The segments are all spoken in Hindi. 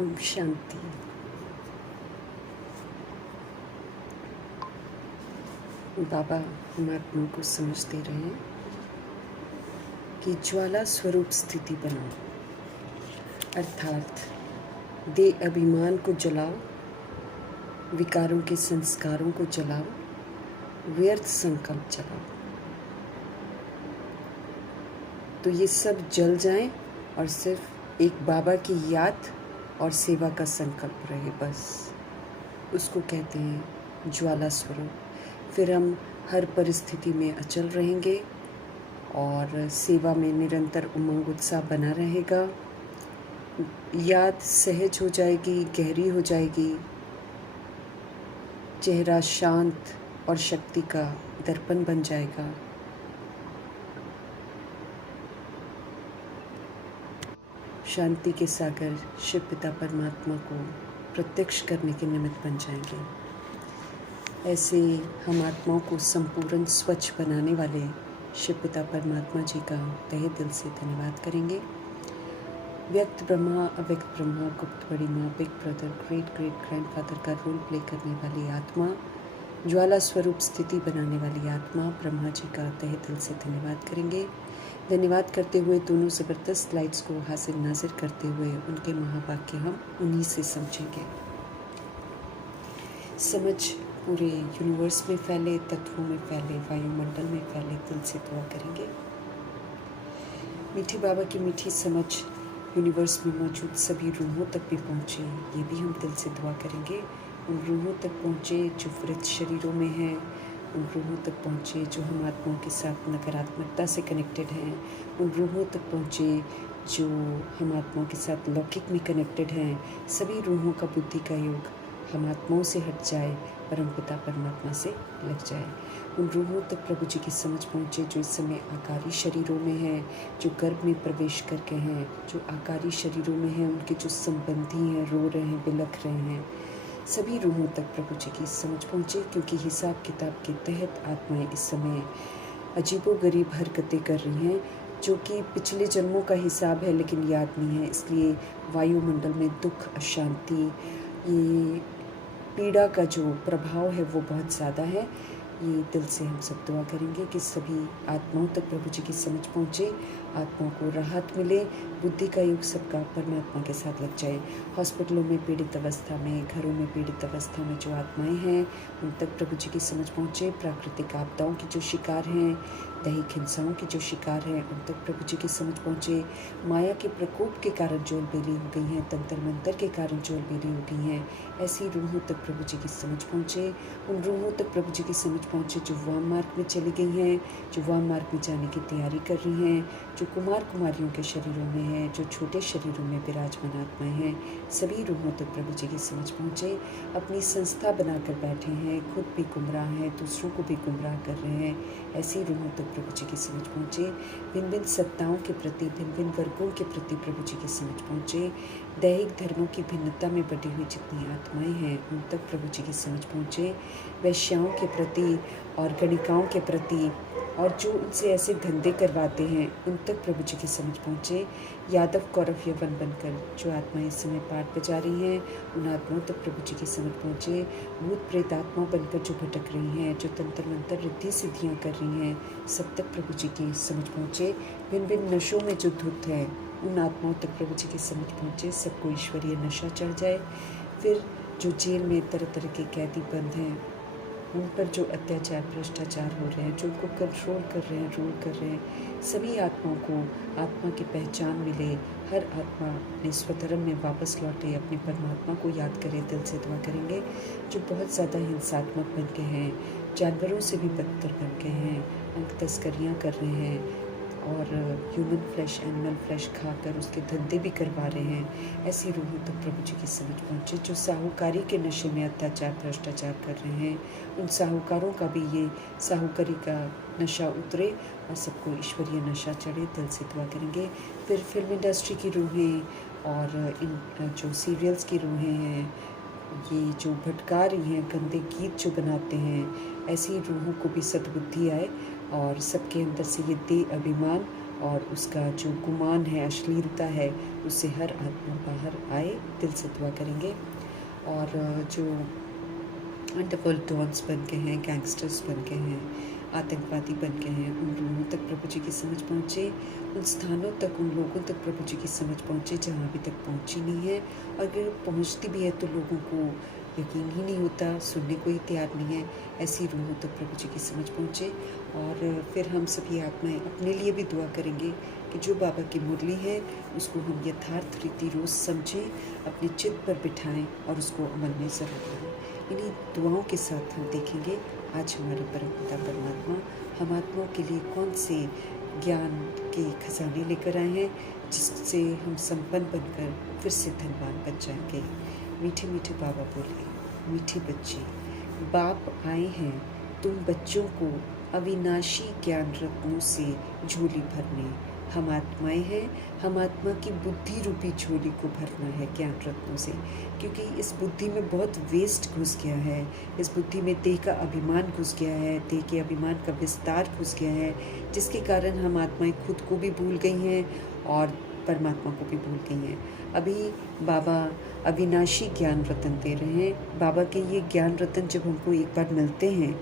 ओम शांति। बाबा हम आत्मा को समझ दे रहे हैं कि ज्वाला स्वरूप स्थिति बनाओ, अर्थात दे अभिमान को जलाओ, विकारों के संस्कारों को जलाओ, व्यर्थ संकल्प जलाओ, तो ये सब जल जाएं और सिर्फ एक बाबा की याद और सेवा का संकल्प रहे। बस उसको कहते हैं ज्वाला स्वरूप। फिर हम हर परिस्थिति में अचल रहेंगे और सेवा में निरंतर उमंग उत्साह बना रहेगा। याद सहज हो जाएगी, गहरी हो जाएगी, चेहरा शांत और शक्ति का दर्पण बन जाएगा। शांति के सागर शिव पिता परमात्मा को प्रत्यक्ष करने के निमित्त बन जाएंगे। ऐसे हम आत्माओं को संपूर्ण स्वच्छ बनाने वाले शिव पिता परमात्मा जी का तहे दिल से धन्यवाद करेंगे। व्यक्त ब्रह्मा, अव्यक्त ब्रह्मा, गुप्त बड़ी माँ, big brother, great great grandfather का रोल प्ले करने वाली आत्मा, ज्वाला स्वरूप स्थिति बनाने वाली आत्मा ब्रह्मा जी का तहे दिल से धन्यवाद करेंगे। धन्यवाद करते हुए दोनों ज़बरदस्त लाइट्स को हासिल नाजिर करते हुए उनके महावाक्य हम उन्हीं से समझेंगे। समझ पूरे यूनिवर्स में फैले, तत्वों में फैले, वायुमंडल में फैले। दिल से दुआ करेंगे। मीठी बाबा की मीठी समझ यूनिवर्स में मौजूद सभी रूहों तक भी पहुँचे, ये भी हम दिल से दुआ करेंगे। उन रूहों तक पहुँचे जो वृद्ध शरीरों में हैं, उन रूहों तक पहुँचे जो हम आत्माओं के साथ नकारात्मकता से कनेक्टेड हैं, उन रूहों तक पहुँचे जो हम आत्माओं के साथ लौकिक में कनेक्टेड हैं। सभी रूहों का बुद्धि का योग हम आत्माओं से हट जाए, परम पिता परमात्मा से लग जाए। उन रूहों तक प्रभु जी की समझ पहुँचे जो इस समय आकारी शरीरों में हैं, जो गर्भ में प्रवेश करके हैं, जो आकारी शरीरों में हैं, उनके जो संबंधी हैं, रो रहे हैं, बिलख रहे हैं। सभी रूहों तक प्रभु जी की समझ पहुँचे, क्योंकि हिसाब किताब के तहत आत्माएं इस समय अजीबोगरीब हरकतें कर रही हैं, जो कि पिछले जन्मों का हिसाब है लेकिन याद नहीं है। इसलिए वायुमंडल में दुख, अशांति, ये पीड़ा का जो प्रभाव है वो बहुत ज़्यादा है। ये दिल से हम सब दुआ करेंगे कि सभी आत्माओं तक प्रभु जी की समझ पहुँचे, आत्माओं को राहत मिले, बुद्धि का युग सबका परमात्मा के साथ लग जाए। हॉस्पिटलों में पीड़ित अवस्था में, घरों में पीड़ित अवस्था में जो आत्माएं हैं, उन तक प्रभु जी की समझ पहुँचे। प्राकृतिक आपदाओं की जो शिकार हैं, दैहिक हिंसाओं की जो शिकार हैं, उन तक प्रभु जी की समझ पहुँचे। माया के प्रकोप के कारण जो अलबेली हो गई हैं, तंत्र मंत्र के कारण जो अलबेली हो गई हैं, ऐसी रूहों तक प्रभु जी की समझ पहुँचे। उन रूहों तक प्रभु जी की समझ पहुँचे जो वाम मार्ग में चली गई हैं, जो वाम मार्ग में जाने की तैयारी कर रही हैं, जो कुमार कुमारियों के शरीरों में हैं, जो छोटे शरीरों में विराजमान आत्माएं हैं। सभी रूहों तक प्रभु जी की समझ पहुँचे। अपनी संस्था बनाकर बैठे हैं, खुद भी गुमराह हैं, दूसरों को भी गुमराह कर रहे हैं, ऐसी रूहों तक प्रभु जी की समझ पहुँचे। भिन्न भिन्न सत्ताओं के प्रति, भिन्न भिन्न वर्गों के प्रति प्रभु जी की समझ पहुँचे। दैहिक धर्मों की भिन्नता में बटी हुई जितनी आत्माएं हैं, उन तक प्रभु जी की समझ पहुँचे। वैश्याओं के प्रति और गणिकाओं के प्रति और जो उनसे ऐसे धंधे करवाते हैं, उन तक प्रभु जी की समझ पहुँचे। यादव कौरव यवन बनकर जो आत्माएं इस समय पाठ बजा रही हैं, उन आत्माओं तक प्रभु जी की समझ पहुँचे। भूत प्रेत आत्मा बनकर जो भटक रही हैं, जो तंत्र मंत्र रिद्धि सिद्धियाँ कर रही हैं, सब तक प्रभु जी की समझ पहुँचे। भिन्न भिन्न नशों में जो धुत है, उन आत्माओं तक प्रभु जी की समझ पहुँचे। सबको ईश्वरीय नशा चढ़ जाए। फिर जो जेल में तरह तरह के कैदी बंद हैं, उन पर जो अत्याचार, भ्रष्टाचार हो रहे हैं, जो उनको कंट्रोल कर रहे हैं, रूल कर रहे हैं, सभी आत्माओं को आत्मा की पहचान मिले। हर आत्मा अपने स्वधर्म में वापस लौटे, अपने परमात्मा को याद करे। दिल से दुआ करेंगे। जो बहुत ज़्यादा हिंसात्मक बन के हैं, जानवरों से भी बदतर बन के हैं, अंक तस्करियाँ कर रहे हैं और ह्यूमन फ्लैश, एनिमल फ्लैश खाकर उसके धंधे भी करवा रहे हैं, ऐसी रूहों तक प्रभु जी की समझ पहुँचे। जो साहूकारी के नशे में अत्याचार, भ्रष्टाचार कर रहे हैं, उन साहूकारों का भी ये साहूकारी का नशा उतरे और सबको ईश्वरीय नशा चढ़े। दिल से दुआ करेंगे। फिर फिल्म इंडस्ट्री की रूहें और इन जो सीरियल्स की रूहें हैं, ये जो भटका रही हैं, गंदे गीत जो बनाते हैं, ऐसी रूहों को भी सद्बुद्धि आए और सबके अंदर से ये दे अभिमान और उसका जो गुमान है, अश्लीलता है, उससे हर आत्मा बाहर आए, दिल से दुआ करेंगे। और जो वंडरफुल डॉन्स बन के हैं, गैंगस्टर्स बन के हैं, आतंकवादी बन के हैं, उन लोगों तक प्रभु जी की समझ पहुँचे, उन स्थानों तक, उन लोगों तक प्रभु जी की समझ पहुँचे जहाँ अभी तक पहुँची नहीं है। और अगर पहुँचती भी है तो लोगों को यकीन ही नहीं होता, सुनने को ही तैयार नहीं है। ऐसी रूहों तक प्रभु जी की समझ पहुँचे। और फिर हम सभी आत्माएं अपने लिए भी दुआ करेंगे कि जो बाबा की मुरली है उसको हम यथार्थ रीति रोज़ समझें, अपने चित्त पर बिठाएं और उसको अमल में ज़रूर लाएं। इन्हीं दुआओं के साथ हम देखेंगे आज हमारे परमपिता परमात्मा हम आत्माओं के लिए कौन से ज्ञान के खजाने लेकर आए हैं, जिससे हम संपन्न बनकर फिर से धनवान बन जाएंगे। मीठे मीठे बाबा बोले, मीठे बच्चे, बाप आए हैं तुम बच्चों को अविनाशी ज्ञान रत्नों से झोली भरने। हम आत्माएं हैं, हम आत्मा की बुद्धि रूपी झोली को भरना है ज्ञान रत्नों से, क्योंकि इस बुद्धि में बहुत वेस्ट घुस गया है। इस बुद्धि में देह का अभिमान घुस गया है, देह के अभिमान का विस्तार घुस गया है, जिसके कारण हम आत्माएं खुद को भी भूल गई हैं और परमात्मा को भी भूल गई हैं। अभी बाबा अविनाशी ज्ञान रत्न दे रहे हैं। बाबा के ये ज्ञान रत्न जब हमको एक बार मिलते हैं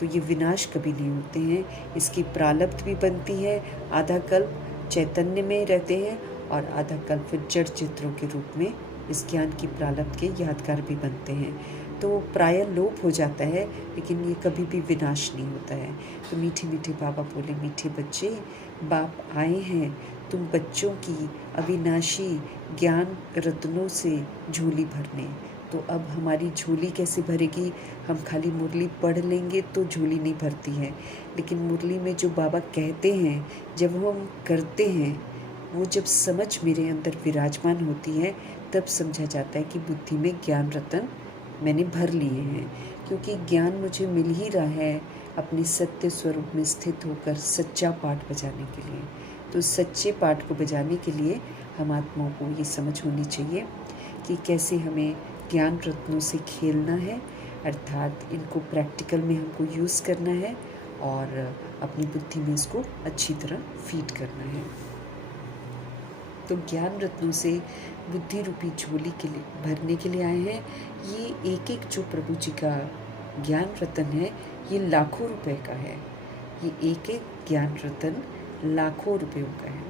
तो ये विनाश कभी नहीं होते हैं। इसकी प्रालब्ध भी बनती है, आधा कल्प चैतन्य में रहते हैं और आधा कल्प फिर जड़ चित्रों के रूप में इस ज्ञान की प्रालब्ध के यादगार भी बनते हैं। तो प्राय लोप हो जाता है, लेकिन ये कभी भी विनाश नहीं होता है। तो मीठे मीठे बाबा बोले, मीठे बच्चे, बाप आए हैं तुम बच्चों की अविनाशी ज्ञान रत्नों से झोली भरने। तो अब हमारी झोली कैसे भरेगी? हम खाली मुरली पढ़ लेंगे तो झोली नहीं भरती है, लेकिन मुरली में जो बाबा कहते हैं, जब हम करते हैं, वो जब समझ मेरे अंदर विराजमान होती है, तब समझा जाता है कि बुद्धि में ज्ञान रतन मैंने भर लिए हैं। क्योंकि ज्ञान मुझे मिल ही रहा है अपने सत्य स्वरूप में स्थित होकर सच्चा पाठ बजाने के लिए। तो सच्चे पाठ को बजाने के लिए हम आत्माओं को ये समझ होनी चाहिए कि कैसे हमें ज्ञान रत्नों से खेलना है, अर्थात इनको प्रैक्टिकल में हमको यूज़ करना है और अपनी बुद्धि में इसको अच्छी तरह फीड करना है। तो ज्ञान रत्नों से बुद्धि रूपी झोली के लिए भरने के लिए आए हैं। ये एक एक जो प्रभु जी का ज्ञान रत्न है, ये लाखों रुपए का है। ये एक एक ज्ञान रत्न लाखों रुपयों का है,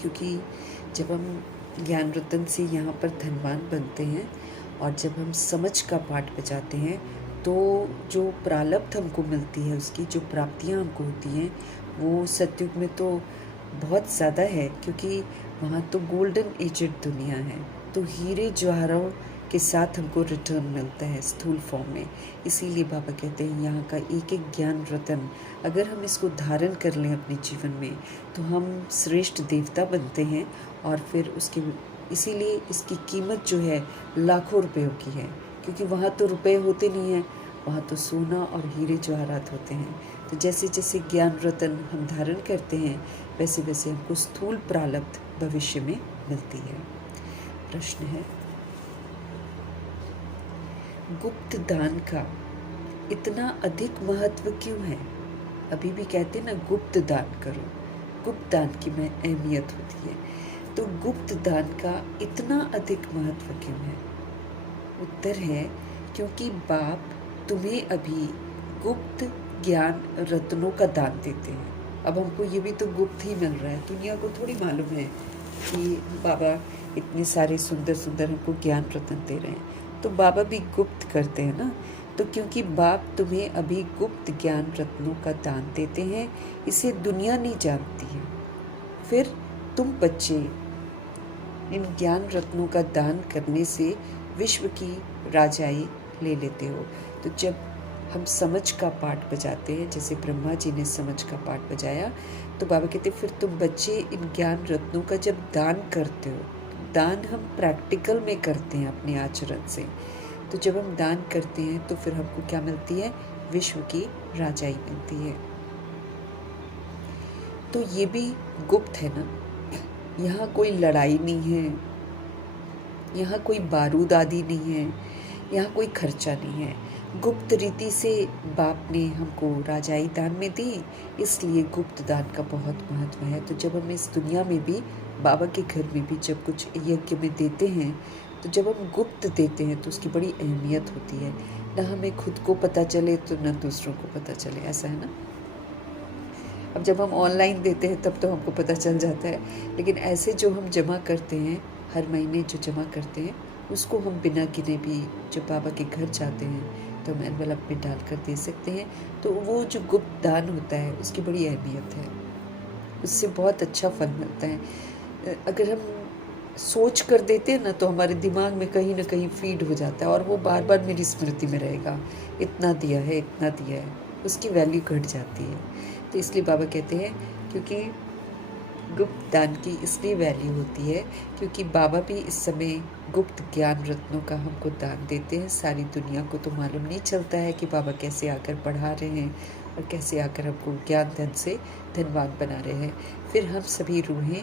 क्योंकि जब हम ज्ञान रत्न से यहाँ पर धनवान बनते हैं और जब हम समझ का पाठ बजाते हैं, तो जो प्रालब्ध हमको मिलती है, उसकी जो प्राप्तियाँ हमको होती हैं, वो सतयुग में तो बहुत ज़्यादा है, क्योंकि वहाँ तो गोल्डन एजेड दुनिया है। तो हीरे जवाहरों के साथ हमको रिटर्न मिलता है स्थूल फॉर्म में। इसीलिए बाबा कहते हैं यहाँ का एक एक ज्ञान रत्न अगर हम इसको धारण कर लें अपने जीवन में, तो हम श्रेष्ठ देवता बनते हैं। और फिर उसके इसीलिए इसकी कीमत जो है लाखों रुपयों की है, क्योंकि वहाँ तो रुपए होते नहीं हैं, वहाँ तो सोना और हीरे जवाहरात होते हैं। तो जैसे जैसे ज्ञान रत्न हम धारण करते हैं, वैसे वैसे हमको स्थूल प्रालब्ध भविष्य में मिलती है। प्रश्न है, गुप्त दान का इतना अधिक महत्व क्यों है? अभी भी कहते हैं ना, गुप्त दान करो, गुप्त दान की में अहमियत होती है। तो गुप्त दान का इतना अधिक महत्व क्यों है? उत्तर है, क्योंकि बाप तुम्हें अभी गुप्त ज्ञान रत्नों का दान देते हैं। अब हमको ये भी तो गुप्त ही मिल रहा है, दुनिया को थोड़ी मालूम है कि बाबा इतने सारे सुंदर सुंदर हमको ज्ञान रत्न दे रहे हैं। तो बाबा भी गुप्त करते हैं ना। तो क्योंकि बाप तुम्हें अभी गुप्त ज्ञान रत्नों का दान देते हैं, इसे दुनिया नहीं जानती है। फिर तुम बच्चे इन ज्ञान रत्नों का दान करने से विश्व की राजाई ले लेते हो। तो जब हम समझ का पाठ बजाते हैं, जैसे ब्रह्मा जी ने समझ का पाठ बजाया, तो बाबा कहते फिर तुम बच्चे इन ज्ञान रत्नों का जब दान करते हो, दान हम प्रैक्टिकल में करते हैं अपने आचरण से। तो जब हम दान करते हैं तो फिर हमको क्या मिलती है? विश्व की राजाई मिलती है। तो ये भी गुप्त है ना। यहाँ कोई लड़ाई नहीं है, यहाँ कोई बारूद आदि नहीं है, यहाँ कोई खर्चा नहीं है। गुप्त रीति से बाप ने हमको राजाई दान में दी, इसलिए गुप्त दान का बहुत महत्व है। तो जब हम इस दुनिया में भी, बाबा के घर में भी जब कुछ यज्ञ में देते हैं, तो जब हम गुप्त देते हैं तो उसकी बड़ी अहमियत होती है। ना हमें खुद को पता चले तो ना दूसरों को पता चले, ऐसा है ना। अब जब हम ऑनलाइन देते हैं तब तो हमको पता चल जाता है, लेकिन ऐसे जो हम जमा करते हैं, हर महीने जो जमा करते हैं, उसको हम बिना गिने भी जब बाबा के घर जाते हैं तो हम एनवेलप में डाल कर दे सकते हैं। तो वो जो गुप्त दान होता है उसकी बड़ी अहमियत है, उससे बहुत अच्छा फल मिलता है। अगर हम सोच कर देते हैं ना तो हमारे दिमाग में कहीं ना कहीं फीड हो जाता है और वो बार बार मेरी स्मृति में रहेगा, इतना दिया है, इतना दिया है, उसकी वैल्यू घट जाती है। तो इसलिए बाबा कहते हैं, क्योंकि गुप्त दान की इसलिए वैल्यू होती है क्योंकि बाबा भी इस समय गुप्त ज्ञान रत्नों का हमको दान देते हैं। सारी दुनिया को तो मालूम नहीं चलता है कि बाबा कैसे आकर पढ़ा रहे हैं और कैसे आकर हमको ज्ञान धन से धनवान बना रहे हैं। फिर हम सभी रूहें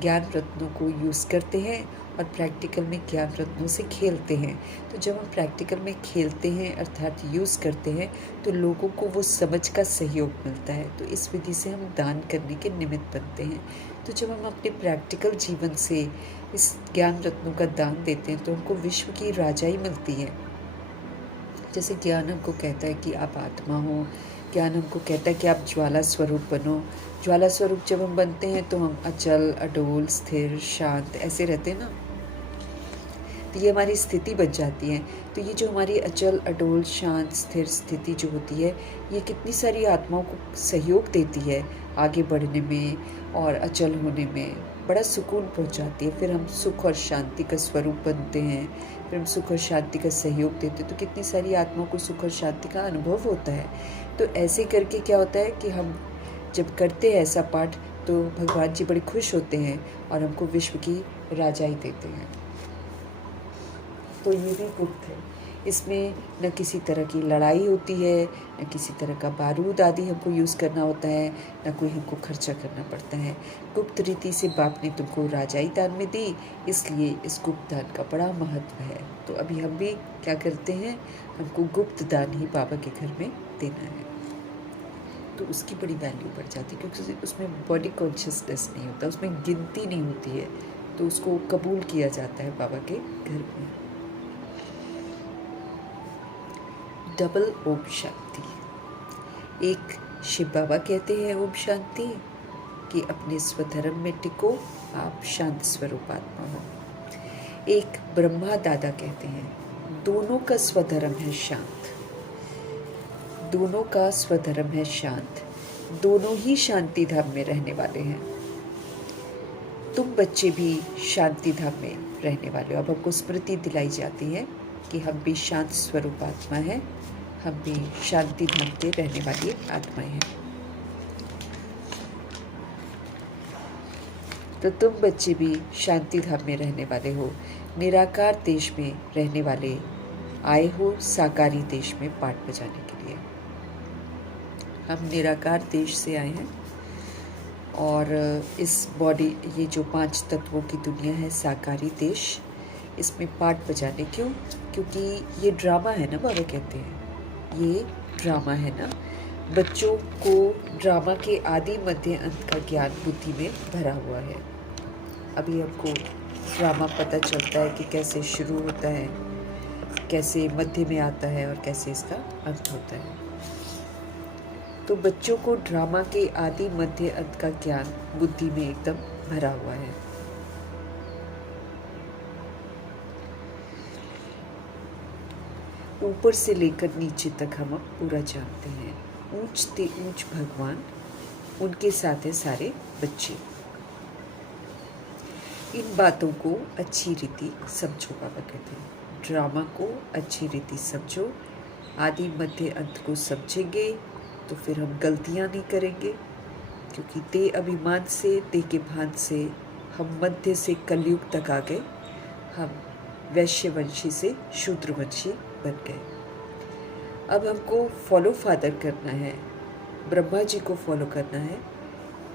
ज्ञान रत्नों को यूज़ करते हैं और प्रैक्टिकल में ज्ञान रत्नों से खेलते हैं। तो जब हम प्रैक्टिकल में खेलते हैं अर्थात यूज़ करते हैं तो लोगों को वो समझ का सहयोग मिलता है। तो इस विधि से हम दान करने के निमित्त बनते हैं। तो जब हम अपने प्रैक्टिकल जीवन से इस ज्ञान रत्नों का दान देते हैं तो हमको विश्व की राजाई मिलती है। जैसे ज्ञान हमको कहता है कि आप आत्मा हो, ज्ञान हमको कहता है कि आप ज्वाला स्वरूप बनो। ज्वाला स्वरूप जब हम बनते हैं तो हम अचल, अडोल, स्थिर, शांत ऐसे रहते हैं ना, तो ये हमारी स्थिति बन जाती है। तो ये जो हमारी अचल, अडोल, शांत, स्थिर स्थिति जो होती है, ये कितनी सारी आत्माओं को सहयोग देती है आगे बढ़ने में और अचल होने में, बड़ा सुकून पहुंचाती है। फिर हम सुख और शांति का स्वरूप बनते हैं, फिर हम सुख और शांति का सहयोग देते हैं, तो कितनी सारी आत्माओं को सुख और शांति का अनुभव होता है। तो ऐसे करके क्या होता है कि हम जब करते हैं ऐसा पाठ तो भगवान जी बड़े खुश होते हैं और हमको विश्व की राजाई देते हैं। तो ये भी गुप्त है, इसमें न किसी तरह की लड़ाई होती है, न किसी तरह का बारूद आदि हमको यूज़ करना होता है, न कोई हमको खर्चा करना पड़ता है। गुप्त रीति से बाप ने तुमको राजाई दान में दी, इसलिए इस गुप्त दान का बड़ा महत्व है। तो अभी हम भी क्या करते हैं, हमको गुप्त दान ही बाबा के घर में देना है, तो उसकी बड़ी वैल्यू बढ़ जाती है क्योंकि उसमें बॉडी कॉन्शियसनेस नहीं होता, उसमें गिनती नहीं होती है, तो उसको कबूल किया जाता है बाबा के घर में। डबल ओम शांति। एक शिव बाबा कहते हैं ओम शांति कि अपने स्वधर्म में टिको, आप शांत स्वरूप आत्मा हो। एक ब्रह्मा दादा कहते हैं दोनों का स्वधर्म है शांत, दोनों का स्वधर्म है शांत, दोनों ही शांति धाम में रहने वाले हैं। तुम बच्चे भी शांति धाम में रहने वाले हो। अब हमको स्मृति दिलाई जाती है कि हम भी शांत स्वरूप आत्मा है, हम भी शांति धाम के रहने वाली आत्माएं हैं। तो तुम बच्चे भी शांति धाम में रहने वाले हो, निराकार देश में रहने वाले आए हो साकारी देश में पाठ बजाने के लिए। हम निराकार देश से आए हैं और इस बॉडी, ये जो 5 तत्वों की दुनिया है साकारी देश, इसमें पाठ बजाने क्यों? क्योंकि ये ड्रामा है ना, बाबा कहते हैं ये ड्रामा है ना। बच्चों को ड्रामा के आदि मध्य अंत का ज्ञान बुद्धि में भरा हुआ है। अभी आपको ड्रामा पता चलता है कि कैसे शुरू होता है, कैसे मध्य में आता है और कैसे इसका अंत होता है। तो बच्चों को ड्रामा के आदि मध्य अंत का ज्ञान बुद्धि में एकदम भरा हुआ है। ऊपर से लेकर नीचे तक हम पूरा जानते हैं। ऊंच ते ऊंच भगवान, उनके साथ है सारे बच्चे। इन बातों को अच्छी रीति समझो, बाबा कहते हैं ड्रामा को अच्छी रीति समझो। आदि मध्य अंत को समझेंगे तो फिर हम गलतियां नहीं करेंगे, क्योंकि ते अभिमान से, ते के भान से हम मध्य से कलयुग तक आ गए। हम वैश्यवंशी से शूद्रवंशी बन गए। अब हमको फॉलो फादर करना है, ब्रह्मा जी को फॉलो करना है,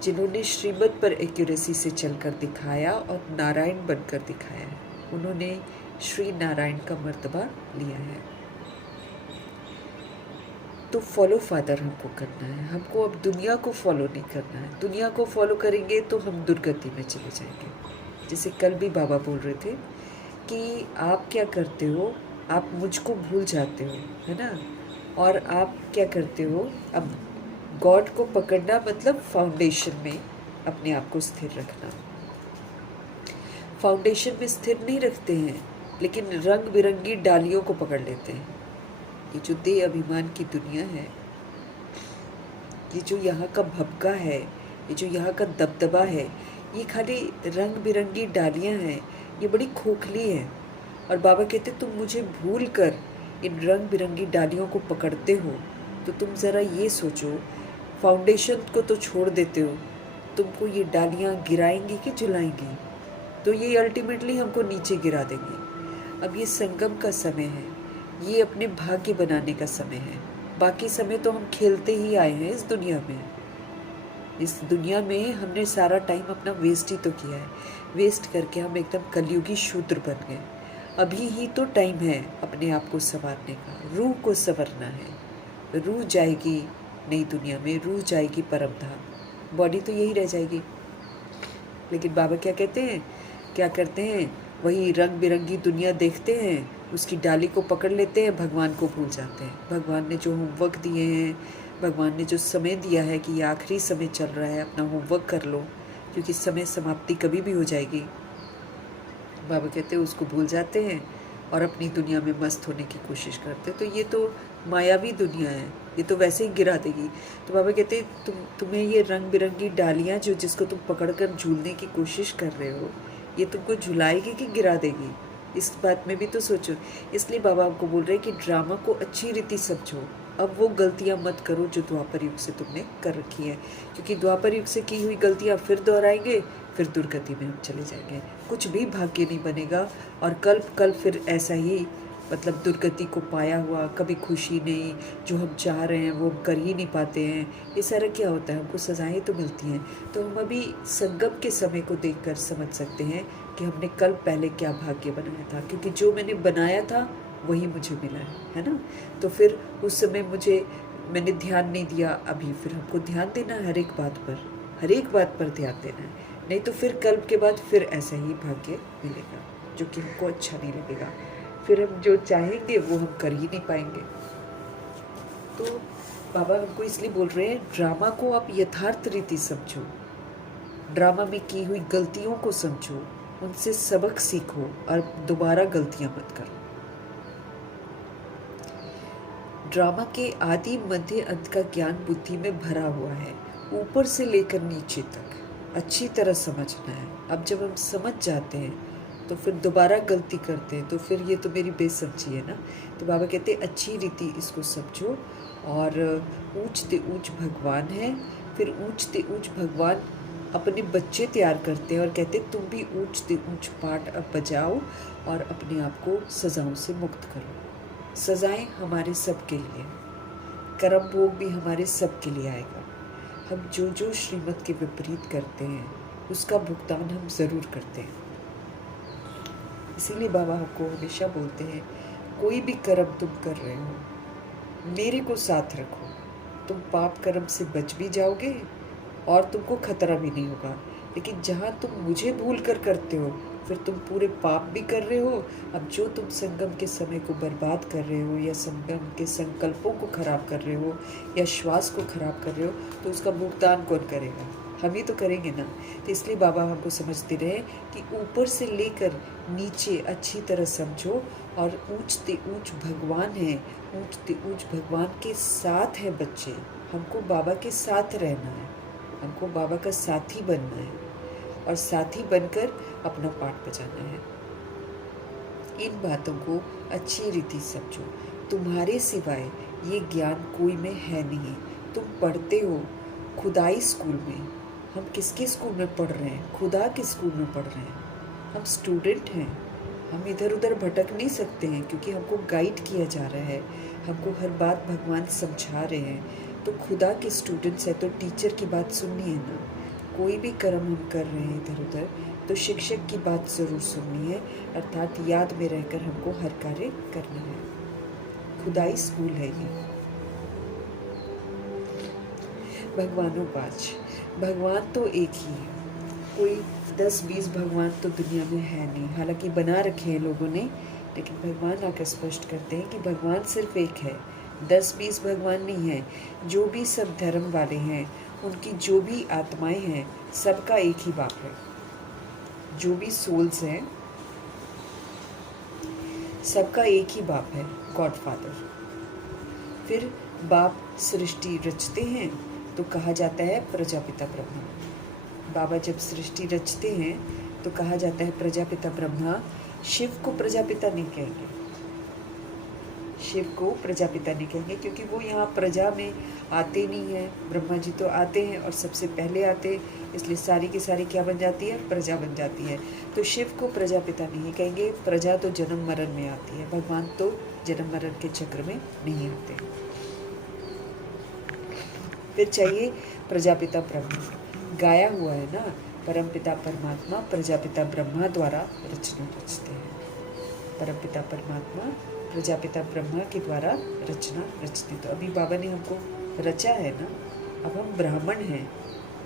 जिन्होंने श्रीमत पर एक्यूरेसी से चलकर दिखाया और नारायण बनकर दिखाया है। उन्होंने श्री नारायण का मर्तबा लिया है। तो फॉलो फादर हमको करना है, हमको अब दुनिया को फॉलो नहीं करना है। दुनिया को फॉलो करेंगे तो हम दुर्गति में चले जाएंगे। जैसे कल भी बाबा बोल रहे थे कि आप क्या करते हो, आप मुझको भूल जाते हो, है ना। और आप क्या करते हो, अब गॉड को पकड़ना मतलब फाउंडेशन में अपने आप को स्थिर रखना। फाउंडेशन में स्थिर नहीं रखते हैं, लेकिन रंग बिरंगी डालियों को पकड़ लेते हैं। ये जो देह अभिमान की दुनिया है, ये जो यहाँ का भपका है, ये जो यहाँ का दबदबा है, ये खाली रंग बिरंगी डालियाँ हैं, ये बड़ी खोखली है। और बाबा कहते तुम मुझे भूल कर इन रंग बिरंगी डालियों को पकड़ते हो, तो तुम ज़रा ये सोचो, फाउंडेशन को तो छोड़ देते हो, तुमको ये डालियाँ गिराएंगी कि झुलाएंगी? तो ये अल्टीमेटली हमको नीचे गिरा देंगी। अब ये संगम का समय है, ये अपने भाग्य बनाने का समय है। बाकी समय तो हम खेलते ही आए हैं इस दुनिया में। इस दुनिया में हमने सारा टाइम अपना वेस्ट ही तो किया है। वेस्ट करके हम एकदम कलयुगी शूद्र बन गए। अभी ही तो टाइम है अपने आप को संवारने का, रूह को संवरना है। रूह जाएगी नई दुनिया में, रूह जाएगी परम धाम, बॉडी तो यही रह जाएगी। लेकिन बाबा क्या कहते हैं, क्या करते हैं, वही रंग बिरंगी दुनिया देखते हैं, उसकी डाली को पकड़ लेते हैं, भगवान को भूल जाते हैं। भगवान ने जो होमवर्क दिए हैं, भगवान ने जो समय दिया है कि ये आखिरी समय चल रहा है, अपना होमवर्क कर लो, क्योंकि समय समाप्ति कभी भी हो जाएगी। बाबा कहते हैं उसको भूल जाते हैं और अपनी दुनिया में मस्त होने की कोशिश करते हैं। तो ये तो मायावी दुनिया है, ये तो वैसे ही गिरा देगी। तो बाबा कहते हैं तुम्हें ये रंग बिरंगी डालियाँ जो जिसको तुम पकड़कर झूलने की कोशिश कर रहे हो, ये तुमको झुलाएगी कि गिरा देगी? इस बात में भी तो सोचो। इसलिए बाबा आपको बोल रहे हैं कि ड्रामा को अच्छी रीति समझो। अब वो गलतियां मत करो जो द्वापर युग से तुमने कर रखी है, क्योंकि द्वापर युग से की हुई गलतियां फिर दोहराएंगे, फिर दुर्गति में हम चले जाएंगे। कुछ भी भाग्य नहीं बनेगा और कल फिर ऐसा ही, मतलब दुर्गति को पाया हुआ, कभी खुशी नहीं, जो हम चाह रहे हैं वो हम कर ही नहीं पाते हैं। ये सारा क्या होता है, हमको सजाएं तो मिलती हैं। तो हम अभी संगम के समय को देखकर समझ सकते हैं कि हमने कल पहले क्या भाग्य बनाया था, क्योंकि जो मैंने बनाया था वही मुझे मिला है ना। तो फिर उस समय मैंने ध्यान नहीं दिया, अभी फिर हमको ध्यान देना है हर एक बात पर ध्यान देना है, नहीं तो फिर कल के बाद फिर ऐसा ही भाग्य मिलेगा जो कि हमको अच्छा नहीं लगेगा। फिर हम जो चाहेंगे वो हम कर ही नहीं पाएंगे। तो बाबा हमको इसलिए बोल रहे हैं, ड्रामा को आप यथार्थ रीति समझो, ड्रामा में की हुई गलतियों को समझो, उनसे सबक सीखो और दोबारा गलतियां मत करो। ड्रामा के आदि मध्य अंत का ज्ञान बुद्धि में भरा हुआ है, ऊपर से लेकर नीचे तक अच्छी तरह समझना है। अब जब हम समझ जाते हैं तो फिर दोबारा गलती करते हैं, तो फिर ये तो मेरी बेसमझी है ना। तो बाबा कहते हैं अच्छी रीति इसको समझो। और ऊंचते ऊंच भगवान है, फिर ऊंचते ऊंच भगवान अपने बच्चे तैयार करते हैं और कहते हैं तुम भी ऊंचते ऊंच पाठ अब बजाओ और अपने आप को सजाओं से मुक्त करो। सजाएं हमारे सब के लिए, कर्म भोग भी हमारे सब के लिए आएगा। हम जो जो श्रीमत के विपरीत करते हैं उसका भुगतान हम ज़रूर करते हैं। इसीलिए बाबा हमको हमेशा बोलते हैं, कोई भी कर्म तुम कर रहे हो मेरे को साथ रखो, तुम पाप कर्म से बच भी जाओगे और तुमको खतरा भी नहीं होगा। लेकिन जहाँ तुम मुझे भूल कर करते हो फिर तुम पूरे पाप भी कर रहे हो। अब जो तुम संगम के समय को बर्बाद कर रहे हो या संगम के संकल्पों को खराब कर रहे हो या श्वास को खराब कर रहे हो, तो उसका भुगतान कौन करेगा? हम ही तो करेंगे ना। तो इसलिए बाबा हमको समझते रहे कि ऊपर से लेकर नीचे अच्छी तरह समझो। और ऊंचते ऊंच भगवान है, ऊंचते ऊंच भगवान के साथ है बच्चे। हमको बाबा के साथ रहना है, हमको बाबा का साथी बनना है और साथी बनकर अपना पाठ बजाना है। इन बातों को अच्छी रीति समझो। तुम्हारे सिवाय ये ज्ञान कोई में है नहीं। तुम पढ़ते हो खुदाई स्कूल में। हम किसके स्कूल में पढ़ रहे हैं? खुदा के स्कूल में पढ़ रहे हैं। हम स्टूडेंट हैं, हम इधर उधर भटक नहीं सकते हैं, क्योंकि हमको गाइड किया जा रहा है, हमको हर बात भगवान समझा रहे हैं। तो खुदा के स्टूडेंट्स हैं तो टीचर की बात सुननी है ना। कोई भी कर्म हम कर रहे हैं इधर उधर तो शिक्षक की बात ज़रूर सुननी है, अर्थात याद में रहकर हमको हर कार्य करना है। खुदाई स्कूल है ये। भगवानों पाँच। भगवान तो एक ही है, कोई 10-20 भगवान तो दुनिया में है नहीं। हालांकि बना रखे हैं लोगों ने, लेकिन भगवान आकर स्पष्ट करते हैं कि भगवान सिर्फ एक है, 10-20 भगवान नहीं है। जो भी सब धर्म वाले हैं, उनकी जो भी आत्माएं हैं, सबका एक ही बाप है। जो भी सोल्स हैं, सबका एक ही बाप है, गॉड फादर। फिर बाप सृष्टि रचते हैं तो कहा जाता है प्रजापिता ब्रह्मा। बाबा जब सृष्टि रचते हैं तो कहा जाता है प्रजापिता ब्रह्मा। शिव को प्रजापिता नहीं कहेंगे, शिव को प्रजापिता नहीं कहेंगे, क्योंकि वो यहाँ प्रजा में आते नहीं हैं। ब्रह्मा जी तो आते हैं और सबसे पहले आते, इसलिए सारी की सारी क्या बन जाती है, प्रजा बन जाती है। तो शिव को प्रजापिता नहीं कहेंगे, प्रजा तो जन्म मरण में आती है, भगवान तो जन्म मरण के चक्र में नहीं आते। फिर चाहिए प्रजापिता ब्रह्मा, गाया हुआ है ना, परमपिता परमात्मा प्रजापिता ब्रह्मा द्वारा रचना रचते हैं। परमपिता परमात्मा प्रजापिता ब्रह्मा के द्वारा रचना रचते। तो अभी बाबा ने हमको रचा है ना, अब हम ब्राह्मण हैं,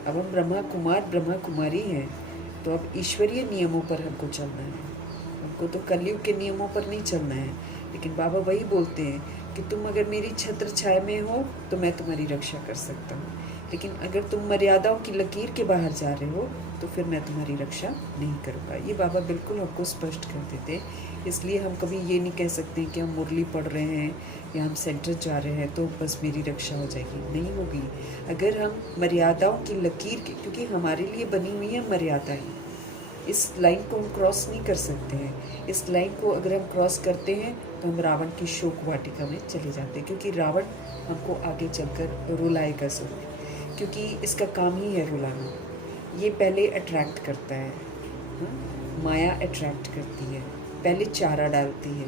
अब हम ब्रह्मा कुमार ब्रह्मा कुमारी हैं। तो अब ईश्वरीय नियमों पर हमको चलना है, हमको तो कलयुग के नियमों पर नहीं चलना है। लेकिन बाबा वही बोलते हैं कि तुम अगर मेरी छत्र छाया में हो तो मैं तुम्हारी रक्षा कर सकता हूँ, लेकिन अगर तुम मर्यादाओं की लकीर के बाहर जा रहे हो तो फिर मैं तुम्हारी रक्षा नहीं करूँगा। ये बाबा बिल्कुल हमको स्पष्ट कर देते। इसलिए हम कभी ये नहीं कह सकते कि हम मुरली पढ़ रहे हैं या हम सेंटर जा रहे हैं तो बस मेरी रक्षा हो जाएगी, नहीं होगी। अगर हम मर्यादाओं की लकीर के, क्योंकि हमारे लिए बनी हुई है मर्यादाएं, इस लाइन को हम क्रॉस नहीं कर सकते हैं। इस लाइन को अगर हम क्रॉस करते हैं तो हम रावण की शोक वाटिका में चले जाते हैं, क्योंकि रावण हमको आगे चलकर रुलाएगा जरूर, क्योंकि इसका काम ही है रुलाना। ये पहले अट्रैक्ट करता है, माया अट्रैक्ट करती है, पहले चारा डालती है,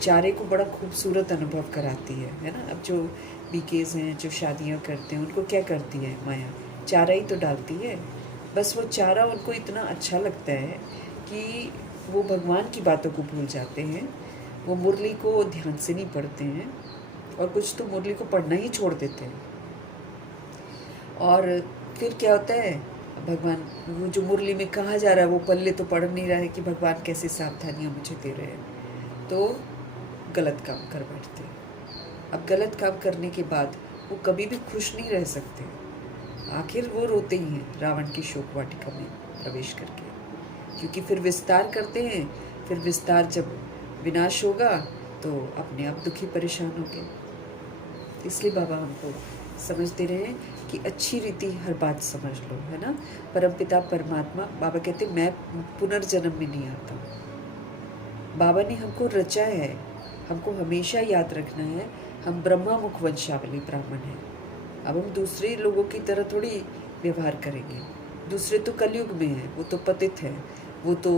चारे को बड़ा खूबसूरत अनुभव कराती है ना। अब जो बीकेज हैं, जो शादियाँ करते हैं, उनको क्या करती है माया, चारा ही तो डालती है। बस वो चारा उनको इतना अच्छा लगता है कि वो भगवान की बातों को भूल जाते हैं, वो मुरली को ध्यान से नहीं पढ़ते हैं, और कुछ तो मुरली को पढ़ना ही छोड़ देते हैं। और फिर क्या होता है, भगवान वो जो मुरली में कहा जा रहा है वो पल्ले तो पढ़ नहीं रहा है कि भगवान कैसे सावधानियाँ मुझे दे रहे हैं, तो गलत काम कर बैठते हैं। अब गलत काम करने के बाद वो कभी भी खुश नहीं रह सकते, आखिर वो रोते ही हैं रावण की शोक वाटिका में प्रवेश करके, क्योंकि फिर विस्तार करते हैं। फिर विस्तार जब विनाश होगा तो अपने आप दुखी परेशान होंगे। इसलिए बाबा हमको समझ दे रहे हैं कि अच्छी रीति हर बात समझ लो, है ना। परमपिता परमात्मा, बाबा कहते मैं पुनर्जन्म में नहीं आता। बाबा ने हमको रचा है, हमको हमेशा याद रखना है हम ब्रह्मा मुख वंशावली ब्राह्मण हैं। अब हम दूसरे लोगों की तरह थोड़ी व्यवहार करेंगे। दूसरे तो कलयुग में हैं, वो तो पतित हैं, वो तो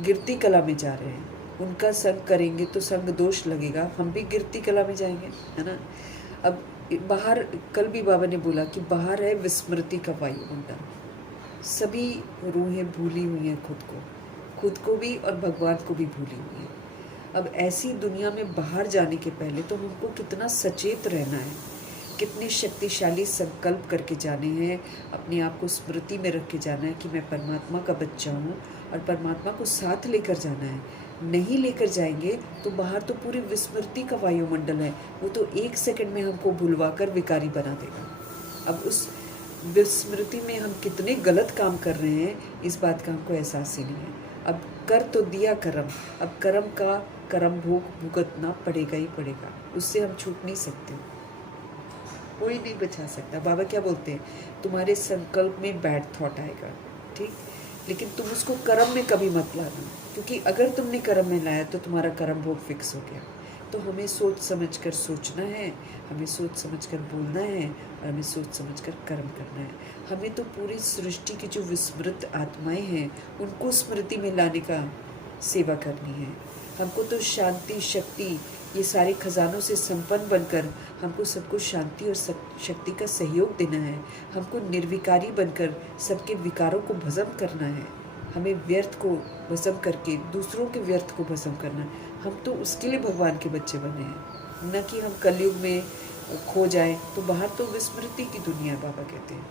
गिरती कला में जा रहे हैं। उनका संग करेंगे तो संग दोष लगेगा, हम भी गिरती कला में जाएंगे, है ना। अब बाहर, कल भी बाबा ने बोला कि बाहर है विस्मृति का वायुमंडल, सभी रूहें भूली हुई हैं खुद को भी और भगवान को भी भूली हुई हैं। अब ऐसी दुनिया में बाहर जाने के पहले तो हमको कितना सचेत रहना है, कितने शक्तिशाली संकल्प करके जाने हैं, अपने आप को स्मृति में रख के जाना है कि मैं परमात्मा का बच्चा हूँ और परमात्मा को साथ लेकर जाना है। नहीं लेकर जाएंगे तो बाहर तो पूरी विस्मृति का वायुमंडल है, वो तो 1 सेकंड में हमको भुलवा कर विकारी बना देगा। अब उस विस्मृति में हम कितने गलत काम कर रहे हैं, इस बात का हमको एहसास ही नहीं है। अब कर तो दिया कर्म, अब कर्म का कर्म भोग भुगतना पड़ेगा ही पड़ेगा, उससे हम छूट नहीं सकते, कोई नहीं बचा सकता। बाबा क्या बोलते हैं, तुम्हारे संकल्प में बैड थॉट आएगा, ठीक, लेकिन तुम उसको कर्म में कभी मत लाना, क्योंकि अगर तुमने कर्म में लाया तो तुम्हारा कर्म भोग फिक्स हो गया। तो हमें सोच समझकर सोचना है, हमें सोच समझकर बोलना है, और हमें सोच समझकर कर्म करना है। हमें तो पूरी सृष्टि की जो विस्मृत आत्माएं हैं उनको स्मृति में लाने का सेवा करनी है। हमको तो शांति शक्ति ये सारे खजानों से संपन्न बनकर हमको सबको शांति और शक्ति का सहयोग देना है। हमको निर्विकारी बनकर सबके विकारों को भस्म करना है। हमें व्यर्थ को भस्म करके दूसरों के व्यर्थ को भस्म करना है। हम तो उसके लिए भगवान के बच्चे बने हैं, न कि हम कलयुग में खो जाए, तो बाहर तो विस्मृति की दुनिया है बाबा कहते हैं।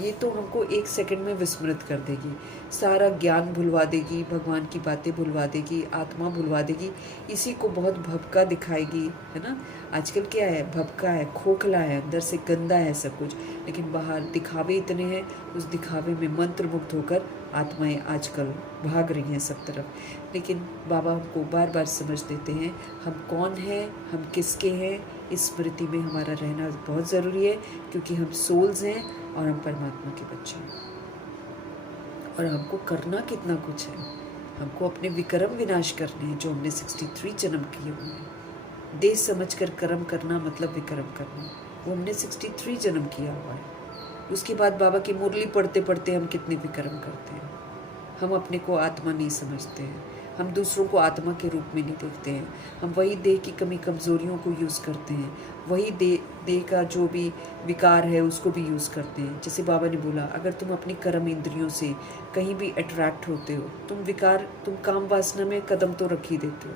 ये तो हमको 1 सेकंड में विस्मृत कर देगी, सारा ज्ञान भुलवा देगी, भगवान की बातें भुलवा देगी, आत्मा भुलवा देगी, इसी को बहुत भबका दिखाएगी, है ना। आजकल क्या है, भबका है, खोखला है, अंदर से गंदा है सब कुछ, लेकिन बाहर दिखावे इतने हैं, उस दिखावे में मंत्रमुग्ध होकर आत्माएं आजकल भाग रही हैं सब तरफ। लेकिन बाबा हमको बार बार समझ देते हैं हम कौन हैं, हम किसके हैं। इस स्मृति में हमारा रहना बहुत ज़रूरी है, क्योंकि हम सोल्स हैं और हम परमात्मा के बच्चे हैं। और हमको करना कितना कुछ है, हमको अपने विक्रम विनाश करने हैं जो हमने 63 जन्म किए हुए हैं। देश समझकर कर्म करना मतलब विक्रम करना, वो हमने 63 जन्म किया हुआ है। उसके बाद बाबा की मुरली पढ़ते पढ़ते हम कितने विक्रम करते हैं। हम अपने को आत्मा नहीं समझते हैं, हम दूसरों को आत्मा के रूप में नहीं देखते हैं। हम वही देह की कमी कमज़ोरियों को यूज़ करते हैं, वही देह का जो भी विकार है उसको भी यूज़ करते हैं। जैसे बाबा ने बोला, अगर तुम अपनी कर्म इंद्रियों से कहीं भी अट्रैक्ट होते हो, तुम काम वासना में कदम तो रख ही देते हो।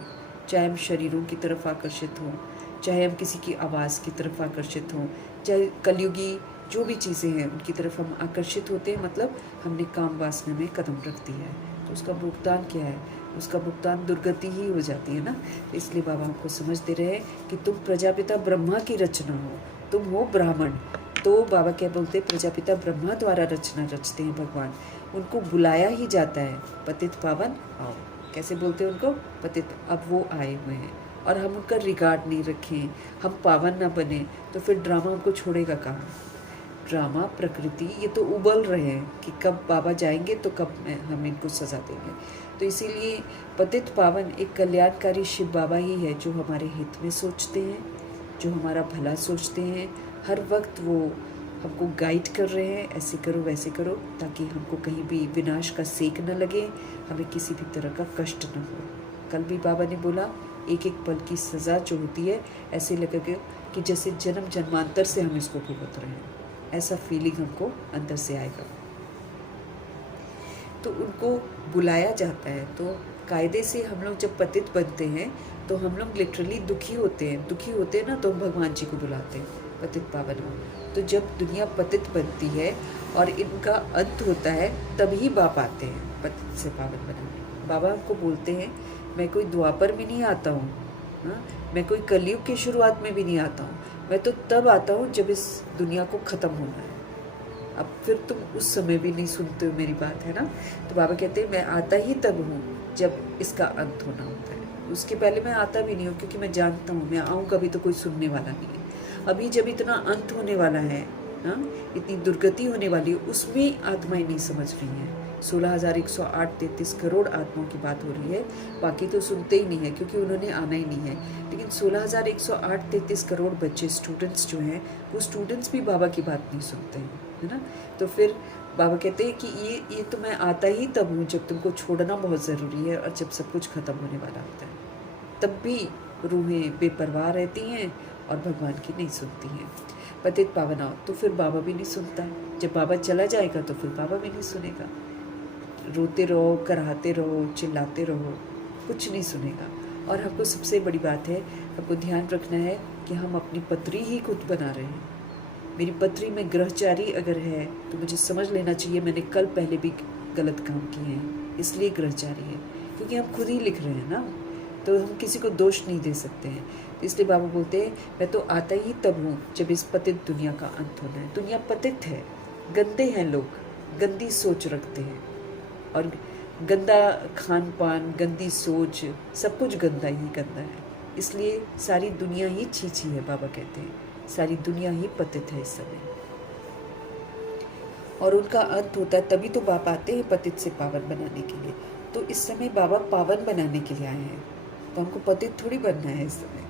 चाहे हम शरीरों की तरफ आकर्षित हों, चाहे हम किसी की आवाज़ की तरफ आकर्षित हों, चाहे कलयुगी जो भी चीज़ें हैं उनकी तरफ हम आकर्षित होते हैं, मतलब हमने काम वासना में कदम रख दिया है। तो उसका भुगतान क्या है, उसका भुगतान दुर्गति ही हो जाती है ना। तो इसलिए बाबा हमको समझ दे रहे हैं कि तुम प्रजापिता ब्रह्मा की रचना हो, तुम हो ब्राह्मण। तो बाबा क्या बोलते हैं, प्रजापिता ब्रह्मा द्वारा रचना रचते हैं भगवान, उनको बुलाया ही जाता है, पतित पावन आओ। कैसे बोलते हैं उनको, पतित, अब वो आए हुए हैं और हम उनका रिगार्ड नहीं रखें, हम पावन ना बने, तो फिर ड्रामा हमको छोड़ेगा कहाँ। ड्रामा प्रकृति ये तो उबल रहे हैं कि कब बाबा जाएंगे तो कब हम इनको सज़ा देंगे। तो इसीलिए पतित पावन एक कल्याणकारी शिव बाबा ही है जो हमारे हित में सोचते हैं, जो हमारा भला सोचते हैं। हर वक्त वो हमको गाइड कर रहे हैं, ऐसे करो वैसे करो, ताकि हमको कहीं भी विनाश का सेक न लगे, हमें किसी भी तरह का कष्ट न हो। कल भी बाबा ने बोला, एक एक पल की सज़ा जो होती है ऐसे लगेगा कि जैसे जन्म जन्मांतर से हम इसको भुगत रहे हैं, ऐसा फीलिंग हमको अंदर से आएगा। तो उनको बुलाया जाता है। तो कायदे से हम लोग जब पतित बनते हैं तो हम लोग लिटरली दुखी होते हैं ना, तो हम भगवान जी को बुलाते हैं, पतित पावन हो। तो जब दुनिया पतित बनती है और इनका अंत होता है, तभी बाप आते हैं पतित से पावन बनाने। बाबा हमको बोलते हैं, मैं कोई द्वापर में नहीं आता हूँ, हाँ, मैं कोई कलयुग की शुरुआत में भी नहीं आता हूँ, मैं तो तब आता हूँ जब इस दुनिया को ख़त्म होना है। अब फिर तुम उस समय भी नहीं सुनते हो मेरी बात, है ना। तो बाबा कहते हैं मैं आता ही तब हूँ जब इसका अंत होना होता है, उसके पहले मैं आता भी नहीं हूँ, क्योंकि मैं जानता हूँ मैं आऊँ कभी तो कोई सुनने वाला नहीं है। अभी जब इतना अंत होने वाला है, हाँ, इतनी दुर्गति होने वाली है, उसमें आत्माएं नहीं समझ रही हैं। 16,108-33 करोड़ आत्माओं की बात हो रही है, बाकी तो सुनते ही नहीं है क्योंकि उन्होंने आना ही नहीं है। लेकिन 16,108-33 करोड़ बच्चे स्टूडेंट्स जो हैं, वो स्टूडेंट्स भी बाबा की बात नहीं सुनते हैं, है ना। तो फिर बाबा कहते हैं कि ये तो मैं आता ही तब हूँ जब तुमको छोड़ना बहुत ज़रूरी है और जब सब कुछ ख़त्म होने वाला होता है। तब भी रूहें बेपरवाह रहती हैं और भगवान की नहीं सुनती हैं। पतित पावन आओ, तो फिर बाबा भी नहीं सुनता है। जब बाबा चला जाएगा तो फिर बाबा भी नहीं सुनेगा। रोते रहो, कराहते रहो, चिल्लाते रहो, कुछ नहीं सुनेगा। और हमको सबसे बड़ी बात है, हमको ध्यान रखना है कि हम अपनी पत्री ही खुद बना रहे हैं। मेरी पत्री में ग्रहचारी अगर है तो मुझे समझ लेना चाहिए मैंने कल पहले भी गलत काम किए हैं, इसलिए ग्रहचारी है, क्योंकि हम खुद ही लिख रहे हैं ना, तो हम किसी को दोष नहीं दे सकते हैं। इसलिए बाबा बोलते हैं मैं तो आता ही तब हूँ जब इस पतित दुनिया का अंत होना है। दुनिया पतित है, गंदे हैं लोग, गंदी सोच रखते हैं और गंदा खान पान, गंदी सोच, सब कुछ गंदा ही गंदा है। इसलिए सारी दुनिया ही छीछी है। बाबा कहते हैं सारी दुनिया ही पतित है इस समय, और उनका अंत होता है तभी तो बाबा आते हैं पतित से पावन बनाने के लिए। तो इस समय बाबा पावन बनाने के लिए आए हैं, तो हमको पतित थोड़ी बनना है इस समय।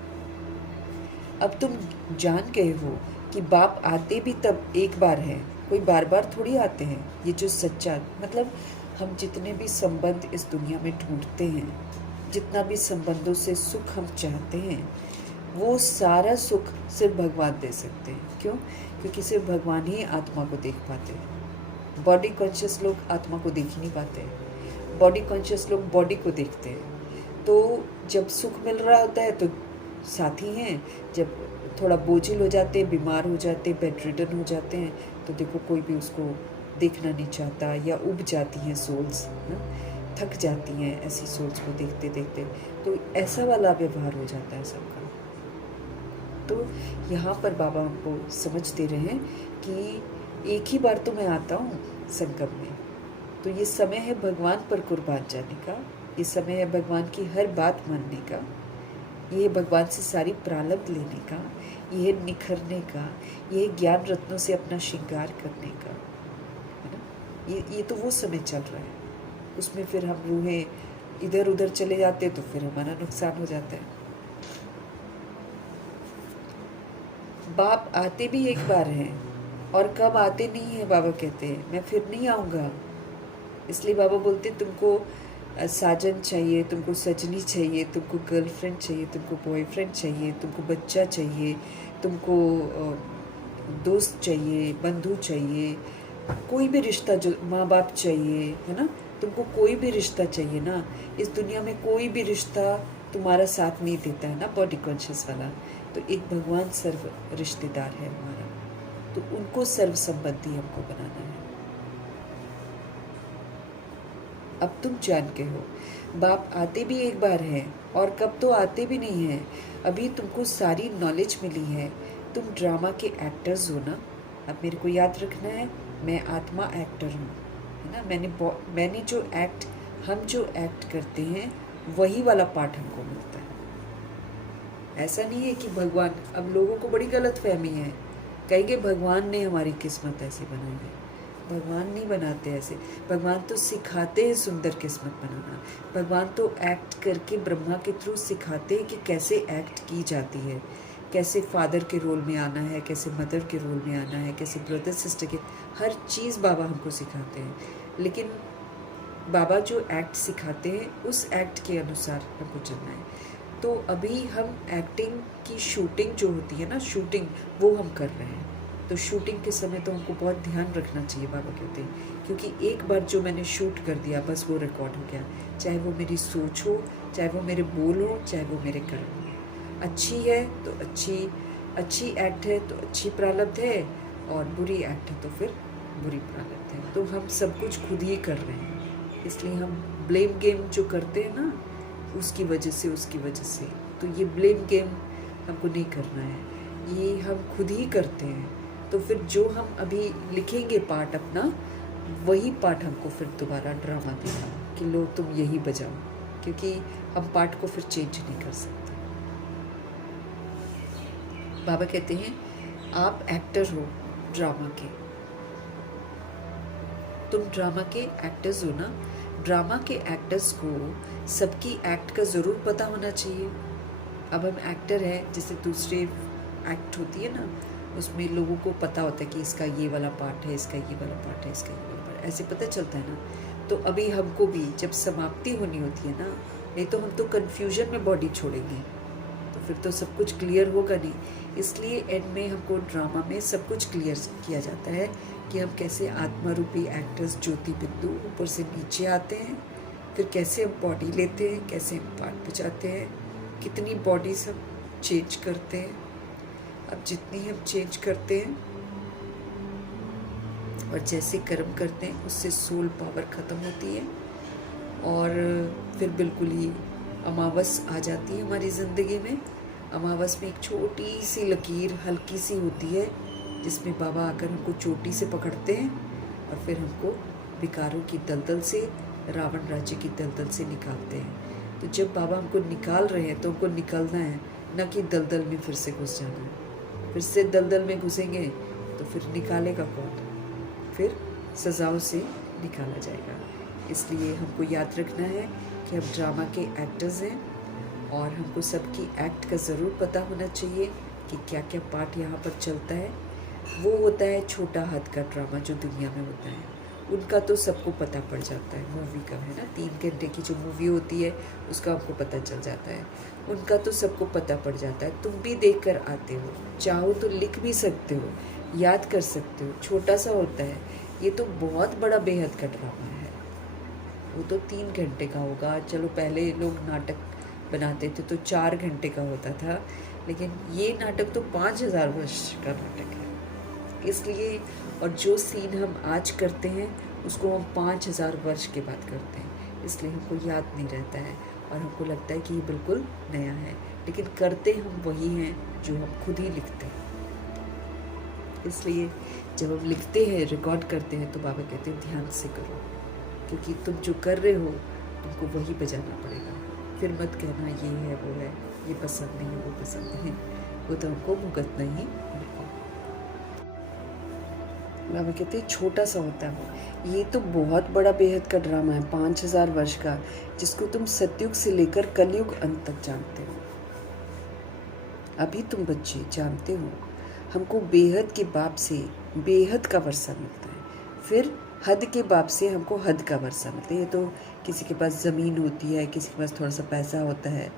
अब तुम जान गए हो कि बाप आते भी तब एक बार है, कोई बार बार थोड़ी आते हैं। ये जो सच्चा मतलब हम जितने भी संबंध इस दुनिया में ढूंढते हैं, जितना भी संबंधों से सुख हम चाहते हैं, वो सारा सुख सिर्फ भगवान दे सकते हैं। क्यों? क्योंकि सिर्फ भगवान ही आत्मा को देख पाते हैं। बॉडी कॉन्शियस लोग आत्मा को देख ही नहीं पाते, बॉडी कॉन्शियस लोग बॉडी को देखते हैं। तो जब सुख मिल रहा होता है तो साथी हैं, जब थोड़ा बोझिल हो जाते हैं, बीमार हो जाते हैं, बेड रिडन हो जाते हैं, तो देखो कोई भी उसको देखना नहीं चाहता, या उब जाती हैं सोल्स, थक जाती हैं ऐसी सोल्स को देखते देखते, तो ऐसा वाला व्यवहार हो जाता है सबका। तो यहाँ पर बाबा हमको समझ दे रहे हैं कि एक ही बार तो मैं आता हूँ संगम में, तो ये समय है भगवान पर कुर्बान जाने का, ये समय है भगवान की हर बात मानने का, ये है भगवान से सारी प्रारब्ध लेने का, ये है निखरने का, ये है ज्ञान रत्नों से अपना श्रृंगार करने का, है ना। ये तो वो समय चल रहा है, उसमें फिर हम रूहें इधर उधर चले जाते तो फिर हमारा नुकसान हो जाता है। बाप आते भी एक बार हैं और कब आते नहीं है, बाबा कहते हैं मैं फिर नहीं आऊँगा। इसलिए बाबा बोलते तुमको साजन चाहिए, तुमको सजनी चाहिए, तुमको गर्लफ्रेंड चाहिए, तुमको बॉयफ्रेंड चाहिए, तुमको बच्चा चाहिए, तुमको दोस्त चाहिए, बंधु चाहिए, कोई भी रिश्ता, जो माँ बाप चाहिए, है ना, तुमको कोई भी रिश्ता चाहिए ना। इस दुनिया में कोई भी रिश्ता तुम्हारा साथ नहीं देता है ना, बॉडी कॉन्शियस वाला। तो एक भगवान सर्व रिश्तेदार है हमारा, तो उनको सर्व संबंधी हमको बनाना है। अब तुम जान के हो, बाप आते भी एक बार हैं और कब तो आते भी नहीं हैं। अभी तुमको सारी नॉलेज मिली है, तुम ड्रामा के एक्टर्स हो ना। अब मेरे को याद रखना है, मैं आत्मा एक्टर हूँ, है ना। मैंने जो एक्ट, हम जो एक्ट करते हैं वही वाला पार्ट हमको मिलता है। ऐसा नहीं है कि भगवान, अब लोगों को बड़ी गलत फहमी है, कहेंगे भगवान ने हमारी किस्मत ऐसी बनाई है। भगवान नहीं बनाते ऐसे, भगवान तो सिखाते हैं सुंदर किस्मत बनाना। भगवान तो एक्ट करके ब्रह्मा के थ्रू सिखाते हैं कि कैसे एक्ट की जाती है, कैसे फादर के रोल में आना है, कैसे मदर के रोल में आना है, कैसे ब्रदर सिस्टर के, हर चीज़ बाबा हमको सिखाते हैं। लेकिन बाबा जो एक्ट सिखाते हैं उस एक्ट के अनुसार हमको चलना है। तो अभी हम एक्टिंग की शूटिंग जो होती है ना, शूटिंग वो हम कर रहे हैं। तो शूटिंग के समय तो हमको बहुत ध्यान रखना चाहिए, बाबा कहते हैं, क्योंकि एक बार जो मैंने शूट कर दिया बस वो रिकॉर्ड हो गया। चाहे वो मेरी सोच हो, चाहे वो मेरे बोल हो, चाहे वो मेरे कर्म हो। अच्छी है तो अच्छी एक्ट है तो अच्छी प्रारब्ध है, और बुरी एक्ट है तो फिर बुरी प्रारब्ध है। तो हम सब कुछ खुद ही कर रहे हैं, इसलिए हम ब्लेम गेम जो करते हैं ना, उसकी वजह से, तो ये ब्लेम गेम हमको नहीं करना है, ये हम खुद ही करते हैं। तो फिर जो हम अभी लिखेंगे पार्ट अपना, वही पार्ट हमको फिर दोबारा ड्रामा देना कि लो तुम यही बजाओ, क्योंकि हम पार्ट को फिर चेंज नहीं कर सकते। बाबा कहते हैं आप एक्टर हो ड्रामा के, तुम ड्रामा के एक्टर्स हो ना। ड्रामा के एक्टर्स को सबकी एक्ट का ज़रूर पता होना चाहिए। अब हम एक्टर हैं, जैसे दूसरे एक्ट होती है ना, उसमें लोगों को पता होता है कि इसका ये वाला पार्ट है, इसका ये वाला पार्ट है, इसका ये वाला पार्ट, ऐसे पता चलता है ना। तो अभी हमको भी जब समाप्ति होनी होती है ना, नहीं तो हम तो कन्फ्यूजन में बॉडी छोड़ेंगे, तो फिर तो सब कुछ क्लियर होगा नहीं। इसलिए एंड में हमको ड्रामा में सब कुछ क्लियर किया जाता है कि हम कैसे आत्मा रूपी एक्टर्स ज्योति बिंदु ऊपर से नीचे आते हैं, फिर कैसे हम बॉडी लेते हैं, कैसे हम पार्ट बचाते हैं, कितनी बॉडीज हम चेंज करते हैं। अब जितनी हम चेंज करते हैं और जैसे कर्म करते हैं, उससे सोल पावर ख़त्म होती है, और फिर बिल्कुल ही अमावस आ जाती है हमारी ज़िंदगी में। अमावस में एक छोटी सी लकीर हल्की सी होती है, जिसमें बाबा आकर हमको चोटी से पकड़ते हैं और फिर हमको विकारों की दलदल से, रावण राज्य की दलदल से निकालते हैं। तो जब बाबा हमको निकाल रहे हैं तो हमको निकलना है, न कि दलदल में फिर से घुस जाना है। फिर से दलदल में घुसेंगे तो फिर निकालेगा कौन, फिर सज़ाओं से निकाला जाएगा। इसलिए हमको याद रखना है कि हम ड्रामा के एक्टर्स हैं, और हमको सबकी एक्ट का ज़रूर पता होना चाहिए कि क्या क्या पार्ट यहाँ पर चलता है। वो होता है छोटा हद का ड्रामा जो दुनिया में होता है, उनका तो सबको पता पड़ जाता है। मूवी का है ना, 3 घंटे की जो मूवी होती है उसका हमको पता चल जाता है, उनका तो सबको पता पड़ जाता है। तुम भी देख कर आते हो, चाहो तो लिख भी सकते हो, याद कर सकते हो, छोटा सा होता है। ये तो बहुत बड़ा बेहद का ड्रामा है, वो तो 3 घंटे का होगा। चलो पहले लोग नाटक बनाते थे तो 4 घंटे का होता था, लेकिन ये नाटक तो 5000 वर्ष का नाटक है। इसलिए और जो सीन हम आज करते हैं उसको हम 5000 वर्ष के बाद करते हैं, इसलिए हमको याद नहीं रहता है और हमको लगता है कि ये बिल्कुल नया है, लेकिन करते हम वही हैं जो हम खुद ही लिखते हैं। इसलिए जब हम लिखते हैं, रिकॉर्ड करते हैं, तो बाबा कहते हैं ध्यान से करो, क्योंकि तुम जो कर रहे हो तुमको वही बजाना पड़ेगा। फिर मत कहना ये है वो है, ये पसंद नहीं है वो पसंद नहीं, वो तो हमको भुगतना ही पड़ेगा। बाबा कहते हैं छोटा सा होता है, ये तो बहुत बड़ा बेहद का ड्रामा है 5000 वर्ष का, जिसको तुम सतयुग से लेकर कलयुग अंत तक जानते हो। अभी तुम बच्चे जानते हो हमको बेहद के बाप से बेहद का वर्षा मिलता है, फिर हद के बाप से हमको हद का वर्षा मिलता है। ये तो किसी के पास ज़मीन होती है, किसी के पास थोड़ा सा पैसा होता है,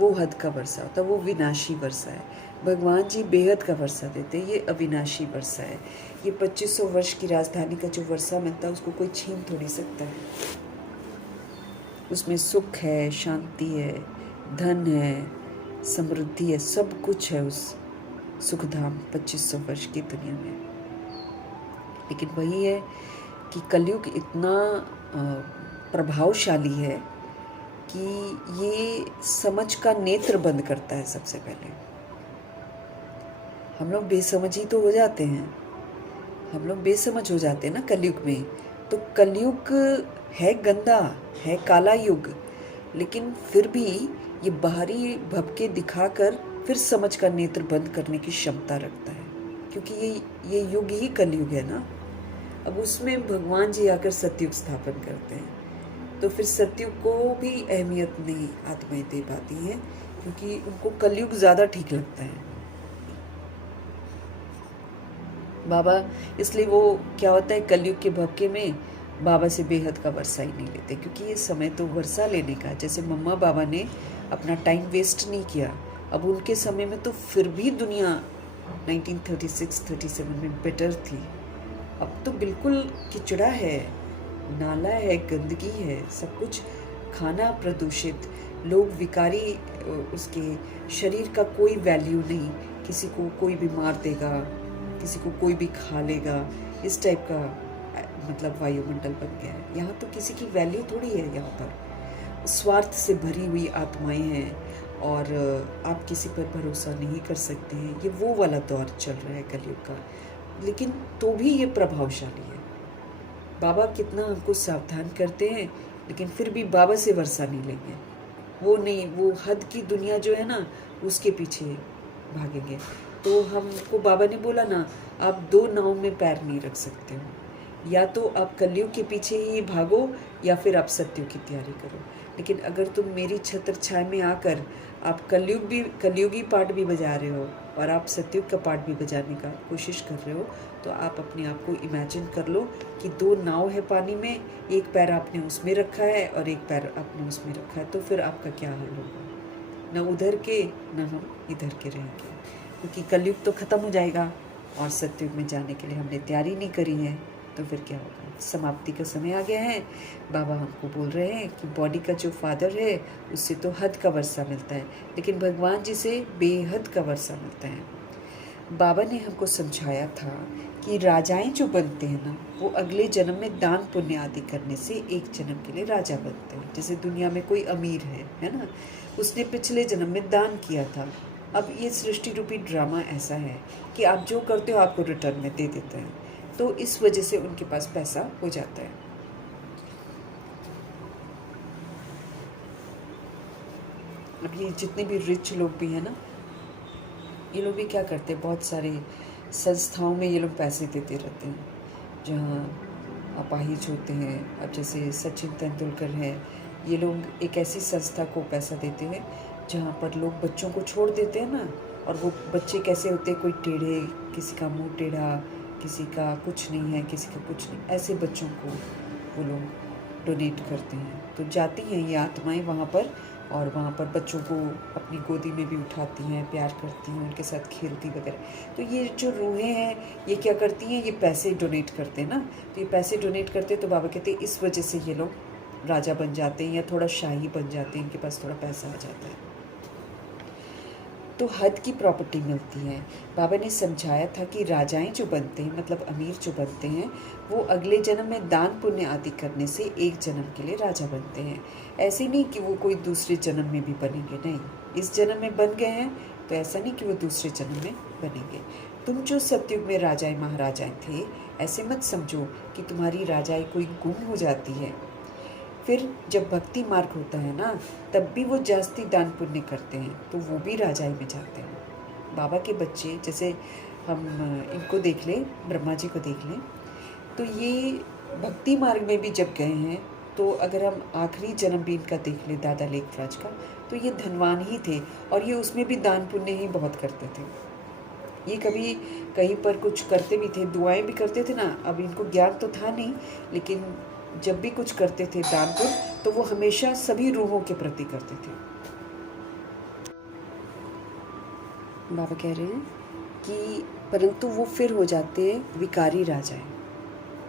वो हद का वर्षा होता है, वो विनाशी वर्षा है। भगवान जी बेहद का वर्षा देते हैं, ये अविनाशी वर्षा है। ये 2500 वर्ष की राजधानी का जो वर्षा मिलता है उसको कोई छीन थोड़ी सकता है। उसमें सुख है, शांति है, धन है, समृद्धि है, सब कुछ है उस सुखधाम 2500 वर्ष की दुनिया में। लेकिन वही है कि कलयुग इतना प्रभावशाली है कि ये समझ का नेत्र बंद करता है। सबसे पहले हम लोग बेसमझ ही तो हो जाते हैं, हम लोग बेसमझ हो जाते हैं ना कलयुग में। तो कलयुग है गंदा, है काला युग, लेकिन फिर भी ये बाहरी भपके दिखाकर फिर समझ का नेत्र बंद करने की क्षमता रखता है, क्योंकि ये युग ही कलयुग है ना। अब उसमें भगवान जी आकर सतयुग स्थापन करते हैं, तो फिर सतयुग को भी अहमियत नहीं आत्माएं दे पाती हैं, क्योंकि उनको कलयुग ज़्यादा ठीक लगता है। बाबा इसलिए वो क्या होता है, कलयुग के भपके में बाबा से बेहद का वर्षा ही नहीं लेते, क्योंकि ये समय तो वर्षा लेने का। जैसे मम्मा बाबा ने अपना टाइम वेस्ट नहीं किया, अब उनके समय में तो फिर भी दुनिया 1936-37 में बेटर थी। अब तो बिल्कुल किचड़ा है, नाला है, गंदगी है, सब कुछ, खाना प्रदूषित, लोग विकारी, उसके शरीर का कोई वैल्यू नहीं, किसी को कोई भी मार देगा, किसी को कोई भी खा लेगा, इस टाइप का मतलब वायुमंडल बन गया है। यहाँ तो किसी की वैल्यू थोड़ी है, यहाँ पर स्वार्थ से भरी हुई आत्माएं हैं और आप किसी पर भरोसा नहीं कर सकते हैं। ये वो वाला दौर चल रहा है कलयुग का, लेकिन तो भी ये प्रभावशाली है। बाबा कितना हमको सावधान करते हैं, लेकिन फिर भी बाबा से वर्षा नहीं लेंगे, वो नहीं, वो हद की दुनिया जो है ना उसके पीछे भागेंगे। तो हमको बाबा ने बोला ना, आप 2 नाव में पैर नहीं रख सकते हो, या तो आप कलयुग के पीछे ही भागो या फिर आप सतयुग की तैयारी करो। लेकिन अगर तुम मेरी छत्र छाया में आकर आप कलयुगी पार्ट भी बजा रहे हो और आप सतयुग का पार्ट भी बजाने का कोशिश कर रहे हो, तो आप अपने आप को इमेजिन कर लो कि 2 नाव है पानी में, एक पैर आपने उसमें रखा है और एक पैर आपने उसमें रखा है, तो फिर आपका क्या हाल होगा? न उधर के न हम इधर के रहेंगे, क्योंकि कलयुग तो ख़त्म हो जाएगा और सतयुग में जाने के लिए हमने तैयारी नहीं करी है, तो फिर क्या होगा? समाप्ति का समय आ गया है। बाबा हमको बोल रहे हैं कि बॉडी का जो फादर है उससे तो हद का वर्षा मिलता है, लेकिन भगवान जी से बेहद का वर्षा मिलता है। बाबा ने हमको समझाया था कि राजाएं जो बनते हैं ना, वो अगले जन्म में दान पुण्य आदि करने से एक जन्म के लिए राजा बनते हैं। जैसे दुनिया में कोई अमीर है ना, उसने पिछले जन्म में दान किया था। अब ये सृष्टि रूपी ड्रामा ऐसा है कि आप जो करते हो आपको रिटर्न में दे देते हैं, तो इस वजह से उनके पास पैसा हो जाता है। अब ये जितने भी रिच लोग भी हैं ना, ये लोग भी क्या करते हैं, बहुत सारे संस्थाओं में ये लोग पैसे देते रहते हैं, जहाँ अपाहिज होते हैं। अब जैसे सचिन तेंदुलकर है, ये लोग एक ऐसी संस्था को पैसा देते हैं जहाँ पर लोग बच्चों को छोड़ देते हैं ना, और वो बच्चे कैसे होते हैं, कोई टेढ़े, किसी का मुंह टेढ़ा, किसी का कुछ नहीं है, किसी का कुछ नहीं, ऐसे बच्चों को वो लोग डोनेट करते हैं। तो जाती हैं ये आत्माएं वहाँ पर, और वहाँ पर बच्चों को अपनी गोदी में भी उठाती हैं, प्यार करती हैं, उनके साथ खेलती वगैरह। तो ये जो रूहें हैं ये क्या करती हैं, ये पैसे डोनेट करते हैं ना, तो ये पैसे डोनेट करते हैं, तो बाबा कहते हैं इस वजह से ये लोग राजा बन जाते हैं या थोड़ा शाही बन जाते हैं, इनके पास थोड़ा पैसा आ जाता है। तो हद की प्रॉपर्टी मिलती है। बाबा ने समझाया था कि राजाएं जो बनते हैं, मतलब अमीर जो बनते हैं, वो अगले जन्म में दान पुण्य आदि करने से एक जन्म के लिए राजा बनते हैं। ऐसे नहीं कि वो कोई दूसरे जन्म में भी बनेंगे, नहीं। इस जन्म में बन गए हैं तो ऐसा नहीं कि वो दूसरे जन्म में बनेंगे। तुम जो सतयुग में राजाएं महाराजाएं थे, ऐसे मत समझो कि तुम्हारी राजाएं कोई गुम हो जाती है। फिर जब भक्ति मार्ग होता है ना, तब भी वो जास्ती दान पुण्य करते हैं, तो वो भी राजाई में जाते हैं। बाबा के बच्चे, जैसे हम इनको देख लें, ब्रह्मा जी को देख लें, तो ये भक्ति मार्ग में भी जब गए हैं, तो अगर हम आखिरी जन्म भी इनका देख लें, दादा लेखराज का, तो ये धनवान ही थे और ये उसमें भी दान पुण्य ही बहुत करते थे। ये कभी कहीं पर कुछ करते भी थे, दुआएं भी करते थे ना। अब इनको ज्ञान तो था नहीं, लेकिन जब भी कुछ करते थे दान पुण्य, तो वो हमेशा सभी रूहों के प्रति करते थे। बाबा कह रहे हैं कि परंतु वो फिर हो जाते हैं विकारी राजाएं।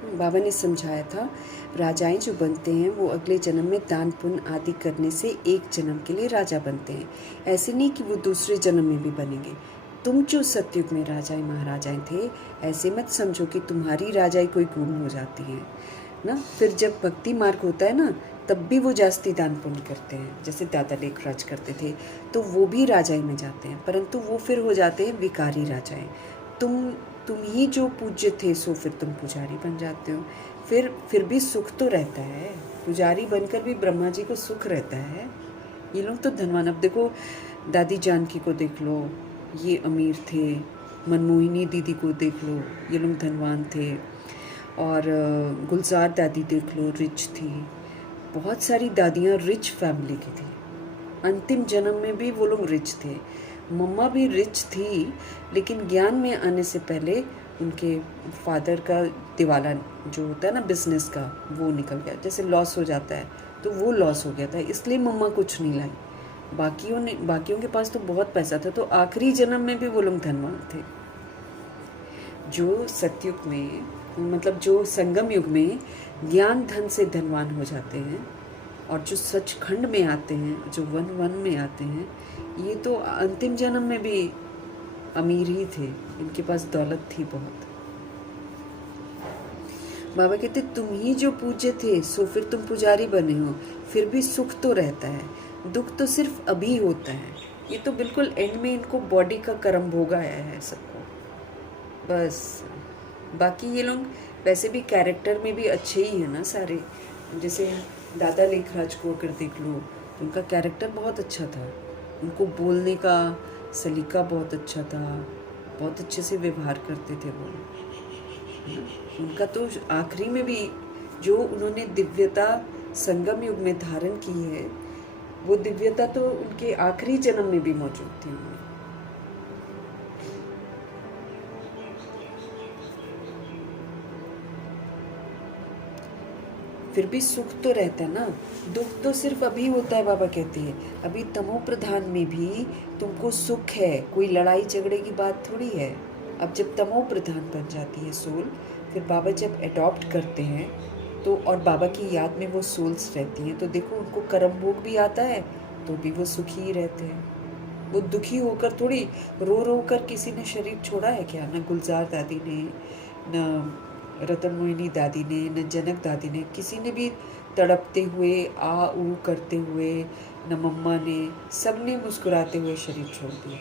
बाबा ने समझाया था, राजाएं जो बनते हैं वो अगले जन्म में दान पुण्य आदि करने से एक जन्म के लिए राजा बनते हैं। ऐसे नहीं कि वो दूसरे जन्म में भी बनेंगे। तुम जो सतयुग में राजाएं महाराजाएं थे, ऐसे मत समझो कि तुम्हारी राजाएं कोई गुम हो जाती हैं ना। फिर जब भक्ति मार्ग होता है ना, तब भी वो जास्ती दान पुण्य करते हैं, जैसे दादा लेखराज करते थे, तो वो भी राजाई में जाते हैं, परंतु वो फिर हो जाते हैं विकारी राजाएं। तुम ही जो पूज्य थे, सो फिर तुम पुजारी बन जाते हो। फिर भी सुख तो रहता है, पुजारी बनकर भी ब्रह्मा जी को सुख रहता है। ये लोग तो धनवान। अब देखो, दादी जानकी को देख लो, ये अमीर थे। मनमोहिनी दीदी को देख लो, ये लोग धनवान थे। और गुलजार दादी देख लो, रिच थी। बहुत सारी दादियाँ रिच फैमिली की थी। अंतिम जन्म में भी वो लोग रिच थे। मम्मा भी रिच थी, लेकिन ज्ञान में आने से पहले उनके फादर का दिवाला जो होता है ना बिजनेस का, वो निकल गया। जैसे लॉस हो जाता है, तो वो लॉस हो गया था, इसलिए मम्मा कुछ नहीं लाई। बाकियों के पास तो बहुत पैसा था, तो आखिरी जन्म में भी वो लोग धनवान थे। जो सतयुग में, मतलब जो संगम युग में ज्ञान धन से धनवान हो जाते हैं, और जो सचखंड में आते हैं, जो वन में आते हैं, ये तो अंतिम जन्म में भी अमीर ही थे, इनके पास दौलत थी बहुत। बाबा कहते, तुम ही जो पूज्य थे, सो फिर तुम पुजारी बने हो। फिर भी सुख तो रहता है, दुख तो सिर्फ अभी होता है। ये तो बिल्कुल एंड में इनको बॉडी का कर्म भोग आया है सबको, बस। बाकी ये लोग वैसे भी कैरेक्टर में भी अच्छे ही हैं ना सारे। जैसे दादा लेखराज को अगर देख लो, तो उनका कैरेक्टर बहुत अच्छा था। उनको बोलने का सलीका बहुत अच्छा था, बहुत अच्छे से व्यवहार करते थे वो। उनका तो आखिरी में भी जो उन्होंने दिव्यता संगम युग में धारण की है, वो दिव्यता तो उनके आखिरी जन्म में भी मौजूद थी। फिर भी सुख तो रहता है ना, दुख तो सिर्फ अभी होता है। बाबा कहते हैं अभी तमो प्रधान में भी तुमको सुख है, कोई लड़ाई झगड़े की बात थोड़ी है। अब जब तमो प्रधान बन जाती है सोल, फिर बाबा जब अडॉप्ट करते हैं तो, और बाबा की याद में वो सोल्स रहती हैं, तो देखो उनको कर्म भोग भी आता है, तो भी वो सुखी ही रहते हैं। वो दुखी होकर थोड़ी, रो रो कर किसी ने शरीर छोड़ा है क्या? न गुलजार दादी ने, न रतन मोहिनी दादी ने, न जनक दादी ने, किसी ने भी तड़पते हुए, आ ऊ करते हुए, न मम्मा ने, सब ने मुस्कुराते हुए शरीर छोड़ दिया।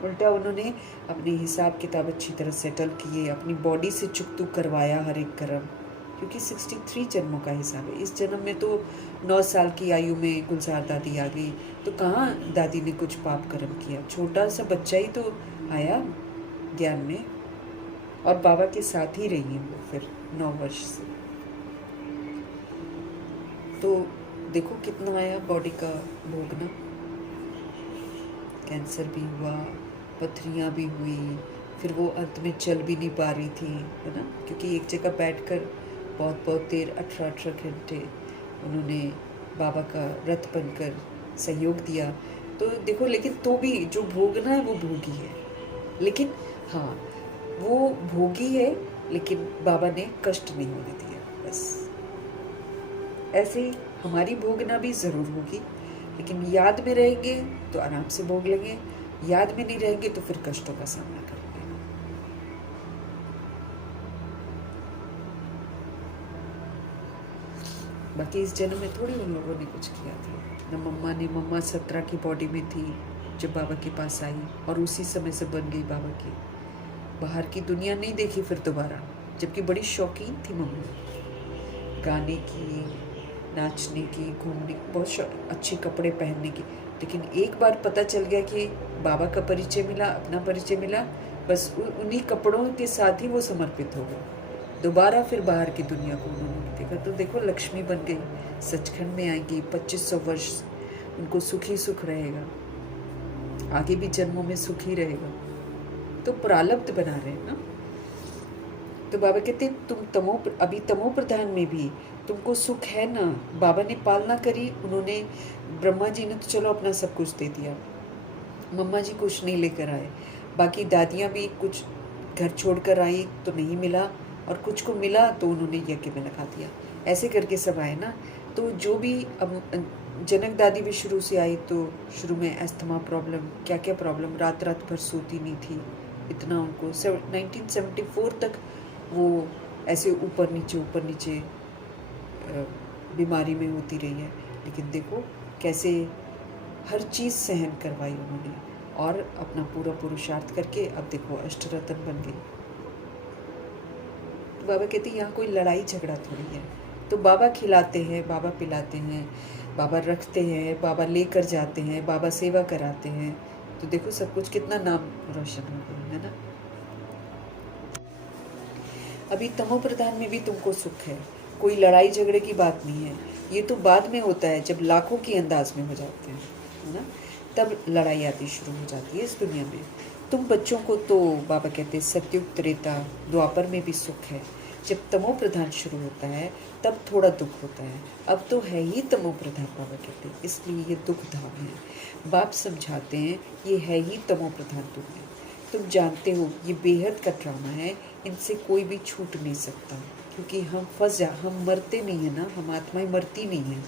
उल्टा उन्होंने अपने हिसाब किताब अच्छी तरह सेटल किए, अपनी बॉडी से चुकतुक करवाया हर एक कर्म, क्योंकि 63 जन्मों का हिसाब है। इस जन्म में तो 9 साल की आयु में गुलजार दादी आ गई, तो कहाँ दादी ने कुछ पाप कर्म किया, छोटा सा बच्चा ही तो आया ज्ञान में, और बाबा के साथ ही रही हैं वो फिर 9 वर्ष से। तो देखो कितना आया बॉडी का भोगना। कैंसर भी हुआ, पथरियाँ भी हुई, फिर वो अंत में चल भी नहीं पा रही थी, है ना, क्योंकि एक जगह बैठकर बहुत बहुत देर 18 घंटे उन्होंने बाबा का रथ बनकर सहयोग दिया। तो देखो, लेकिन तो भी जो भोगना है वो भोगी है, लेकिन हाँ वो भोगी है, लेकिन बाबा ने कष्ट नहीं होने दिया। बस ऐसे ही हमारी भोगना भी ज़रूर होगी, लेकिन याद में रहेंगे तो आराम से भोग लेंगे, याद में नहीं रहेंगे तो फिर कष्टों का सामना करेंगे। बाकी इस जन्म में थोड़ी उन लोगों ने कुछ किया था न। मम्मा 17 की बॉडी में थी जब बाबा के पास आई, और उसी समय से बन गई बाबा की। बाहर की दुनिया नहीं देखी फिर दोबारा, जबकि बड़ी शौकीन थी मम्मा गाने की, नाचने की, घूमने की, बहुत अच्छे कपड़े पहनने की। लेकिन एक बार पता चल गया कि बाबा का परिचय मिला, अपना परिचय मिला, बस उन्हीं कपड़ों के साथ ही वो समर्पित हो गए। दोबारा फिर बाहर की दुनिया को उन्होंने नहीं देखा। तो देखो लक्ष्मी बन गई, सचखंड में आएंगी, 2500 वर्ष उनको सुखी सुख रहेगा, आगे भी जन्मों में सुखी रहेगा। तो प्रारब्ध बना रहे हैं ना। तो बाबा कहते हैं तुम अभी तमो प्रधान में भी तुमको सुख है ना। बाबा ने पालना करी, उन्होंने, ब्रह्मा जी ने तो चलो अपना सब कुछ दे दिया, मम्मा जी कुछ नहीं लेकर आए, बाकी दादियाँ भी कुछ घर छोड़कर आई तो नहीं मिला, और कुछ को मिला तो उन्होंने यज्ञ में लगा दिया। ऐसे करके सब आए ना। तो जो भी, अब जनक दादी भी शुरू से आई तो शुरू में अस्थमा प्रॉब्लम, क्या क्या प्रॉब्लम, रात रात भर सोती नहीं थी, इतना उनको 1974 तक वो ऐसे ऊपर नीचे बीमारी में होती रही है। लेकिन देखो कैसे हर चीज़ सहन करवाई उन्होंने, और अपना पूरा पुरुषार्थ करके अब देखो अष्टरत्न बन गई। तो बाबा कहते हैं यहाँ कोई लड़ाई झगड़ा थोड़ी है। तो बाबा खिलाते हैं, बाबा पिलाते हैं, बाबा रखते हैं, बाबा लेकर जाते हैं, बाबा सेवा कराते हैं। तो देखो सब कुछ कितना नाम रोशन हो गया है ना। अभी तमो प्रधान में भी तुमको सुख है, कोई लड़ाई झगड़े की बात नहीं है। ये तो बाद में होता है जब लाखों की अंदाज में हो जाते हैं, है ना, तब लड़ाई आती शुरू हो जाती है इस दुनिया में। तुम बच्चों को तो बाबा कहते हैं सतयुग त्रेता द्वापर में भी सुख है। जब तमो प्रधान शुरू होता है तब थोड़ा दुख होता है, अब तो है ही तमो प्रधान बाबा कहते हैं, इसलिए ये दुख धाम है। बाप समझाते हैं ये है ही तमो प्रधान दुनिया। तुम जानते हो ये बेहद का ड्रामा है, इनसे कोई भी छूट नहीं सकता, क्योंकि हम मरते नहीं हैं ना, हम आत्माएं मरती नहीं हैं।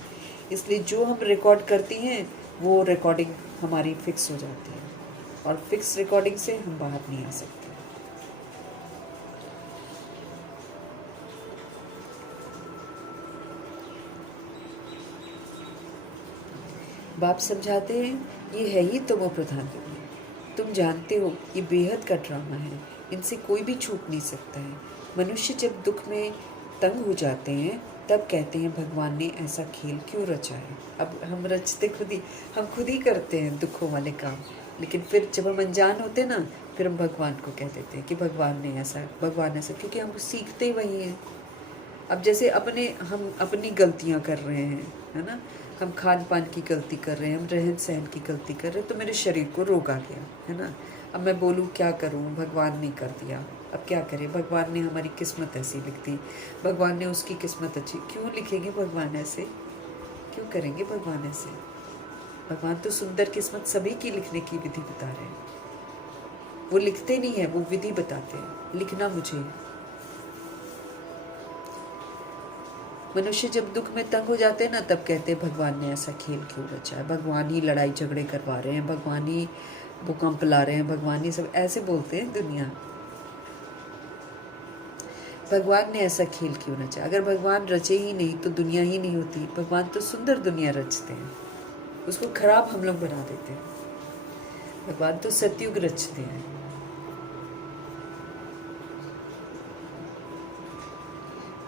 इसलिए जो हम रिकॉर्ड करती हैं वो रिकॉर्डिंग हमारी फिक्स हो जाती है, और फिक्स रिकॉर्डिंग से हम बाहर नहीं आ सकते। बाप समझाते हैं ये है ही तमो प्रधान दुनिया। तुम जानते हो ये बेहद का ड्रामा है, इनसे कोई भी छूट नहीं सकता है। मनुष्य जब दुख में तंग हो जाते हैं तब कहते हैं भगवान ने ऐसा खेल क्यों रचा है। अब हम रचते हम खुद ही करते हैं दुखों वाले काम, लेकिन फिर जब हम अनजान होते हैं ना, फिर हम भगवान को कह देते हैं कि भगवान ऐसा, क्योंकि हम सीखते ही वही हैं। अब जैसे हम अपनी गलतियां कर रहे हैं, है ना, हम खान पान की गलती कर रहे हैं, हम रहन सहन की गलती कर रहे हैं, तो मेरे शरीर को रोग आ गया, है ना। अब मैं बोलूँ क्या करूँ, भगवान ने कर दिया, अब क्या करें, भगवान ने हमारी किस्मत ऐसी लिख दी, भगवान ने उसकी किस्मत अच्छी, क्यों लिखेंगे भगवान ऐसे, क्यों करेंगे भगवान ऐसे। भगवान तो सुंदर किस्मत सभी की लिखने की विधि बता रहे हैं। वो लिखते नहीं है, वो विधि बताते हैं, लिखना मुझे है। मनुष्य जब दुख में तंग हो जाते हैं ना, तब कहते हैं भगवान ने ऐसा खेल क्यों रचा है, भगवान ही लड़ाई झगड़े करवा रहे हैं, भगवान ही भूकंप ला रहे हैं, भगवान ही सब ऐसे बोलते हैं दुनिया। भगवान ने ऐसा खेल क्यों रचा। अगर भगवान रचे ही नहीं तो दुनिया ही नहीं होती। भगवान तो सुंदर दुनिया रचते हैं, उसको खराब हम लोग बना देते हैं। भगवान तो सतयुग रचते हैं।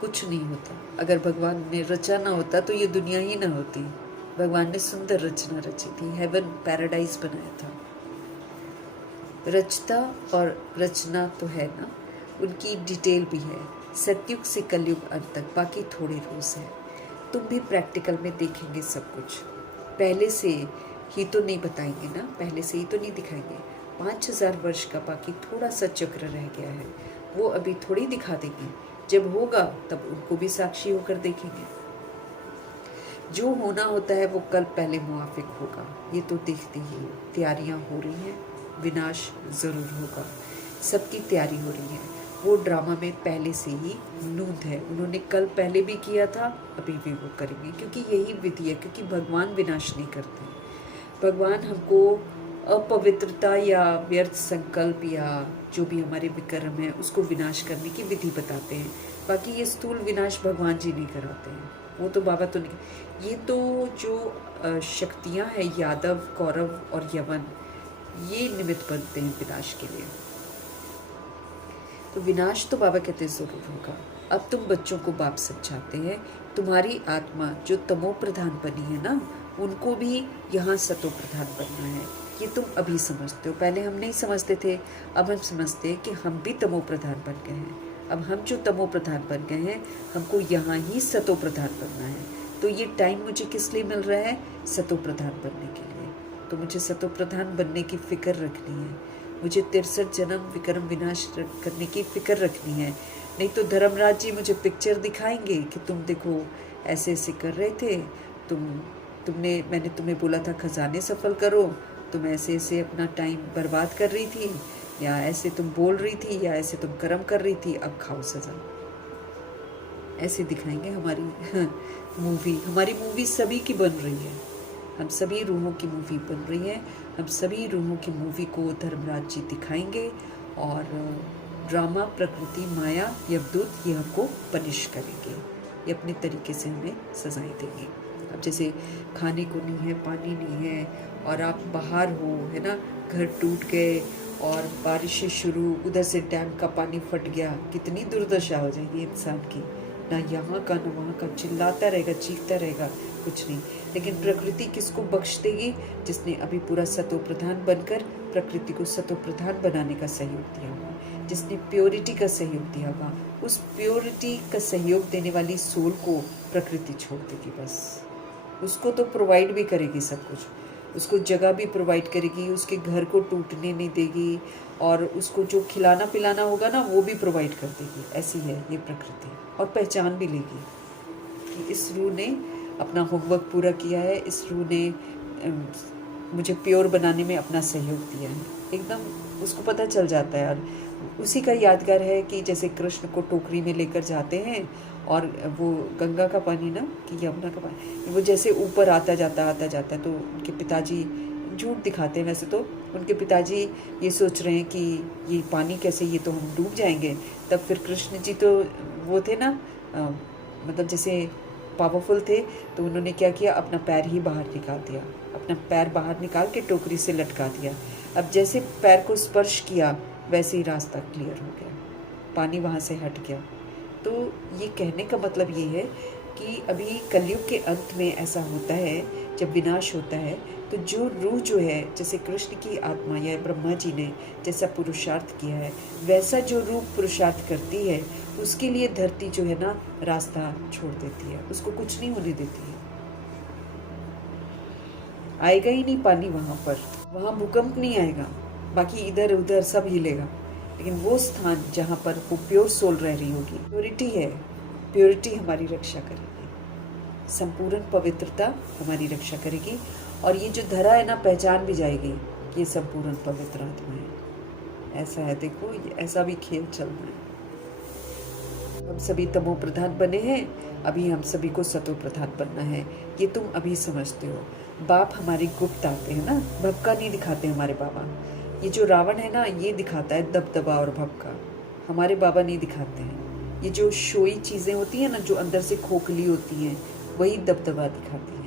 कुछ नहीं होता, अगर भगवान ने रचा ना होता तो ये दुनिया ही ना होती। भगवान ने सुंदर रचना रची थी, हेवन पैराडाइज बनाया था। रचता और रचना तो है ना, उनकी डिटेल भी है, सतयुग से कलयुग अंत तक, बाकी थोड़े रोज है। तुम भी प्रैक्टिकल में देखेंगे सब कुछ, पहले से ही तो नहीं बताएंगे ना, पहले से ही तो नहीं दिखाएंगे। 5000 वर्ष का बाकी थोड़ा सा चक्र रह गया है, वो अभी थोड़ी दिखा देंगे। जब होगा तब उनको भी साक्षी होकर देखेंगे। जो होना होता है वो कल पहले मुआफिक होगा, ये तो देखते ही तैयारियां हो रही हैं, विनाश जरूर होगा, सबकी तैयारी हो रही है। वो ड्रामा में पहले से ही नूंद है, उन्होंने कल पहले भी किया था, अभी भी वो करेंगे, क्योंकि यही विधि है, क्योंकि भगवान विनाश नहीं करते। भगवान हमको अपवित्रता या व्यर्थ संकल्प या जो भी हमारे विकर्म है उसको विनाश करने की विधि बताते हैं। बाकी ये स्थूल विनाश भगवान जी नहीं कराते हैं, वो तो बाबा तो नहीं। ये तो जो शक्तियाँ हैं यादव, कौरव और यवन, ये निमित्त बनते हैं विनाश के लिए। तो विनाश तो बाबा कहते हैं जरूर होगा। अब तुम बच्चों को बाप समझाते हैं, तुम्हारी आत्मा जो तमो प्रधान बनी है ना, उनको भी यहाँ सतो प्रधान बनना है। ये तुम अभी समझते हो, पहले हम नहीं समझते थे। अब हम समझते हैं कि हम भी तमो प्रधान बन गए हैं। अब हम जो तमो प्रधान बन गए हैं, हमको यहाँ ही सतो प्रधान बनना है। तो ये टाइम मुझे किस लिए मिल रहा है? सतो प्रधान बनने के लिए। तो मुझे सतो प्रधान बनने की फिक्र रखनी है, मुझे 63 जन्म विक्रम विनाश करने की फिक्र रखनी है। नहीं तो धर्मराज जी मुझे पिक्चर दिखाएंगे कि तुम देखो ऐसे ऐसे कर रहे थे, मैंने तुम्हें बोला था खजाने सफल करो, तुम ऐसे ऐसे अपना टाइम बर्बाद कर रही थी, या ऐसे तुम बोल रही थी, या ऐसे तुम कर्म कर रही थी, अब खाओ सजा। ऐसे दिखाएंगे हमारी हमारी मूवी सभी की बन रही है। हम सभी रूहों की मूवी बन रही है। हम सभी रूहों की मूवी को धर्मराज जी दिखाएंगे और ड्रामा, प्रकृति, माया, यमदूत ये हमको पनिश करेंगे। ये अपने तरीके से हमें सजाएं देंगे। अब जैसे खाने को नहीं है, पानी नहीं है और आप बाहर हो, है ना, घर टूट गए और बारिशें शुरू, उधर से डैम का पानी फट गया, कितनी दुर्दशा हो जाएगी इंसान की। ना यहाँ का ना वहाँ का, चिल्लाता रहेगा, चीखता रहेगा, कुछ नहीं। लेकिन प्रकृति किसको बख्श देगी? जिसने अभी पूरा सतो प्रधान बनकर प्रकृति को सतो प्रधान बनाने का सहयोग दिया होगा, जिसने प्योरिटी का सहयोग दिया होगा। उस प्योरिटी का सहयोग देने वाली सोल को प्रकृति छोड़ देगी बस। उसको तो प्रोवाइड भी करेगी सब कुछ, उसको जगह भी प्रोवाइड करेगी, उसके घर को टूटने नहीं देगी, और उसको जो खिलाना पिलाना होगा ना वो भी प्रोवाइड कर देगी। ऐसी है ये प्रकृति, और पहचान भी लेगी कि इस रूह ने अपना होमवर्क पूरा किया है, इस रूह ने मुझे प्योर बनाने में अपना सहयोग दिया है। एकदम उसको पता चल जाता है। और उसी का यादगार है कि जैसे कृष्ण को टोकरी में लेकर जाते हैं और वो गंगा का पानी ना कि यमुना का पानी, वो जैसे ऊपर आता जाता तो उनके पिताजी झूठ दिखाते हैं। वैसे तो उनके पिताजी ये सोच रहे हैं कि ये पानी कैसे, ये तो हम डूब जाएंगे। तब फिर कृष्ण जी तो वो थे ना, मतलब जैसे पावरफुल थे, तो उन्होंने क्या किया, अपना पैर ही बाहर निकाल दिया, अपना पैर बाहर निकाल के टोकरी से लटका दिया। अब जैसे पैर को स्पर्श किया वैसे ही रास्ता क्लियर हो गया, पानी वहाँ से हट गया। तो ये कहने का मतलब ये है कि अभी कलयुग के अंत में ऐसा होता है, जब विनाश होता है तो जो रूह जो है, जैसे कृष्ण की आत्मा या ब्रह्मा जी ने जैसा पुरुषार्थ किया है, वैसा जो रूह पुरुषार्थ करती है, उसके लिए धरती जो है ना रास्ता छोड़ देती है, उसको कुछ नहीं होने देती है। आएगा ही नहीं पानी वहाँ पर, वहाँ भूकंप नहीं आएगा, बाकी इधर उधर सब हिलेगा। लेकिन वो स्थान जहाँ पर वो प्योर सोल रह रही होगी, प्योरिटी है, प्योरिटी हमारी रक्षा करेगी, संपूर्ण पवित्रता हमारी रक्षा करेगी। और ये जो धरा है ना, पहचान भी जाएगी कि ये संपूर्ण पवित्र आत्मा है। ऐसा है, देखो ऐसा भी खेल चल रहा है। हम सभी तमो प्रधान बने हैं, अभी हम सभी को सतो प्रधान बनना है। ये तुम अभी समझते हो। बाप हमारे गुप्त आते हैं ना, भपका नहीं दिखाते हमारे बाबा। ये जो रावण है ना, ये दिखाता है दबदबा और भपका, हमारे बाबा नहीं दिखाते हैं। ये जो शोई चीज़ें होती हैं ना, जो अंदर से खोखली होती हैं, वही दबदबा दिखाती हैं।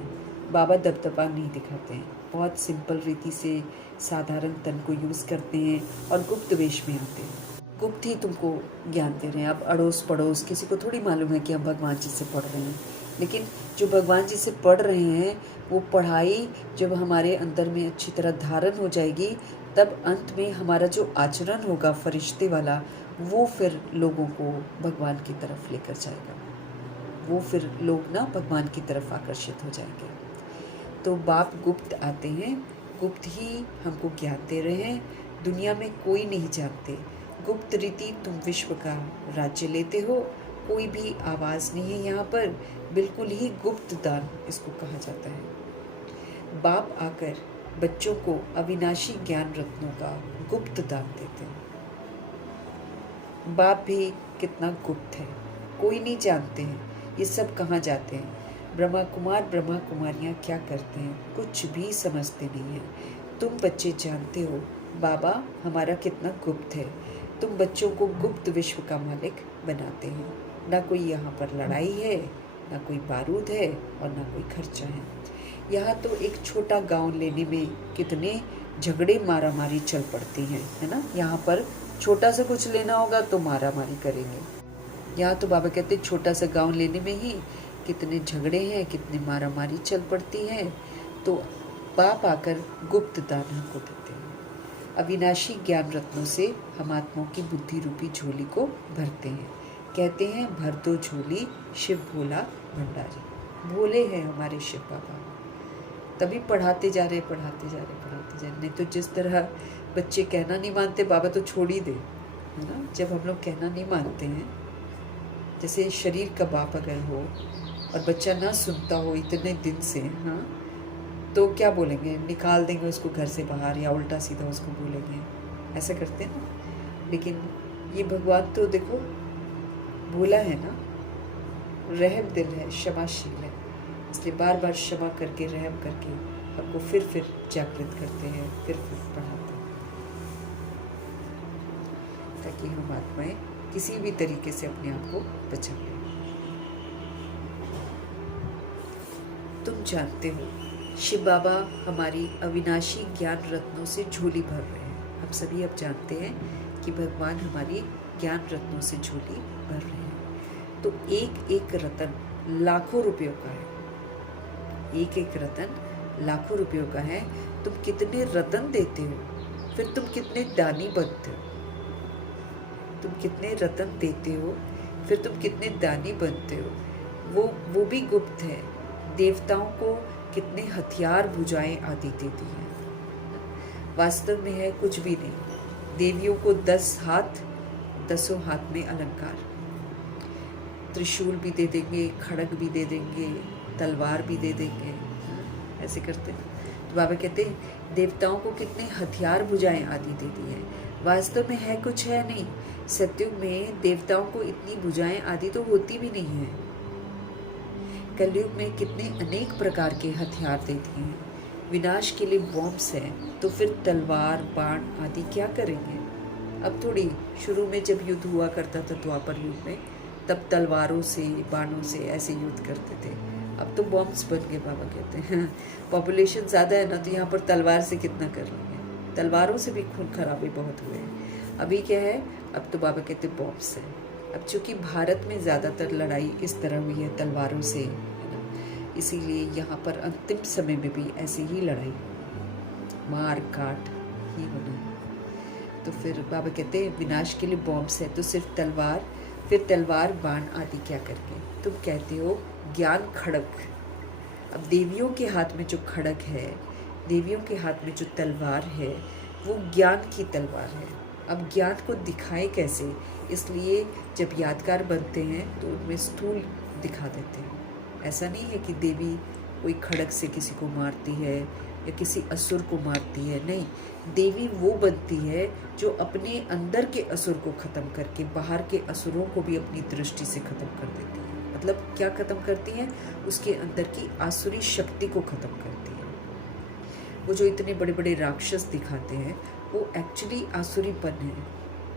बाबा दबदबा नहीं दिखाते हैं, बहुत सिंपल रीति से साधारण तन को यूज़ करते हैं और गुप्त वेश में आते हैं। गुप्त ही तुमको ज्ञान दे रहे हैं। अब अड़ोस पड़ोस किसी को थोड़ी मालूम है कि हम भगवान जी से पढ़ रहे हैं। लेकिन जो भगवान जी से पढ़ रहे हैं, वो पढ़ाई जब हमारे अंदर में अच्छी तरह धारण हो जाएगी, तब अंत में हमारा जो आचरण होगा फरिश्ते वाला, वो फिर लोगों को भगवान की तरफ लेकर जाएगा। वो फिर लोग ना भगवान की तरफ आकर्षित हो जाएंगे। तो बाप गुप्त आते हैं, गुप्त ही हमको ज्ञान दे रहे हैं। दुनिया में कोई नहीं जानते, गुप्त रीति तुम विश्व का राज्य लेते हो। कोई भी आवाज़ नहीं है यहाँ पर, बिल्कुल ही गुप्त दान इसको कहा जाता है। बाप आकर बच्चों को अविनाशी ज्ञान रत्नों का गुप्त दान देते हैं। बाप भी कितना गुप्त है, कोई नहीं जानते हैं ये सब कहाँ जाते हैं। ब्रह्मा कुमार ब्रह्मा कुमारियाँ क्या करते हैं, कुछ भी समझते नहीं हैं। तुम बच्चे जानते हो बाबा हमारा कितना गुप्त है। तुम बच्चों को गुप्त विश्व का मालिक बनाते हो। ना कोई यहाँ पर लड़ाई है, ना कोई बारूद है और ना कोई खर्चा है। यहाँ तो एक छोटा गांव लेने में कितने झगड़े मारामारी चल पड़ती हैं, है ना। यहाँ पर छोटा सा कुछ लेना होगा तो मारामारी करेंगे। यहाँ तो बाबा कहते हैं छोटा सा गांव लेने में ही कितने झगड़े हैं, कितनी मारामारी चल पड़ती है। तो बाप आकर गुप्त दान हमको देते हैं। अविनाशी ज्ञान रत्नों से हम आत्माओं की बुद्धि रूपी झोली को भरते हैं। कहते हैं भर दो झोली शिव भोला भंडारी। भोले हैं हमारे शिव बाबा, तभी पढ़ाते जा रहे पढ़ाते जा रहे। नहीं तो जिस तरह बच्चे कहना नहीं मानते, बाबा तो छोड़ ही दे, है ना। जब हम लोग कहना नहीं मानते हैं, जैसे शरीर का बाप अगर हो और बच्चा ना सुनता हो इतने दिन से, हाँ, तो क्या बोलेंगे, निकाल देंगे उसको घर से बाहर या उल्टा सीधा उसको बोलेंगे, ऐसा करते हैं ना। लेकिन ये भगवान तो देखो भोला है ना, रहम दिल है, क्षमाशील है, इसलिए बार बार क्षमा करके रहम करके हमको फिर जागृत करते हैं, फिर पढ़ाते हैं, ताकि हम आत्माएं किसी भी तरीके से अपने आप को बचा लें। तुम जानते हो शिव बाबा हमारी अविनाशी ज्ञान रत्नों से झोली भर रहे हैं। हम सभी अब जानते हैं कि भगवान हमारी ज्ञान रत्नों से झोली भर रहे हैं। तो एक एक रतन लाखों रुपयों का है, एक एक रतन लाखों रुपयों का है। तुम कितने रतन देते हो, फिर तुम कितने दानी बनते हो। तुम कितने रतन देते हो, फिर तुम कितने दानी बनते हो, वो भी गुप्त है। देवताओं को कितने हथियार भुजाएं आदि देती हैं। वास्तव में है कुछ भी नहीं। देवियों को 10 हाथ, 10 हाथ में अलंकार, त्रिशूल भी दे देंगे, खड़ग भी दे देंगे, तलवार भी दे देंगे, ऐसे करते हैं। तो बाबा कहते हैं देवताओं को कितने हथियार भुजाएं आदि दे दी है। वास्तव में है कुछ है नहीं। सत्युग में देवताओं को इतनी भुजाएं आदि तो होती भी नहीं है। कलयुग में कितने अनेक प्रकार के हथियार देती हैं। विनाश के लिए बॉम्ब्स हैं, तो फिर तलवार बाण आदि क्या करेंगे। अब थोड़ी, शुरू में जब युद्ध हुआ करता था द्वापर युग में, तब तलवारों से बाणों से ऐसे युद्ध करते थे। अब तो बॉम्ब्स बन गए। बाबा कहते हैं पॉपुलेशन ज़्यादा है ना, तो यहाँ पर तलवार से कितना कर लेंगे। तलवारों से भी खून खराबे बहुत हुए हैं। अभी क्या है, अब तो बाबा कहते बॉम्ब्स है। अब चूंकि भारत में ज़्यादातर लड़ाई इस तरह हुई है तलवारों से, है ना, इसीलिए यहाँ पर अंतिम समय में भी ऐसी ही लड़ाई मार काट ही होना है। तो फिर बाबा कहते हैं विनाश के लिए बॉम्ब्स है, तो सिर्फ तलवार, फिर तलवार बाण आदि क्या करके। तुम कहते हो ज्ञान खड़ग। अब देवियों के हाथ में जो खड़ग है, देवियों के हाथ में जो तलवार है, वो ज्ञान की तलवार है। अब ज्ञान को दिखाए कैसे, इसलिए जब यादगार बनते हैं तो उनमें स्थूल दिखा देते हैं। ऐसा नहीं है कि देवी कोई खड़ग से किसी को मारती है या किसी असुर को मारती है, नहीं। देवी वो बनती है जो अपने अंदर के असुर को ख़त्म करके बाहर के असुरों को भी अपनी दृष्टि से ख़त्म कर देती है। मतलब क्या ख़त्म करती हैं, उसके अंदर की आसुरी शक्ति को ख़त्म करती है। वो जो इतने बड़े बड़े राक्षस दिखाते हैं, वो एक्चुअली आसुरीपन है।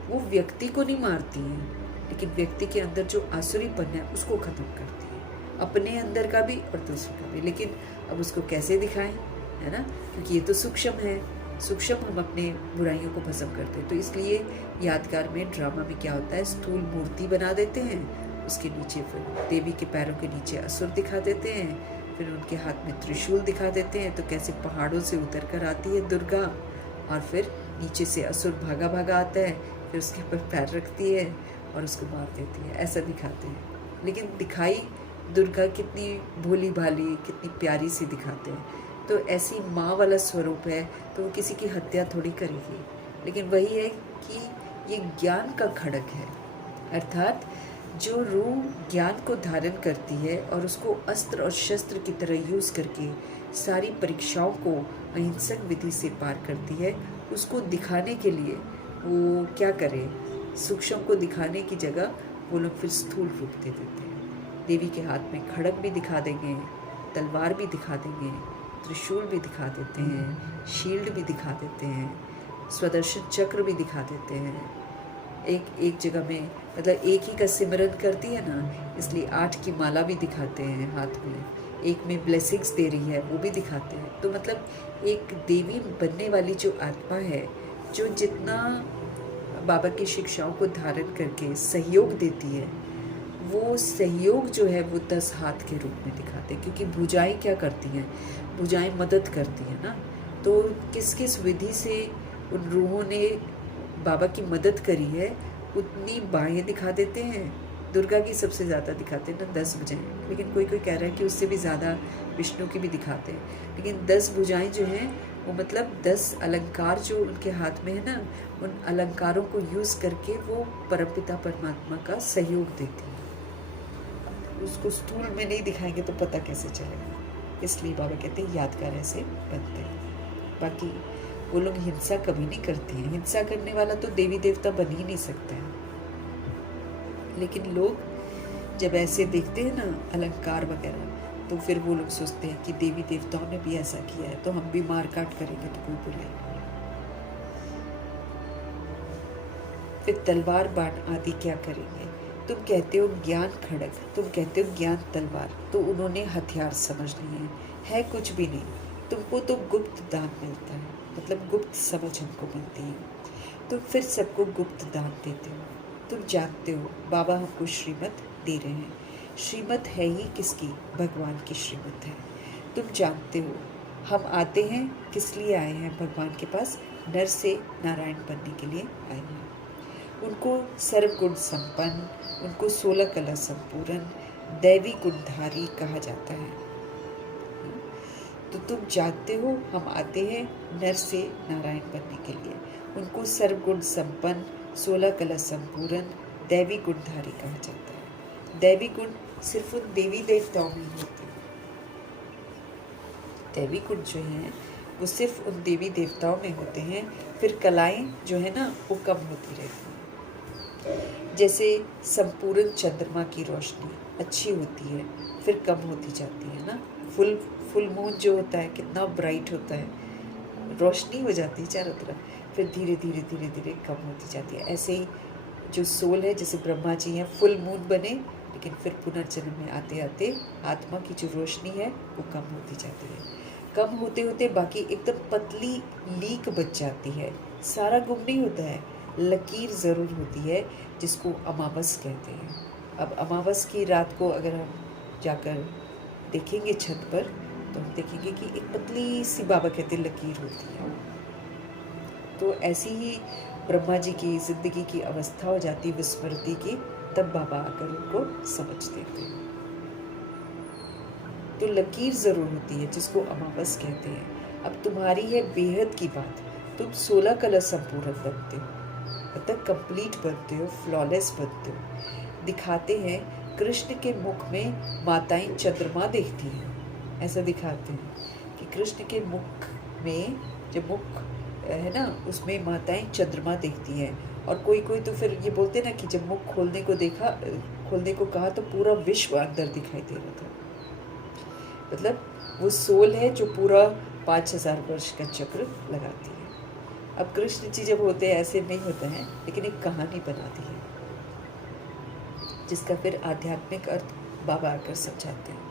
वो व्यक्ति को नहीं मारती हैं, लेकिन व्यक्ति के अंदर जो आसुरीपन है उसको ख़त्म करती है, अपने अंदर का भी और दूसरे का भी। लेकिन अब उसको कैसे दिखाएं, है ना, क्योंकि ये तो सूक्ष्म है। सूक्ष्म हम अपने बुराइयों को भस्म करते हैं। तो इसलिए यादगार में ड्रामा में क्या होता है, स्थूल मूर्ति बना देते हैं, उसके नीचे फिर देवी के पैरों के नीचे असुर दिखा देते हैं, फिर उनके हाथ में त्रिशूल दिखा देते हैं। तो कैसे पहाड़ों से उतर कर आती है दुर्गा, और फिर नीचे से असुर भागा भागा आता है, फिर उसके ऊपर पैर रखती है और उसको मार देती है, ऐसा दिखाते हैं। लेकिन दिखाई दुर्गा कितनी भोली भाली, कितनी प्यारी सी दिखाते हैं। तो ऐसी माँ वाला स्वरूप है, तो वो किसी की हत्या थोड़ी करेगी। लेकिन वही है कि ये ज्ञान का खड़ग है, अर्थात जो रूह ज्ञान को धारण करती है और उसको अस्त्र और शस्त्र की तरह यूज़ करके सारी परीक्षाओं को अहिंसक विधि से पार करती है, उसको दिखाने के लिए वो क्या करे, सूक्ष्म को दिखाने की जगह वो लोग फिर स्थूल रूप दे देते हैं। देवी के हाथ में खड़ग भी दिखा देंगे, तलवार भी दिखा देंगे, त्रिशूल भी दिखा देते हैं, शील्ड भी दिखा देते हैं, स्वदर्शन चक्र भी दिखा देते हैं। एक जगह में मतलब एक ही का सिमरन करती है ना, इसलिए 8 की माला भी दिखाते हैं हाथ में। एक में ब्लेसिंग्स दे रही है वो भी दिखाते हैं। तो मतलब एक देवी बनने वाली जो आत्मा है, जो जितना बाबा की शिक्षाओं को धारण करके सहयोग देती है, वो सहयोग जो है वो 10 हाथ के रूप में दिखाते हैं। क्योंकि भुजाएं क्या करती हैं, भुजाएं मदद करती हैं ना। तो किस किस विधि से उन रूहों ने बाबा की मदद करी है, उतनी बाहें दिखा देते हैं। दुर्गा की सबसे ज़्यादा दिखाते हैं ना, 10 भुजाएं। लेकिन कोई कह रहा है कि उससे भी ज़्यादा विष्णु की भी दिखाते हैं। लेकिन 10 भुजाएं जो हैं वो मतलब 10 अलंकार जो उनके हाथ में है ना, उन अलंकारों को यूज़ करके वो परमपिता परमात्मा का सहयोग देती है। उसको स्थूल में नहीं दिखाएंगे तो पता कैसे चलेगा। इसलिए बाबा कहते हैं यादगार ऐसे बनते हैं। बाकी वो लोग हिंसा कभी नहीं करते हैं। हिंसा करने वाला तो देवी देवता बन ही नहीं सकता है। लेकिन लोग जब ऐसे देखते हैं ना अलंकार वगैरह, तो फिर वो लोग सोचते हैं कि देवी देवताओं ने भी ऐसा किया है, तो हम भी मार काट करेंगे तो कोई बुराई नहीं। फिर तलवार बाण आदि क्या करेंगे? तुम कहते हो ज्ञान खड़ग, तुम कहते हो ज्ञान तलवार, तो उन्होंने हथियार समझ लिए है कुछ भी नहीं। तुमको तो गुप्त दान मिलता है, मतलब गुप्त समझ हमको मिलती है, तो फिर सबको गुप्त दान देते हो। तुम जानते हो बाबा हमको श्रीमत दे रहे हैं। श्रीमत है ही किसकी? भगवान की श्रीमत है। तुम जानते हो हम आते हैं किस लिए आए हैं भगवान के पास? नर से नारायण बनने के लिए आए हैं। उनको सर्वगुण संपन्न, उनको 16 कला संपूर्ण, दैवी गुणधारी कहा जाता है। तो तुम जानते हो हम आते हैं नर से नारायण बनने के लिए। उनको सर्वगुण संपन्न, 16 कला संपूर्ण, दैवी गुणधारी कहा जाता है। दैवी गुण सिर्फ उन देवी देवताओं में होते हैं। दैवी गुण जो हैं वो सिर्फ उन देवी देवताओं में होते हैं। फिर कलाएं जो है ना वो कम होती रहती हैं। जैसे संपूर्ण चंद्रमा की रोशनी अच्छी होती है, फिर कम होती जाती है ना। फुल मून जो होता है कितना ब्राइट होता है, रोशनी हो जाती है चारों तरफ, फिर धीरे धीरे धीरे धीरे कम होती जाती है। ऐसे ही जो सोल है, जैसे ब्रह्मा जी हैं, फुल मून बने, लेकिन फिर पुनर्जन्म में आते आते आत्मा की जो रोशनी है वो कम होती जाती है। कम होते होते बाकी एकदम पतली लीक बच जाती है। सारा गुम नहीं होता है, लकीर ज़रूर होती है, जिसको अमावस कहते हैं। अब अमावस की रात को अगर हम जाकर देखेंगे छत पर, तो हम देखेंगे कि एक पतली सी, बाबा कहते लकीर होती है। तो ऐसी ही ब्रह्मा जी की जिंदगी की अवस्था हो जाती विस्मृति की, तब बाबा आकर उनको समझ देते हैं। तो लकीर ज़रूर होती है, जिसको अमावस कहते हैं। अब तुम्हारी है बेहद की बात, तुम 16 कला संपूर्ण बनते हो, मतलब कंप्लीट बनते हो, फ्लॉलेस बनते हो। दिखाते हैं कृष्ण के मुख में माताएं चंद्रमा देखती हैं। ऐसा दिखाते हैं कि कृष्ण के मुख में, जब मुख है ना, उसमें माताएं चंद्रमा देखती हैं। और कोई कोई तो फिर ये बोलते ना कि जब मुख खोलने को कहा तो पूरा विश्व अंदर दिखाई दे रहा था। मतलब वो सोल है जो पूरा 5000 वर्ष का चक्र लगाती है। अब कृष्ण जी जब होते हैं ऐसे नहीं होता है, लेकिन एक कहानी बनाती है, जिसका फिर आध्यात्मिक अर्थ बाबा आकर समझाते हैं।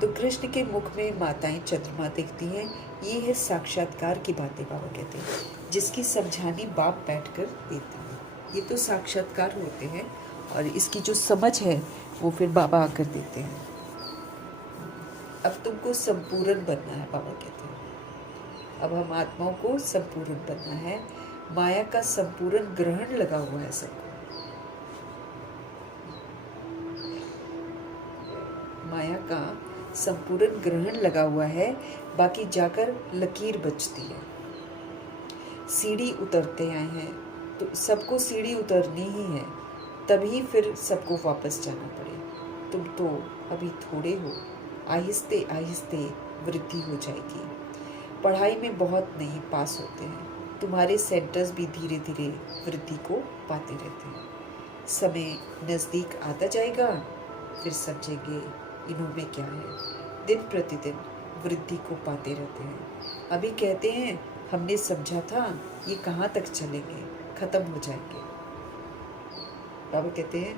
तो कृष्ण के मुख में माताएं चंद्रमा देखती हैं। ये है साक्षात्कार की बातें, बाबा कहते हैं, जिसकी समझानी बाप बैठकर देते हैं। ये तो साक्षात्कार होते हैं, और इसकी जो समझ है वो फिर बाबा आकर देते हैं। अब तुमको संपूर्ण बनना है, बाबा कहते हैं। अब हम आत्माओं को संपूर्ण बनना है। माया का संपूर्ण ग्रहण लगा हुआ है सबको। माया का संपूर्ण ग्रहण लगा हुआ है, बाकी जाकर लकीर बचती है। सीढ़ी उतरते आए हैं, तो सबको सीढ़ी उतरनी ही है, तभी फिर सबको वापस जाना पड़े। तुम तो अभी थोड़े हो, आहिस्ते आहिस्ते वृद्धि हो जाएगी। पढ़ाई में बहुत नहीं पास होते हैं, तुम्हारे सेंटर्स भी धीरे धीरे वृद्धि को पाते रहते हैं। समय नज़दीक आता जाएगा, फिर समझेंगे इन्हों में क्या है। दिन प्रतिदिन वृद्धि को पाते रहते हैं। अभी कहते हैं हमने समझा था, ये कहाँ तक चलेंगे, खत्म हो जाएंगे। बाबा कहते हैं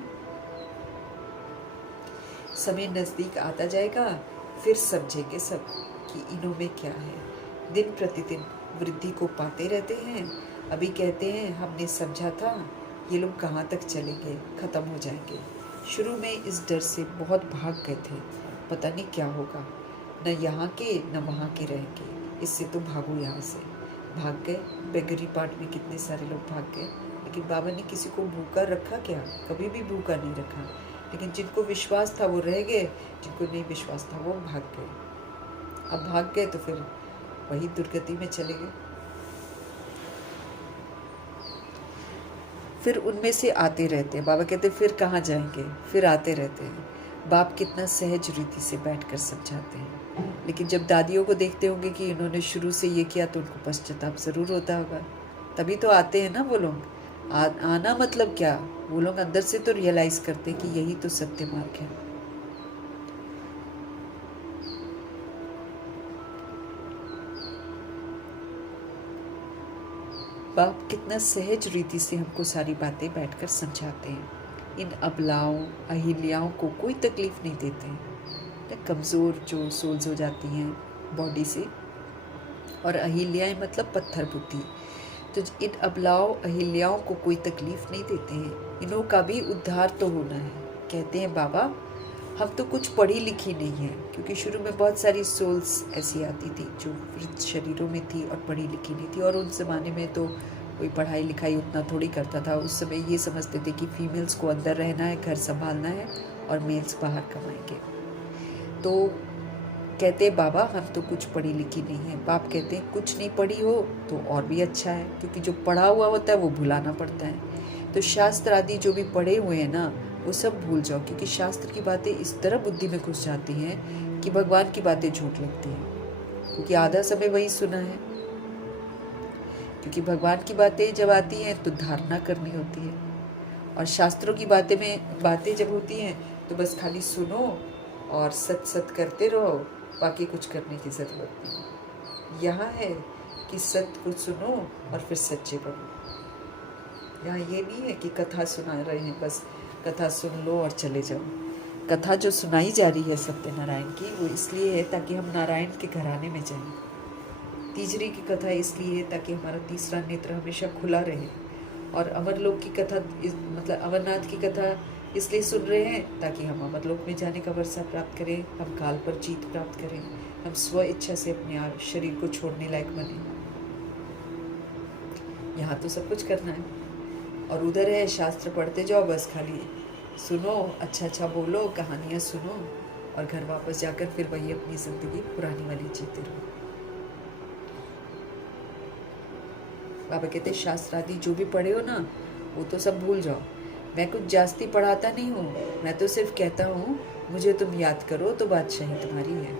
समय नजदीक आता जाएगा, फिर समझेंगे सब कि इन्हों में क्या है। दिन प्रतिदिन वृद्धि को पाते रहते हैं। अभी कहते हैं हमने समझा था, ये लोग कहाँ तक चलेंगे, खत्म हो जाएंगे। शुरू में इस डर से बहुत भाग गए थे, पता नहीं क्या होगा, न यहाँ के न वहाँ के रहेंगे, इससे तो भागो यहाँ से। भाग गए। बेगरी पार्ट में कितने सारे लोग भाग गए, लेकिन बाबा ने किसी को भूखा रखा क्या? कभी भी भूखा नहीं रखा। लेकिन जिनको विश्वास था वो रह गए, जिनको नहीं विश्वास था वो भाग गए। अब भाग गए तो फिर वही दुर्गति में चले गए। फिर उनमें से आते रहते हैं। बाबा कहते फिर कहाँ जाएंगे, फिर आते रहते हैं। बाप कितना सहज रीति से बैठकर समझाते हैं। लेकिन जब दादियों को देखते होंगे कि इन्होंने शुरू से ये किया तो उनको पश्चाताप जरूर होता होगा, तभी तो आते हैं ना वो लोग। आना मतलब क्या, वो लोग अंदर से तो रियलाइज करते हैं कि यही तो सत्य मार्ग है। बाप कितना सहज रीति से हमको सारी बातें बैठकर समझाते हैं। इन अबलाओं अहिल्याओं को कोई तकलीफ नहीं देते हैं। कमज़ोर जो सोल्स हो जाती हैं बॉडी से, और अहिल्याएं मतलब पत्थर बुद्धि, तो इन अबलाओं अहिल्याओं को कोई तकलीफ नहीं देते हैं। इन्हों का भी उद्धार तो होना है। कहते हैं बाबा हम तो कुछ पढ़ी लिखी नहीं है, क्योंकि शुरू में बहुत सारी सोल्स ऐसी आती थी जो वृद्ध शरीरों में थी और पढ़ी लिखी नहीं थी। और उस ज़माने में तो कोई पढ़ाई लिखाई उतना थोड़ी करता था। उस समय ये समझते थे कि फीमेल्स को अंदर रहना है, घर संभालना है, और मेल्स बाहर कमाएंगे। तो कहते बाबा हम तो कुछ पढ़ी लिखी नहीं है। बाप कहते हैं कुछ नहीं पढ़ी हो तो और भी अच्छा है, क्योंकि जो पढ़ा हुआ होता है वो भुलाना पड़ता है। तो शास्त्र आदि जो भी पढ़े हुए हैं ना, वो सब भूल जाओ, क्योंकि शास्त्र की बातें इस तरह बुद्धि में घुस जाती हैं कि भगवान की बातें झूठ लगती हैं, क्योंकि आधा समय वही सुना है। क्योंकि भगवान की बातें जब आती हैं तो धारणा करनी होती है, और शास्त्रों की बातें जब होती हैं तो बस खाली सुनो और सच सच करते रहो, बाकी कुछ करने की ज़रूरत नहीं। यहाँ है कि सत्य कुछ सुनो और फिर सच्चे बनो। यहाँ ये नहीं है कि कथा सुना रहे हैं, बस कथा सुन लो और चले जाओ। कथा जो सुनाई जा रही है सत्यनारायण की, वो इसलिए है ताकि हम नारायण के घराने में जाएं। तीसरी की कथा इसलिए है ताकि हमारा तीसरा नेत्र हमेशा खुला रहे। और अमरलोक की कथा मतलब अमरनाथ की कथा इसलिए सुन रहे हैं ताकि हम अमरलोक में जाने का वर्षा प्राप्त करें, हम काल पर जीत प्राप्त करें, हम स्व इच्छा से अपने शरीर को छोड़ने लायक बने। यहाँ तो सब कुछ करना है, और उधर है शास्त्र पढ़ते जाओ, बस खाली सुनो, अच्छा अच्छा बोलो, कहानियाँ सुनो, और घर वापस जाकर फिर वही अपनी जिंदगी पुरानी वाली जीते रहो। बाबा कहते शास्त्र आदि जो भी पढ़े हो ना, वो तो सब भूल जाओ। मैं कुछ जास्ती पढ़ाता नहीं हूँ, मैं तो सिर्फ कहता हूँ मुझे तुम याद करो तो बादशाही तुम्हारी है।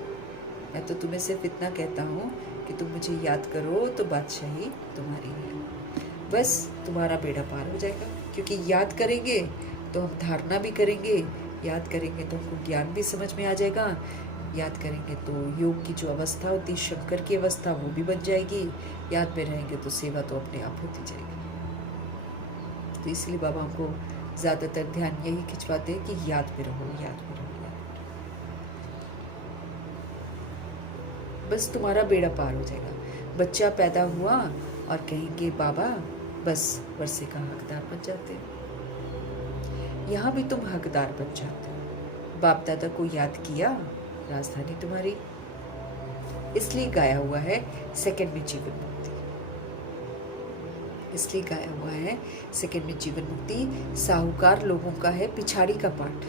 मैं तो तुम्हें सिर्फ इतना कहता हूँ कि तुम मुझे याद करो तो बादशाही तुम्हारी है। बस तुम्हारा बेड़ा पार हो जाएगा, क्योंकि याद करेंगे तो हम धारणा भी करेंगे, याद करेंगे तो हमको ज्ञान भी समझ में आ जाएगा, याद करेंगे तो योग की जो अवस्था होती, शंकर की अवस्था, वो भी बन जाएगी। याद में रहेंगे तो सेवा तो अपने आप होती जाएगी। तो इसलिए बाबा हमको ज़्यादातर ध्यान यही खिंचवाते हैं कि याद में रहो, याद में रहो, बस तुम्हारा बेड़ा पार हो जाएगा। बच्चा पैदा हुआ और कहेंगे बाबा, बस वर्षे का हकदार बन जाते हो। यहाँ भी तुम हकदार बन जाते हो। बाप दादा को याद किया, राजधानी तुम्हारी। इसलिए गाया हुआ है सेकंड में जीवन मुक्ति, इसलिए गाया हुआ है सेकंड में जीवन मुक्ति। साहूकार लोगों का है पिछाड़ी का पाठ,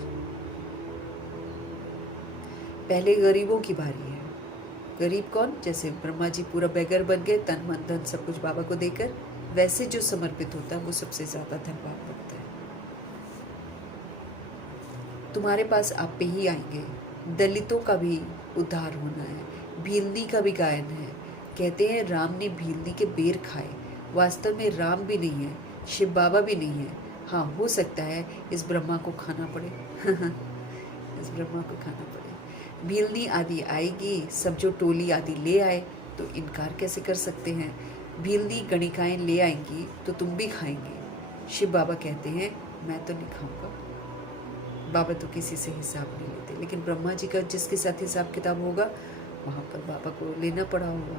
पहले गरीबों की बारी है। गरीब कौन? जैसे ब्रह्मा जी पूरा बेगर बन गए, तन मन धन सब कुछ बाबा को देकर, वैसे जो समर्पित होता है वो सबसे ज्यादा धनवान बनता है। तुम्हारे पास आप पे ही आएंगे। दलितों का भी उद्धार होना है, भीलनी का भी गायन है। कहते हैं राम ने भीलनी के बेर खाए, वास्तव में राम भी नहीं है, शिव बाबा भी नहीं है। हाँ, हो सकता है इस ब्रह्मा को खाना पड़े इस ब्रह्मा को खाना पड़े। भीलनी आदि आएगी, सब जो टोली आदि ले आए तो इनकार कैसे कर सकते हैं। भीलनी गणिकाएं ले आएंगी तो तुम भी खाएंगे। शिव बाबा कहते हैं मैं तो नहीं खाऊंगा। बाबा तो किसी से हिसाब नहीं लेते, लेकिन ब्रह्मा जी का जिसके साथ हिसाब किताब होगा वहाँ पर बाबा को लेना पड़ा होगा।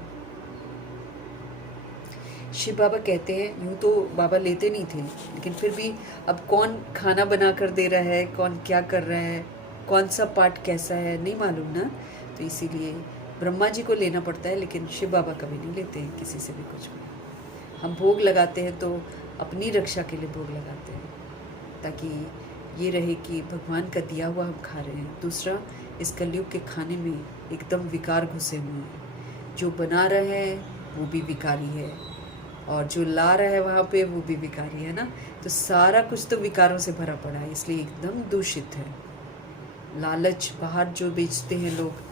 शिव बाबा कहते हैं यूँ तो बाबा लेते नहीं थे, लेकिन फिर भी अब कौन खाना बना कर दे रहा है, कौन क्या कर रहा है, कौन सा पार्ट कैसा है नहीं मालूम ना, तो इसीलिए ब्रह्मा जी को लेना पड़ता है, लेकिन शिव बाबा कभी नहीं लेते हैं किसी से भी कुछ भी। हम भोग लगाते हैं तो अपनी रक्षा के लिए भोग लगाते हैं, ताकि ये रहे कि भगवान का दिया हुआ हम खा रहे हैं। दूसरा, इस कलयुग के खाने में एकदम विकार घुसे हुए हैं। जो बना रहे हैं वो भी विकारी है, और जो ला रहा है वहाँ पे वो भी विकारी है ना। तो सारा कुछ तो विकारों से भरा पड़ा है, इसलिए एकदम दूषित है। लालच, बाहर जो बेचते हैं लोग,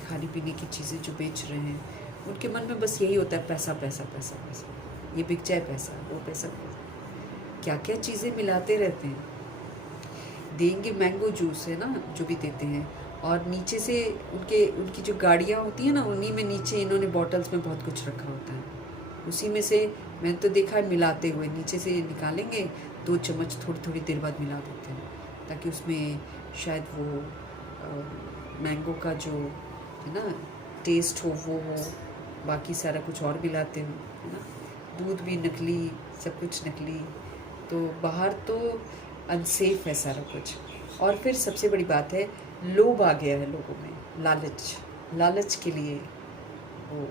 खाने पीने की चीज़ें जो बेच रहे हैं, उनके मन में बस यही होता है पैसा पैसा पैसा पैसा, ये बिक जाए पैसा, वो पैसा, क्या क्या चीज़ें मिलाते रहते हैं। देंगे मैंगो जूस है ना जो भी देते हैं, और नीचे से उनकी जो गाड़ियाँ होती हैं ना, उन्हीं में नीचे इन्होंने बॉटल्स में बहुत कुछ रखा होता है। उसी में से मैंने तो देखा है मिलाते हुए, नीचे से निकालेंगे 2 चम्मच, थोड़ी थोड़ी देर बाद मिला देते हैं, ताकि उसमें शायद वो मैंगो का जो है ना टेस्ट हो वो हो, बाकी सारा कुछ और मिलाते हो है ना। दूध भी नकली, सब कुछ नकली, तो बाहर तो अनसेफ है सारा कुछ। और फिर सबसे बड़ी बात है, लोभ आ गया है लोगों में, लालच के लिए वो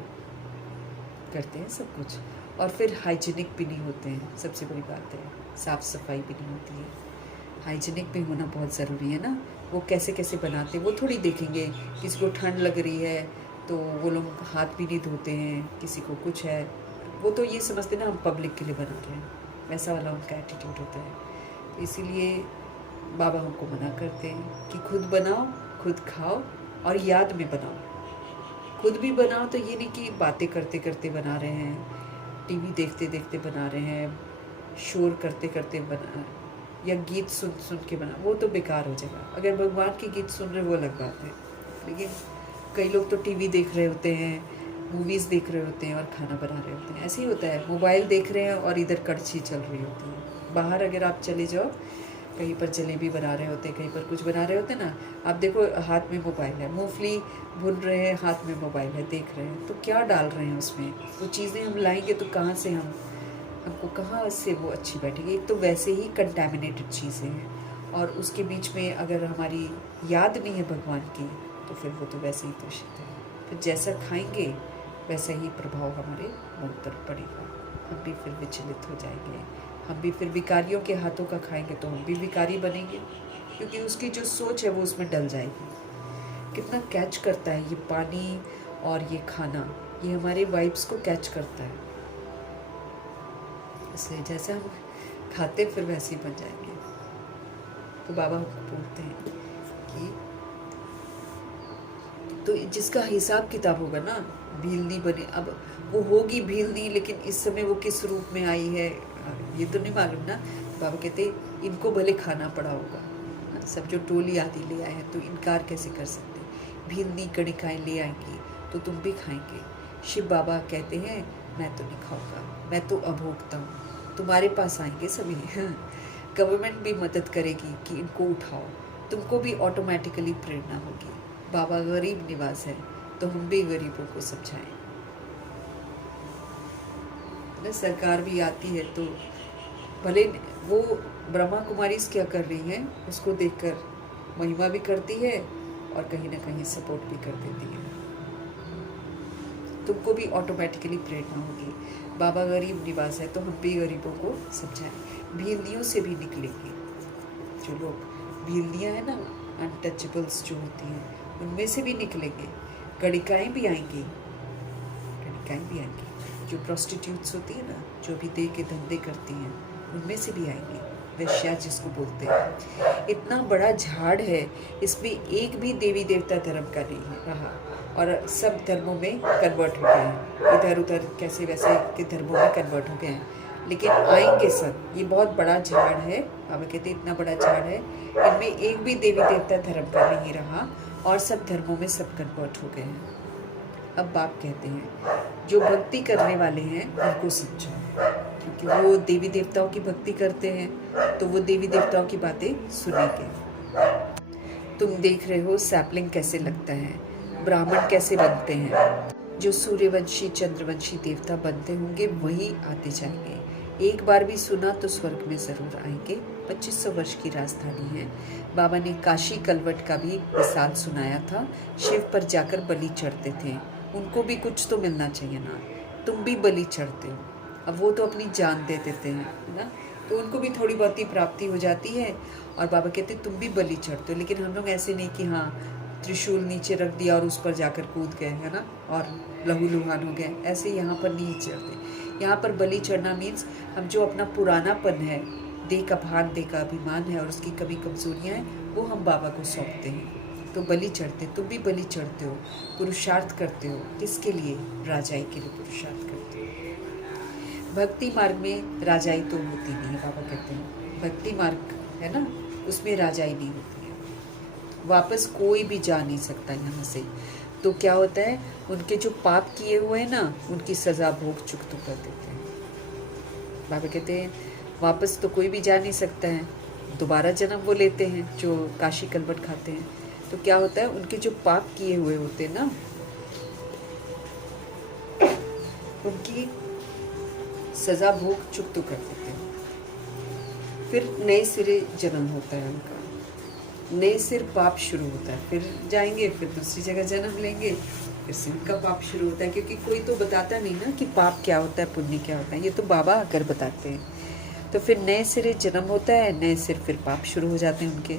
करते हैं सब कुछ। और फिर हाइजीनिक भी नहीं होते हैं, सबसे बड़ी बात है, साफ़ सफाई भी नहीं होती है। हाइजीनिक भी होना बहुत ज़रूरी है ना। वो कैसे कैसे बनाते हैं वो थोड़ी देखेंगे। किसी को ठंड लग रही है तो वो लोग हाथ भी नहीं धोते हैं, किसी को कुछ है, वो तो ये समझते ना हम पब्लिक के लिए बना रहे हैं, वैसा वाला उनका एटीट्यूड होता है। इसीलिए बाबा हमको मना करते हैं कि खुद बनाओ, खुद खाओ, और याद में बनाओ। खुद भी बनाओ तो ये नहीं कि बातें करते करते बना रहे हैं, टीवी देखते देखते बना रहे हैं, शोर करते करते बना, या गीत सुन सुन के बना, वो तो बेकार हो जाएगा। अगर भगवान के गीत सुन रहे वो अलग बात है, लेकिन कई लोग तो टीवी देख रहे होते हैं, मूवीज़ देख रहे होते हैं और खाना बना रहे होते हैं। ऐसे ही होता है, मोबाइल देख रहे हैं और इधर कड़छी चल रही होती है। बाहर अगर आप चले जाओ, कहीं पर जलेबी बना रहे होते हैं, कहीं पर कुछ बना रहे होते हैं ना, आप देखो हाथ में मोबाइल है, मूंगफली भून रहे हैं, हाथ में मोबाइल है, देख रहे हैं, तो क्या डाल रहे हैं उसमें। वो चीज़ें हम लाएंगे तो कहाँ से हमको कहाँ से वो अच्छी बैठेगी। एक तो वैसे ही कंटैमिनेटेड चीज़ें हैं, और उसके बीच में अगर हमारी याद नहीं है भगवान की, तो फिर वो तो वैसे ही दूषित है। फिर जैसा खाएंगे वैसा ही प्रभाव हमारे मन पर पड़ेगा, हम भी फिर विचलित हो जाएंगे। हम भी फिर विकारियों के हाथों का खाएंगे तो हम भी विकारी बनेंगे, क्योंकि उसकी जो सोच है वो उसमें डल जाएगी। कितना कैच करता है ये पानी और ये खाना, ये हमारे वाइब्स को कैच करता है। इसलिए जैसे हम खाते फिर वैसे ही बन जाएंगे। तो बाबा हमको बोलते हैं कि तो जिसका हिसाब किताब होगा ना, भीलनी बने, अब वो होगी भीलनी, लेकिन इस समय वो किस रूप में आई है ये तो नहीं मालूम ना। बाबा कहते इनको भले खाना पड़ा होगा, सब जो टोली आदि ले आए हैं तो इनकार कैसे कर सकते। भीलनी कणिकाएँ ले आएंगी तो तुम भी खाएंगे। शिव बाबा कहते हैं मैं तो नहीं खाऊंगा, मैं तो अभोक्ता हूँ। तुम्हारे पास आएंगे सभी, गवर्नमेंट भी मदद करेगी कि इनको उठाओ, तुमको भी ऑटोमेटिकली प्रेरणा होगी। बाबा गरीब निवास है तो हम भी गरीबों को समझाएं। सरकार भी आती है तो भले वो ब्रह्मा कुमारी क्या कर रही है उसको देखकर महिमा भी करती है और कहीं ना कहीं सपोर्ट भी कर देती है। तुमको भी ऑटोमेटिकली प्रेरणा होगी। बाबा गरीब निवास है तो हम भी गरीबों को समझाएं। भीलनियों से भी निकलेंगे जो लोग, भीलनियाँ है ना अनटचेबल्स जो होती हैं, उनमें से भी निकलेंगे। गणिकाएँ भी आएंगी, गणिकाएँ भी आएंगी। जो प्रोस्टिट्यूट्स होती है ना, जो भी दे के धंधे करती हैं, उनमें से भी आएंगे। वैश्या जिसको बोलते हैं। इतना बड़ा झाड़ है, इसमें एक भी देवी देवता धर्म का नहीं है रहा, और सब धर्मों में कन्वर्ट हो गए हैं। इधर उधर कैसे वैसे के धर्मों में कन्वर्ट हो गए हैं। लेकिन आएंगे सब। ये बहुत बड़ा झाड़ है, बाबा कहते इतना बड़ा झाड़ है, इनमें एक भी देवी देवता धर्म का नहीं रहा और सब धर्मों में सब कन्वर्ट हो गए हैं। अब बाप कहते हैं जो भक्ति करने वाले हैं उनको समझाओ, क्योंकि वो देवी देवताओं की भक्ति करते हैं तो वो देवी देवताओं की बातें सुनेंगे। तुम देख रहे हो सैपलिंग कैसे लगता है, ब्राह्मण कैसे बनते हैं, जो सूर्यवंशी चंद्रवंशी देवता बनते होंगे वही आते जाएंगे। एक बार भी सुना तो स्वर्ग में जरूर आएंगे। 2500 वर्ष की राजधानी है। बाबा ने काशी कलवट का भी मिसाल सुनाया था। शिव पर जाकर बलि चढ़ते थे, उनको भी कुछ तो मिलना चाहिए ना। तुम भी बलि चढ़ते हो, अब वो तो अपनी जान दे देते हैं, है ना, तो उनको भी थोड़ी बहुत ही प्राप्ति हो जाती है। और बाबा कहते तुम भी बलि चढ़ते हो, लेकिन हम लोग ऐसे नहीं कि हाँ त्रिशूल नीचे रख दिया और उस पर जाकर कूद गए, है ना, और लहूलुहान हो गए, ऐसे यहाँ पर नहीं चढ़ते। यहाँ पर बलि चढ़ना मीन्स हम जो अपना पुरानापन है, देह का भान, देह का अभिमान है और उसकी कभी कमजोरियाँ हैं, वो हम बाबा को सौंपते हैं। तो बलि चढ़ते, तुम भी बलि चढ़ते हो, पुरुषार्थ करते हो। किसके लिए? राजाई के लिए पुरुषार्थ करते हो। भक्ति मार्ग में राजाई तो होती नहीं है, बाबा कहते हैं भक्ति मार्ग है ना, उसमें राजाई नहीं होती है। वापस कोई भी जा नहीं सकता यहाँ से। तो क्या होता है, उनके जो पाप किए हुए हैं ना, उनकी सज़ा भोग चुकता कर देते हैं। बाबा कहते हैं वापस तो कोई भी जा नहीं सकता है, दोबारा जन्म वो लेते हैं जो काशी कलवट खाते हैं। तो क्या होता है, उनके जो पाप किए हुए होते हैं ना, उनकी सज़ा भोग चुकता कर देते हैं। फिर नए सिरे जन्म होता है उनका, नए सिर पाप शुरू होता है, फिर जाएंगे, फिर दूसरी जगह जन्म लेंगे, फिर से उनका पाप शुरू होता है। क्योंकि कोई तो बताता नहीं ना कि पाप क्या होता है, पुण्य क्या होता है, ये तो बाबा आकर बताते हैं। तो फिर नए सिरे जन्म होता है, नए सिर फिर पाप शुरू हो जाते हैं उनके।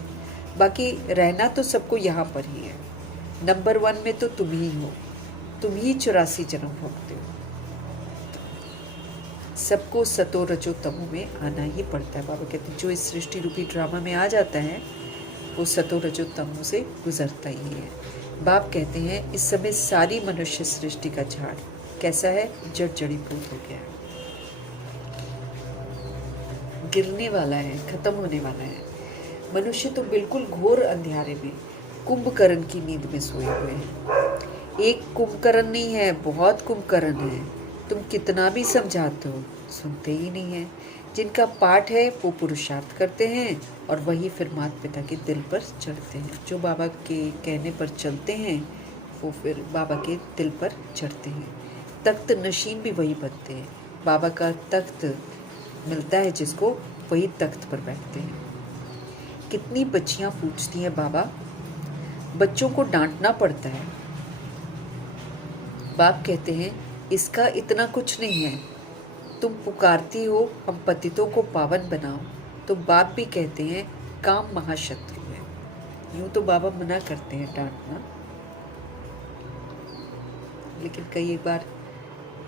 बाकी रहना तो सबको यहाँ पर ही है। नंबर 1 में तो तुम ही हो, तुम ही 84 जन्म भोगते हो। सबको सतो रजो तमो में आना ही पड़ता है। बाबा कहते हैं जो इस सृष्टि रूपी ड्रामा में आ जाता है वो सतो रजो तमो से गुजरता ही है। बाप कहते हैं इस समय सारी मनुष्य सृष्टि का झाड़ कैसा है, जड़ जड़ीभूत हो गया है, गिरने वाला है, खत्म होने वाला है। मनुष्य तो बिल्कुल घोर अंधेरे में कुंभकर्ण की नींद में सोए हुए हैं। एक कुंभकर्ण नहीं है, बहुत कुंभकर्ण है। तुम कितना भी समझाते हो सुनते ही नहीं है। जिनका पाठ है वो पुरुषार्थ करते हैं और वही फिर माता पिता के दिल पर चढ़ते हैं। जो बाबा के कहने पर चलते हैं वो फिर बाबा के दिल पर चढ़ते हैं। तख्त नशीन भी वही बनते हैं। बाबा का तख्त मिलता है जिसको, वही तख्त पर बैठते हैं। कितनी बच्चियां पूछती हैं बाबा, बच्चों को डांटना पड़ता है। बाप कहते हैं इसका इतना कुछ नहीं है, तुम पुकारती हो हम पतितों को पावन बनाओ। तो बाप भी कहते हैं काम महाशत्रु है। यूं तो बाबा मना करते हैं डांटना, लेकिन कई एक बार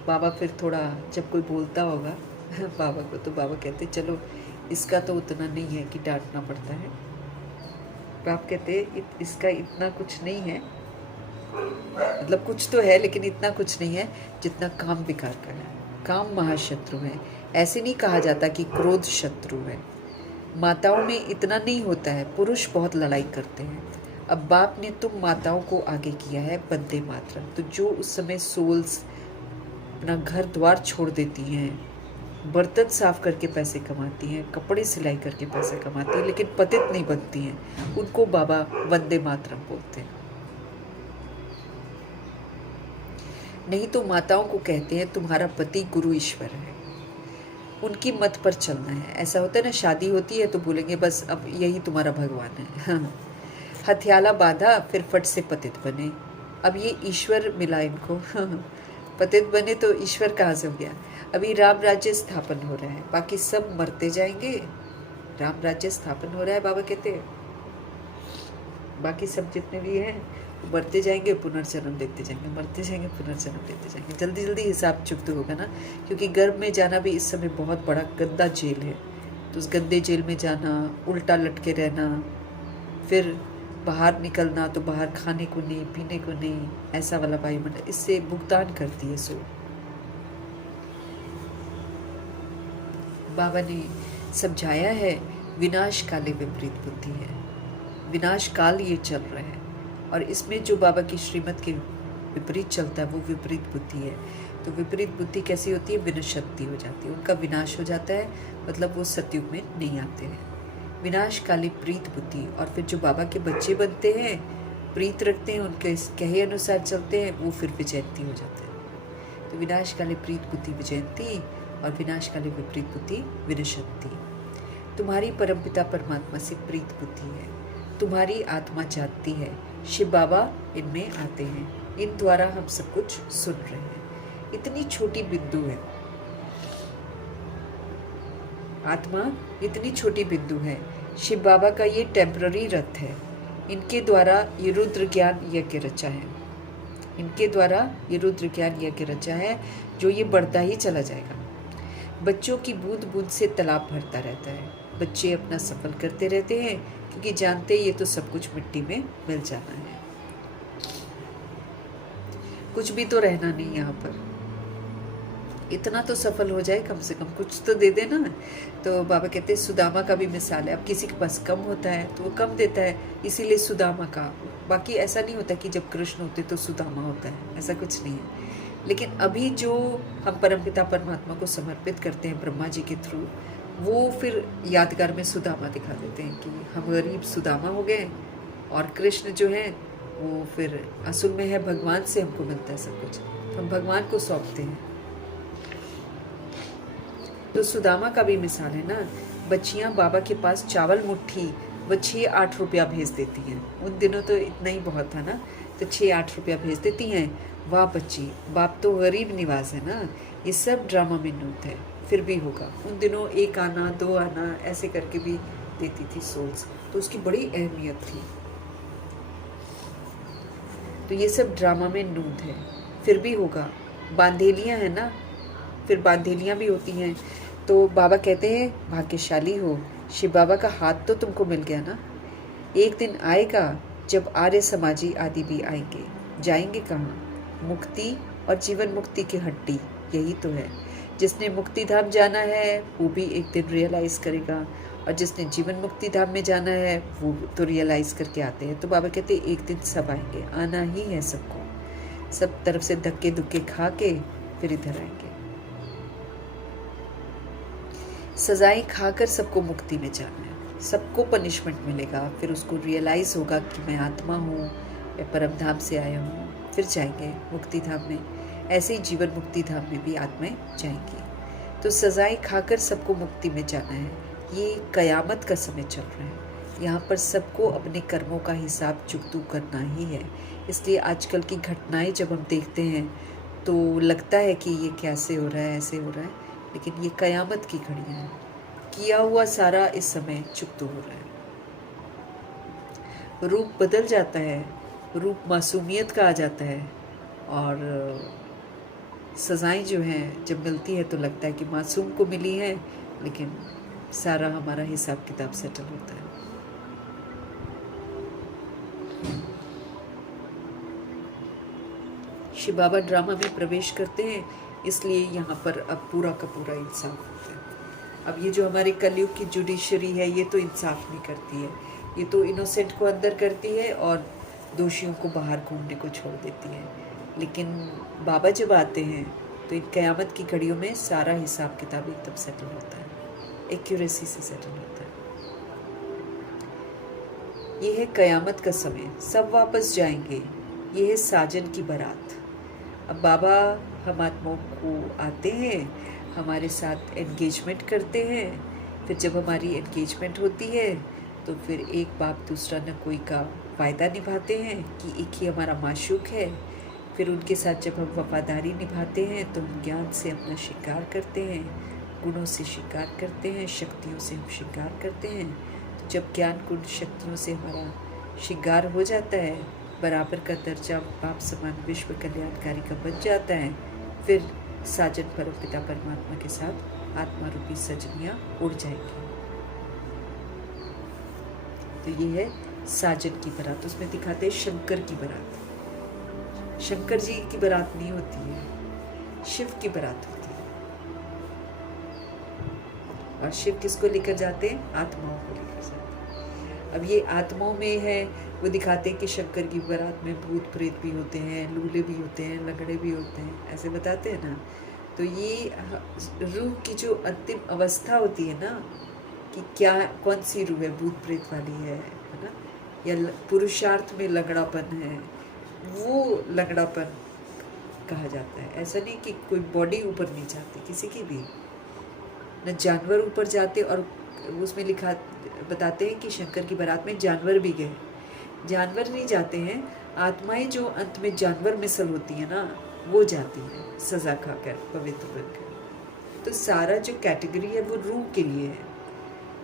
बाबा फिर थोड़ा जब कोई बोलता होगा बाबा को, तो बाबा कहते चलो इसका तो उतना नहीं है कि डांटना पड़ता है। बाप कहते इसका इतना कुछ नहीं है, मतलब कुछ तो है लेकिन इतना कुछ नहीं है जितना काम विकार का है। काम महाशत्रु है। ऐसे नहीं कहा जाता कि क्रोध शत्रु है। माताओं में इतना नहीं होता है, पुरुष बहुत लड़ाई करते हैं। अब बाप ने तुम माताओं को आगे किया है वंदे मातरम। तो जो उस समय सोल्स अपना घर द्वार छोड़ देती हैं, बर्तन साफ करके पैसे कमाती हैं, कपड़े सिलाई करके पैसे कमाती हैं, लेकिन पतित नहीं बनती हैं, उनको बाबा वंदे मातरम बोलते हैं। नहीं तो माताओं को कहते हैं तुम्हारा पति गुरु ईश्वर है, उनकी मत पर चलना है। ऐसा होता है ना, शादी होती है तो बोलेंगे बस अब यही तुम्हारा भगवान है। हाँ। हथियाला बांधा फिर फट से पतित बने। अब ये ईश्वर मिला इनको। हाँ। पतित बने तो ईश्वर कहाँ से हो गया। अभी राम राज्य स्थापन हो रहा है, बाकी सब मरते जाएंगे, राम राज्य स्थापन हो रहा है। बाबा कहते हैं बाकी सब जितने भी हैं मरते जाएंगे, पुनर्जन्म लेते जाएंगे, मरते जाएंगे, पुनर्जन्म लेते जाएंगे। जल्दी जल्दी हिसाब चुकता होगा ना, क्योंकि गर्भ में जाना भी इस समय बहुत बड़ा गंदा जेल है। तो उस गंदे जेल में जाना, उल्टा लटके रहना, फिर बाहर निकलना तो बाहर खाने को नहीं, पीने को नहीं, ऐसा वाला वायुमंडल, इससे भुगतान करती है सो। बाबा ने समझाया है विनाश काले विपरीत बुद्धि है, विनाश काल ये चल रहा है और इसमें जो बाबा की श्रीमत के विपरीत चलता है वो विपरीत बुद्धि है। तो विपरीत बुद्धि कैसी होती है? विनशक्ति हो जाती है, उनका विनाश हो जाता है, मतलब वो सतयुग में नहीं आते हैं। विनाश काली प्रीत बुद्धि। और फिर जो बाबा के बच्चे बनते हैं, प्रीत रखते हैं, उनके कहे अनुसार चलते हैं, वो फिर विजयंती हो जाते हैं। तो विनाश काले प्रीत बुद्धि विजयंती और विनाश काले विपरीत बुद्धि विनशक्ति। तुम्हारी परमपिता परमात्मा से प्रीत बुद्धि है, तुम्हारी आत्मा जानती है, शिव बाबा इनमें आते हैं, इन द्वारा हम सब कुछ सुन रहे हैं। इतनी छोटी बिंदु है आत्मा, इतनी छोटी बिंदु है। शिव बाबा का ये टेम्पररी रथ है, इनके द्वारा ये रुद्र ज्ञान यज्ञ रचा है, इनके द्वारा ये रुद्र ज्ञान यज्ञ रचा है, जो ये बढ़ता ही चला जाएगा। बच्चों की बूंद बूंद से तालाब भरता रहता है। बच्चे अपना सफल करते रहते हैं क्योंकि जानते ये तो सब कुछ मिट्टी में मिल जाना है, कुछ भी तो रहना नहीं यहाँ पर। इतना तो सफल हो जाए, कम से कम कुछ तो दे देना। तो बाबा कहते हैं सुदामा का भी मिसाल है। अब किसी के पास कम होता है तो वो कम देता है, इसीलिए सुदामा का। बाकी ऐसा नहीं होता कि जब कृष्ण होते तो सुदामा होता है, ऐसा कुछ नहीं है। लेकिन अभी जो हम परमपिता परमात्मा को समर्पित करते हैं ब्रह्मा जी के थ्रू, वो फिर यादगार में सुदामा दिखा देते हैं कि हम गरीब सुदामा हो गए और कृष्ण जो है वो फिर असुर में है, भगवान से हमको मिलता है सब कुछ, तो हम भगवान को सौंपते हैं। तो सुदामा का भी मिसाल है ना। बच्चियां बाबा के पास चावल मुट्ठी व 6-8 रुपया भेज देती हैं। उन दिनों तो इतना ही बहुत था ना, तो 6-8 रुपया भेज देती हैं। वाह बच्ची, बाप तो गरीब निवास है ना। ये सब ड्रामा में नूत है, फिर भी होगा। उन दिनों 1 आना 2 आना ऐसे करके भी देती थी सोल्स, तो उसकी बड़ी अहमियत थी। तो ये सब ड्रामा में नूत है, फिर भी होगा। बांधेलियाँ हैं ना, फिर बांधेलियाँ भी होती हैं। तो बाबा कहते हैं भाग्यशाली हो, शिव बाबा का हाथ तो तुमको मिल गया ना। एक दिन आएगा जब आर्य समाजी आदि भी आएंगे। जाएंगे कहाँ? मुक्ति और जीवन मुक्ति की हड्डी यही तो है। जिसने मुक्ति धाम जाना है वो भी एक दिन रियलाइज़ करेगा, और जिसने जीवन मुक्ति धाम में जाना है वो तो रियलाइज़ करके आते हैं। तो बाबा कहते हैं एक दिन सब आएंगे, आना ही है सबको। सब तरफ से धक्के धुक्के खा के फिर इधर आएंगे। सजाएं खाकर सबको मुक्ति में जाना है, सबको पनिशमेंट मिलेगा, फिर उसको रियलाइज़ होगा कि मैं आत्मा हूँ, मैं परम धाम से आया हूँ, फिर जाएंगे मुक्ति धाम में। ऐसे ही जीवन मुक्ति धाम में भी आत्माएं जाएंगी। तो सजाएं खाकर सबको मुक्ति में जाना है। ये कयामत का समय चल रहा है, यहाँ पर सबको अपने कर्मों का हिसाब चुकतू करना ही है। इसलिए आजकल की घटनाएं जब हम देखते हैं तो लगता है कि ये कैसे हो रहा है, ऐसे हो रहा है, लेकिन ये कयामत की घड़ियाँ हैं। किया हुआ सारा इस समय चुकतू हो रहा है। रूप बदल जाता है, रूप मासूमियत का आ जाता है, और सज़ाएं जो हैं जब मिलती है तो लगता है कि मासूम को मिली है, लेकिन सारा हमारा हिसाब किताब सेटल होता है। शिव बाबा ड्रामा में प्रवेश करते हैं, इसलिए यहाँ पर अब पूरा का पूरा इंसाफ होता है। अब ये जो हमारे कलयुग की जुडिशरी है ये तो इंसाफ नहीं करती है, ये तो इनोसेंट को अंदर करती है और दोषियों को बाहर घूमने को छोड़ देती है। लेकिन बाबा जब आते हैं तो इन क़यामत की घड़ियों में सारा हिसाब किताब एकदम सेटल होता है, एक्यूरेसी से सेटल होता है। ये है क़यामत का समय, सब वापस जाएंगे। ये है साजन की बारात। अब बाबा हम आत्माओं को आते हैं, हमारे साथ एंगेजमेंट करते हैं। फिर जब हमारी एंगेजमेंट होती है तो फिर एक बाप दूसरा न कोई का वायदा निभाते हैं कि एक ही हमारा माशूक है। फिर उनके साथ जब हम वफादारी निभाते हैं तो हम ज्ञान से अपना शिकार करते हैं, गुणों से शिकार करते हैं, शक्तियों से हम शिकार करते हैं। तो जब ज्ञान गुण शक्तियों से हमारा शिकार हो जाता है, बराबर का दर्जा बाप समान विश्व कल्याणकारी का बन जाता है, फिर साजन परमपिता परमात्मा के साथ आत्मा रूपी सजनियाँ उड़ जाएंगी। तो ये है साजन की बारात। उसमें दिखाते हैं शंकर की बारात। शंकर जी की बारात नहीं होती है, शिव की बारात होती है। और शिव किसको लेकर जाते हैं? आत्माओं को लेकर जाते हैं। अब ये आत्माओं में है, वो दिखाते हैं कि शंकर की बारात में भूत प्रेत भी होते हैं, लूले भी होते हैं, लंगड़े भी होते हैं, ऐसे बताते हैं ना। तो ये रूह की जो अंतिम अवस्था होती है ना, कि क्या कौन सी रूह है, भूत प्रेत वाली है ना, या पुरुषार्थ में लंगड़ापन है, वो लंगड़ापन कहा जाता है। ऐसा नहीं कि कोई बॉडी ऊपर नहीं जाती किसी की भी, न जानवर ऊपर जाते। और उसमें लिखा बताते हैं कि शंकर की बारात में जानवर भी गए। जानवर नहीं जाते हैं, आत्माएं जो अंत में जानवर मिसल होती है ना, वो जाती हैं सजा खाकर, पवित्र बनकर। तो सारा जो कैटेगरी है वो रूह के लिए है।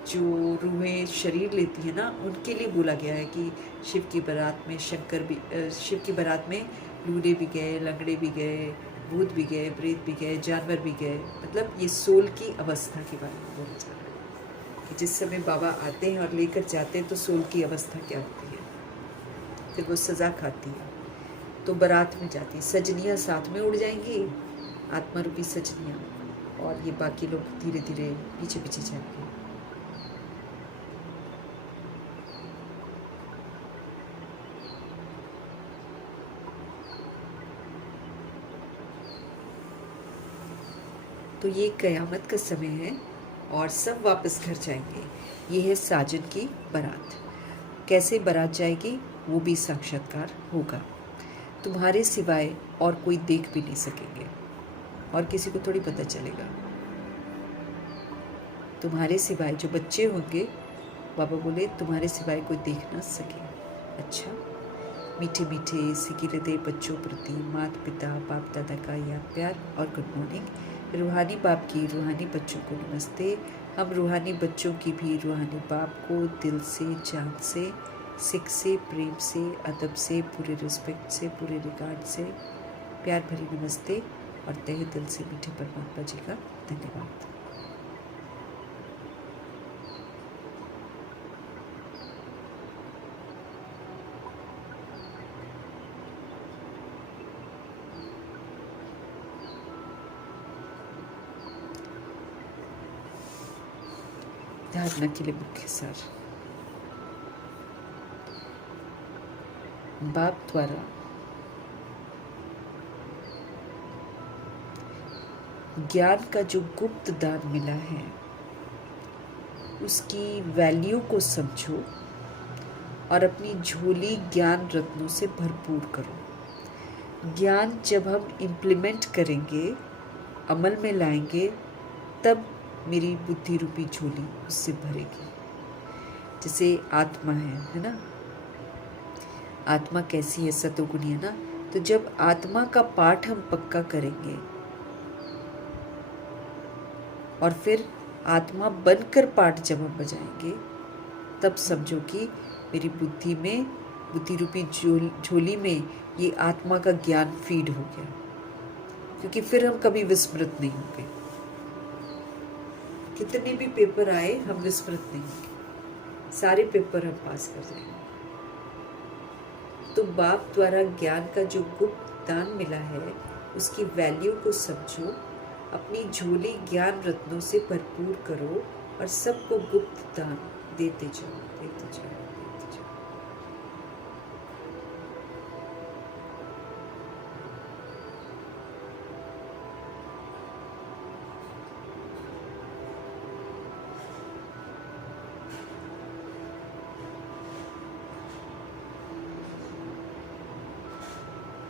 जो रूहें शरीर लेती है ना, उनके लिए बोला गया है कि शिव की बारात में शिव की बारात में लूले भी गए, लंगड़े भी गए, भूत भी गए, प्रेत भी गए, जानवर भी गए। मतलब ये सोल की अवस्था के बारे में बोला जा रहा है कि जिस समय बाबा आते हैं और लेकर जाते हैं तो सोल की अवस्था क्या होती है, फिर वो सज़ा खाती है तो बारात में जाती है। सजनियाँ साथ में उड़ जाएंगी, आत्मा रूपी सजनियाँ, और ये बाकी लोग धीरे धीरे पीछे पीछे जाएंगे। तो ये कयामत का समय है और सब वापस घर जाएंगे। ये है साजन की बारात। कैसे बारात जाएगी वो भी साक्षात्कार होगा। तुम्हारे सिवाय और कोई देख भी नहीं सकेंगे और किसी को थोड़ी पता चलेगा। तुम्हारे सिवाय जो बच्चे होंगे, बाबा बोले तुम्हारे सिवाय कोई देख ना सके। अच्छा, मीठे मीठे सिके हृदय बच्चों प्रति माता पिता बाप दादा का याद प्यार और गुड मॉर्निंग। रूहानी बाप की रूहानी बच्चों को नमस्ते। हम रूहानी बच्चों की भी रूहानी बाप को दिल से, जान से, सिख से, प्रेम से, अदब से, पूरे रिस्पेक्ट से, पूरे रिगार्ड से प्यार भरी नमस्ते और तहे दिल से मीठे परमात्मा जी का धन्यवाद। धारणा के लिए मुख्य सार। बाप द्वारा ज्ञान का जो गुप्त दान मिला है उसकी वैल्यू को समझो और अपनी झोली ज्ञान रत्नों से भरपूर करो। ज्ञान जब हम इम्प्लीमेंट करेंगे, अमल में लाएंगे, तब मेरी बुद्धि रूपी झोली उससे भरेगी। जैसे आत्मा है ना, आत्मा कैसी है, सतोगुणी है ना। तो जब आत्मा का पाठ हम पक्का करेंगे और फिर आत्मा बनकर पाठ जब हम बजाएंगे, तब समझो कि मेरी बुद्धि में, बुद्धि रूपी झोली में ये आत्मा का ज्ञान फीड हो गया। क्योंकि फिर हम कभी विस्मृत नहीं होंगे। कितने भी पेपर आए हम विस्मृत नहीं होंगे, सारे पेपर हम पास कर जाएंगे। तो बाप द्वारा ज्ञान का जो गुप्त दान मिला है उसकी वैल्यू को समझो, अपनी झोली ज्ञान रत्नों से भरपूर करो और सबको गुप्त दान देते जाओ, देते जाओ, देते जाओ।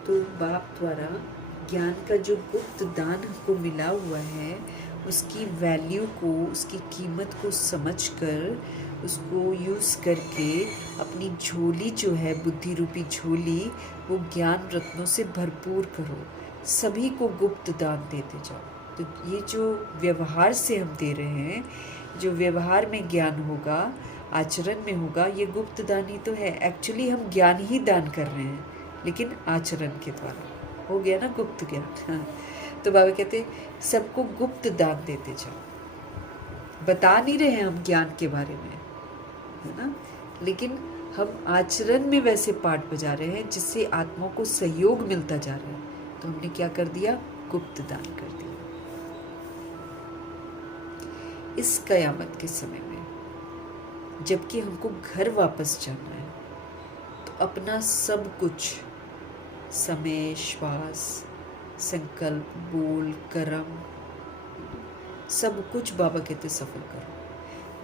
तो बाप द्वारा ज्ञान का जो गुप्त दान हमको मिला हुआ है उसकी वैल्यू को, उसकी कीमत को समझकर उसको यूज़ करके अपनी झोली जो है, बुद्धि रूपी झोली, वो ज्ञान रत्नों से भरपूर करो। सभी को गुप्त दान देते जाओ। तो ये जो व्यवहार से हम दे रहे हैं, जो व्यवहार में ज्ञान होगा, आचरण में होगा, ये गुप्त दान ही तो है। एक्चुअली हम ज्ञान ही दान कर रहे हैं, लेकिन आचरण के द्वारा हो गया ना गुप्त ज्ञान। हाँ। तो बाबा कहते हैं सबको गुप्त दान देते जाओ। बता नहीं रहे हैं हम ज्ञान के बारे में, है ना, लेकिन हम आचरण में वैसे पाठ बजा रहे हैं जिससे आत्मा को सहयोग मिलता जा रहा है। तो हमने क्या कर दिया? गुप्त दान कर दिया। इस कयामत के समय में जबकि हमको घर वापस जाना है, तो अपना सब कुछ, समय, श्वास, संकल्प, बोल, कर्म, सब कुछ बाबा कहते सफल करो।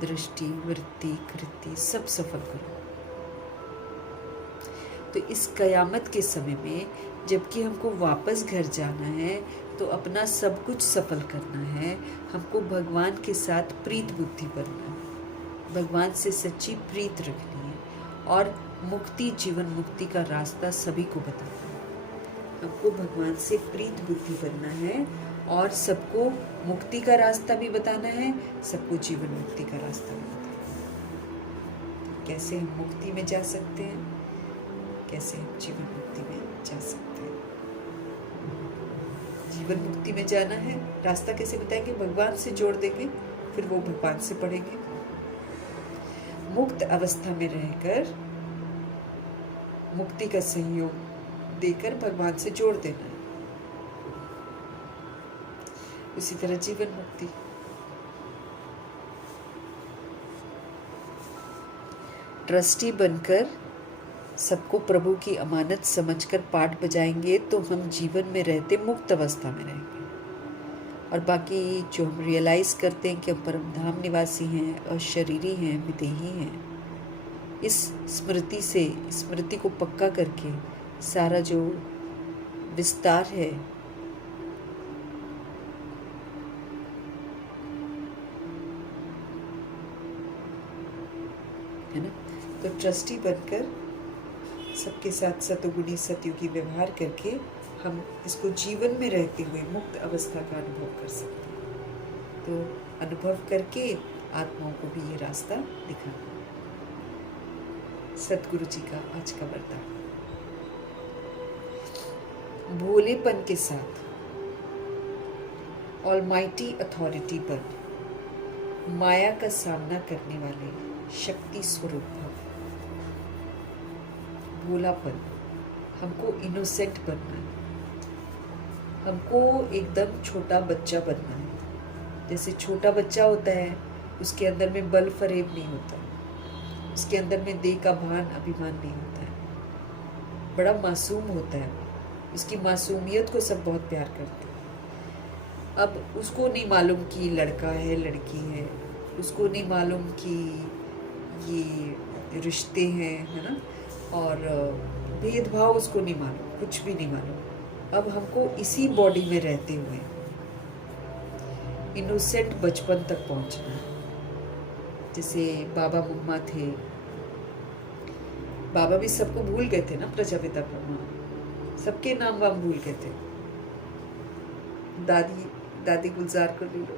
दृष्टि, वृत्ति, कृति सब सफल करो। तो इस कयामत के समय में जबकि हमको वापस घर जाना है, तो अपना सब कुछ सफल करना है। हमको भगवान के साथ प्रीत बुद्धि बनना है, भगवान से सच्ची प्रीत रखनी है और मुक्ति, जीवन मुक्ति का रास्ता सभी को बताना है। हमको भगवान से प्रीत बुद्धि बनना है और सबको मुक्ति का रास्ता भी बताना है, सबको जीवन मुक्ति का रास्ता भी बताना है। कैसे हम मुक्ति में जा सकते हैं, कैसे हम जीवन मुक्ति में जा सकते हैं। जीवन मुक्ति में जाना है, रास्ता कैसे बताएंगे? भगवान से जोड़ देंगे, फिर वो भगवान से पढ़ेंगे। मुक्त अवस्था में रहकर मुक्ति का सहयोग देकर भगवान से जोड़ देना है। उसी तरह जीवन मुक्ति, ट्रस्टी बनकर सबको प्रभु की अमानत समझकर पाठ बजाएंगे, तो हम जीवन में रहते मुक्त अवस्था में रहेंगे। और बाकी जो हम रियलाइज करते हैं कि हम परम धाम निवासी हैं, अशरीरी हैं, विदेही हैं, इस स्मृति को पक्का करके सारा जो विस्तार है ना, तो ट्रस्टी बनकर सबके साथ सतोगुणी सतयुगी व्यवहार करके हम इसको जीवन में रहते हुए मुक्त अवस्था का अनुभव कर सकते हैं। तो अनुभव करके आत्माओं को भी ये रास्ता दिखाना। सतगुरु जी का आज का वरदान। भोलेपन के साथ ऑलमाइटी अथॉरिटी पर माया का सामना करने वाले शक्ति स्वरूप भव। भोलापन, हमको इनोसेंट बनना है, हमको एकदम छोटा बच्चा बनना है। जैसे छोटा बच्चा होता है, उसके अंदर में बल फरेब नहीं होता, उसके अंदर में देह का भान अभिमान नहीं होता है, बड़ा मासूम होता है। उसकी मासूमियत को सब बहुत प्यार करते हैं। अब उसको नहीं मालूम कि लड़का है लड़की है, उसको नहीं मालूम कि ये रिश्ते हैं, है ना, और भेदभाव उसको नहीं मालूम, कुछ भी नहीं मालूम। अब हमको इसी बॉडी में रहते हुए इनोसेंट बचपन तक पहुंचना है। जैसे बाबा मम्मा थे, बाबा भी सबको भूल गए थे ना, प्रजापिता ब्रह्मा सबके नाम वाम भूल गए थे। दादी गुलजार को ले लो,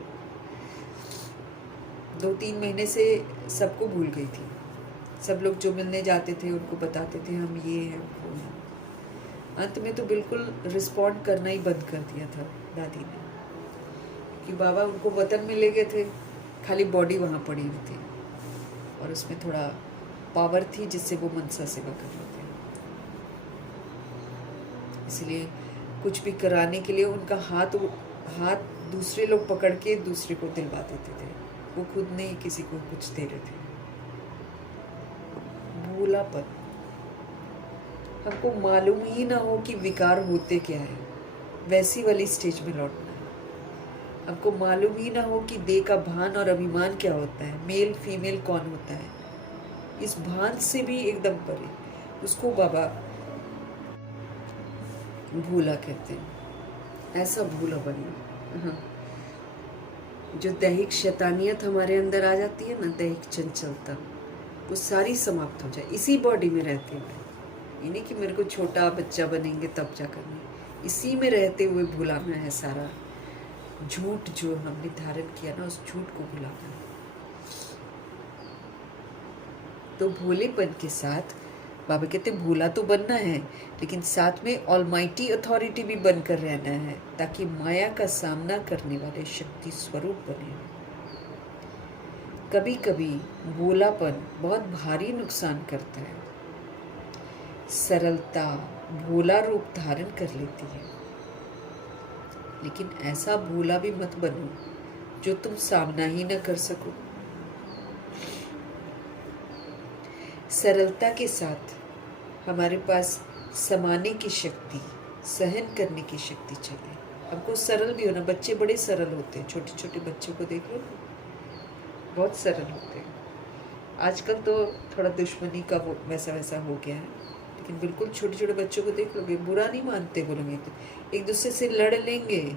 2-3 महीने से सबको भूल गई थी। सब लोग जो मिलने जाते थे उनको बताते थे हम ये हैं वो हैं। अंत में तो बिल्कुल रिस्पॉन्ड करना ही बंद कर दिया था दादी ने, कि बाबा उनको वतन में ले गए थे, खाली बॉडी वहाँ पड़ी हुई थी और उसमें थोड़ा पावर थी जिससे वो मनसा सेवा कर रहे थे। इसलिए कुछ भी कराने के लिए उनका हाथ दूसरे लोग पकड़ के दूसरे को दिलवा देते थे, वो खुद नहीं किसी को कुछ दे रहे थे। भोलापन, हमको मालूम ही ना हो कि विकार होते क्या है, वैसी वाली स्टेज में लौटना है। हमको मालूम ही ना हो कि देह का भान और अभिमान क्या होता है, मेल फीमेल कौन होता है, इस भान से भी एकदम परे। उसको बाबा भूला कहते हैं। ऐसा भूला बनना, जो दैहिक शैतानियत हमारे अंदर आ जाती है ना, दैहिक चंचलता, वो सारी समाप्त हो जाए इसी बॉडी में रहते हुए। ये नहीं कि मेरे को छोटा बच्चा बनेंगे तब जा करना, इसी में रहते हुए भुलाना है। सारा झूठ जो हमने धारण किया ना, उस झूठ को भुलाना है। तो भोलेपन के साथ बाबा कहते हैं भोला तो बनना है, लेकिन साथ में ऑलमाइटी अथॉरिटी भी बनकर रहना है, ताकि माया का सामना करने वाले शक्ति स्वरूप बने। कभी कभी भोलापन बहुत भारी नुकसान करता है। सरलता भोला रूप धारण कर लेती है, लेकिन ऐसा भोला भी मत बनो जो तुम सामना ही न कर सको। सरलता के साथ हमारे पास समाने की शक्ति, सहन करने की शक्ति चाहिए। हमको सरल भी होना। बच्चे बड़े सरल होते हैं, छोटे छोटे बच्चों को देख लो, बहुत सरल होते हैं। आजकल तो थोड़ा दुश्मनी का वो वैसा वैसा हो गया है, लेकिन बिल्कुल छोटे छोटे बच्चों को देख लोगे, बुरा नहीं मानते वो लोग, एक दूसरे से लड़ लेंगे,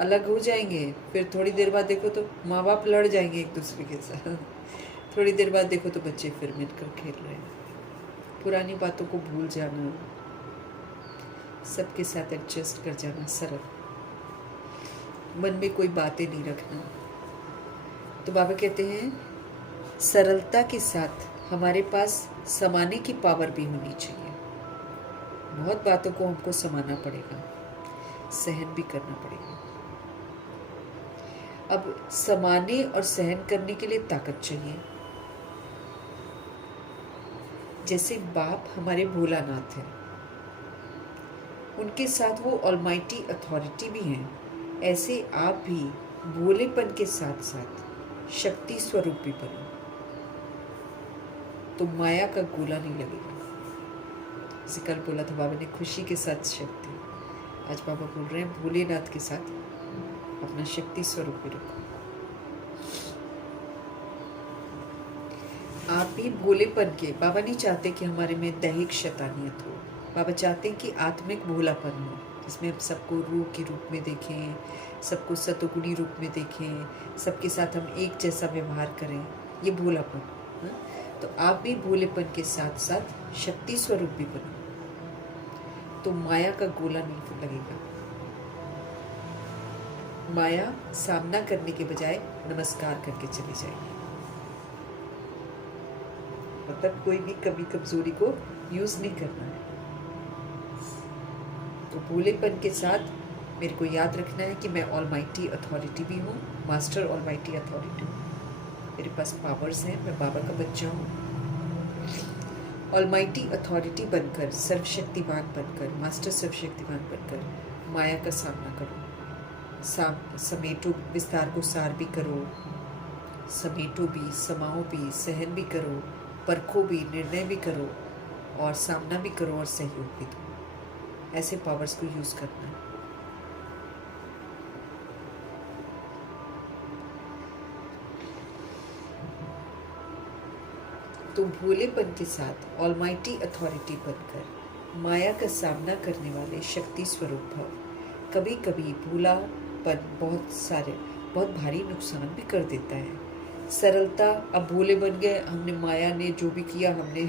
अलग हो जाएंगे, फिर थोड़ी देर बाद देखो तो माँ बाप लड़ जाएंगे एक दूसरे के साथ। थोड़ी देर बाद देखो तो बच्चे फिर मिलकर खेल रहे हैं। पुरानी बातों को भूल जाना, सबके साथ एडजस्ट कर जाना, सरल, मन में कोई बातें नहीं रखना। तो बाबा कहते हैं सरलता के साथ हमारे पास समाने की पावर भी होनी चाहिए। बहुत बातों को हमको समाना पड़ेगा, सहन भी करना पड़ेगा। अब समाने और सहन करने के लिए ताकत चाहिए। जैसे बाप हमारे भोलानाथ हैं, उनके साथ वो ऑलमाइटी अथॉरिटी भी हैं, ऐसे आप भी भोलेपन के साथ साथ शक्ति स्वरूप भी बनो, तो माया का गोला नहीं लगेगा। जैसे कल बोला था बाबा ने, खुशी के साथ शक्ति। आज बाबा बोल रहे हैं भोलेनाथ के साथ अपना शक्ति स्वरूप भी रखो। आप भी भोलेपन के, बाबा नहीं चाहते कि हमारे में दैहिक शैतानियत हो। बाबा चाहते हैं कि आत्मिक भोलापन हो, जिसमें हम सबको रूह के रूप में देखें, सबको सतोगुणी रूप में देखें, सबके साथ हम एक जैसा व्यवहार करें, ये भोलापन। तो आप भी भोलेपन के साथ साथ शक्ति स्वरूप भी बनो, तो माया का गोला नहीं लगेगा। माया सामना करने के बजाय नमस्कार करके चली जाएगी। मतलब कोई भी कभी कमजोरी को यूज नहीं करना है। तो भोलेपन के साथ मेरे को याद रखना है कि मैं ऑलमाइटी अथॉरिटी भी हूँ, मास्टर ऑलमाइटी अथॉरिटी हूँ। मेरे पास पावर्स हैं, मैं बाबा का बच्चा हूँ। ऑलमाइटी अथॉरिटी बनकर, सर्वशक्तिमान बनकर, मास्टर सर्वशक्तिमान बनकर माया का सामना करो। समेटो, विस्तार को सार भी करो, समेटो भी, समाओ भी, सहन भी करो, परखो भी, निर्णय भी करो, और सामना भी करो, और सहयोग भी दो। ऐसे पावर्स को यूज करना है। तो भोलेपन के साथ ऑलमाइटी अथॉरिटी बनकर माया का सामना करने वाले शक्ति स्वरूप भव। कभी कभी भोलापन बहुत भारी नुकसान भी कर देता है। सरलता, अब भोले बन गए, हमने माया ने जो भी किया हमने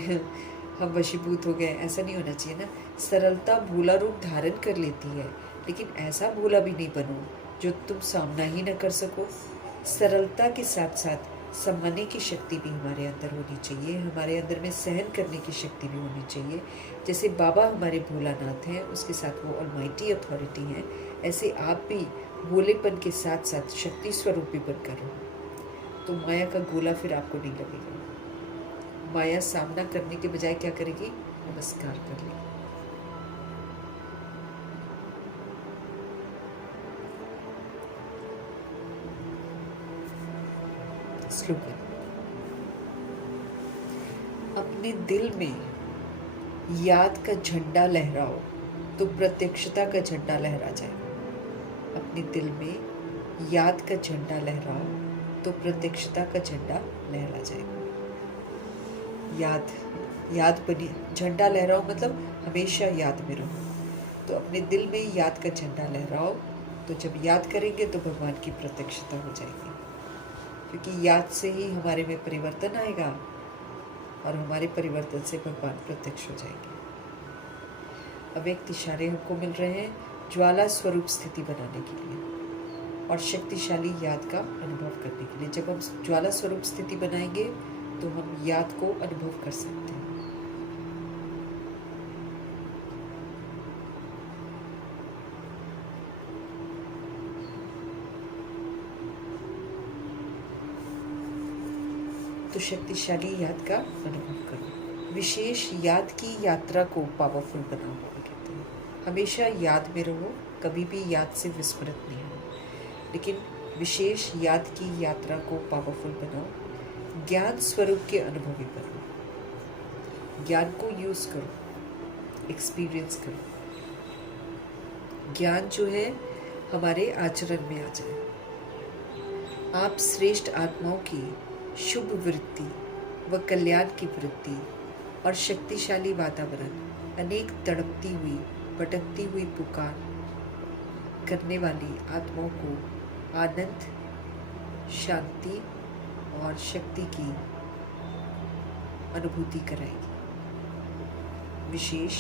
हम वशीभूत हो गए, ऐसा नहीं होना चाहिए ना। सरलता भोला रूप धारण कर लेती है, लेकिन ऐसा भोला भी नहीं बनो जो तुम सामना ही न कर सको। सरलता के साथ साथ सम्माने की शक्ति भी हमारे अंदर होनी चाहिए, हमारे अंदर में सहन करने की शक्ति भी होनी चाहिए। जैसे बाबा हमारे भोलानाथ हैं, उसके साथ वो ऑलमाइटी अथॉरिटी हैं, ऐसे आप भी भोलेपन के साथ साथ शक्ति स्वरूप भी बनकर हो, तो माया का गोला फिर आपको नहीं लगेगा। माया सामना करने के बजाय क्या करेगी? नमस्कार कर लेगी। स्लोगन, अपने दिल में याद का झंडा लहराओ तो प्रत्यक्षता का झंडा लहरा जाएगा। अपने दिल में याद का झंडा लहराओ तो प्रत्यक्षता का झंडा लहरा जाएगा। याद बनी, झंडा लहराओ मतलब हमेशा याद में रहो। तो अपने दिल में याद का झंडा लहराओ, तो जब याद करेंगे तो भगवान की प्रत्यक्षता हो जाएगी, क्योंकि याद से ही हमारे में परिवर्तन आएगा और हमारे परिवर्तन से भगवान प्रत्यक्ष हो जाएंगे। अव्यक्त इशारे हमको मिल रहे हैं ज्वाला स्वरूप स्थिति बनाने के लिए और शक्तिशाली याद का अनुभव करने के लिए। जब हम ज्वाला स्वरूप स्थिति बनाएंगे तो हम याद को अनुभव कर सकते हैं। तो शक्तिशाली याद का अनुभव करो। विशेष याद की यात्रा को पावरफुल बनाओ, कहते हैं। हमेशा याद में रहो, कभी भी याद से विस्मृत नहीं हो। लेकिन विशेष याद की यात्रा को पावरफुल बनाओ। ज्ञान स्वरूप के अनुभवी बनो। ज्ञान को यूज करो, एक्सपीरियंस करो। ज्ञान जो है हमारे आचरण में आ जाए। आप श्रेष्ठ आत्माओं की शुभ वृत्ति व कल्याण की वृत्ति और शक्तिशाली वातावरण, अनेक तड़पती हुई भटकती हुई पुकार करने वाली आत्माओं को आनंद, शांति और शक्ति की अनुभूति कराएगी। विशेष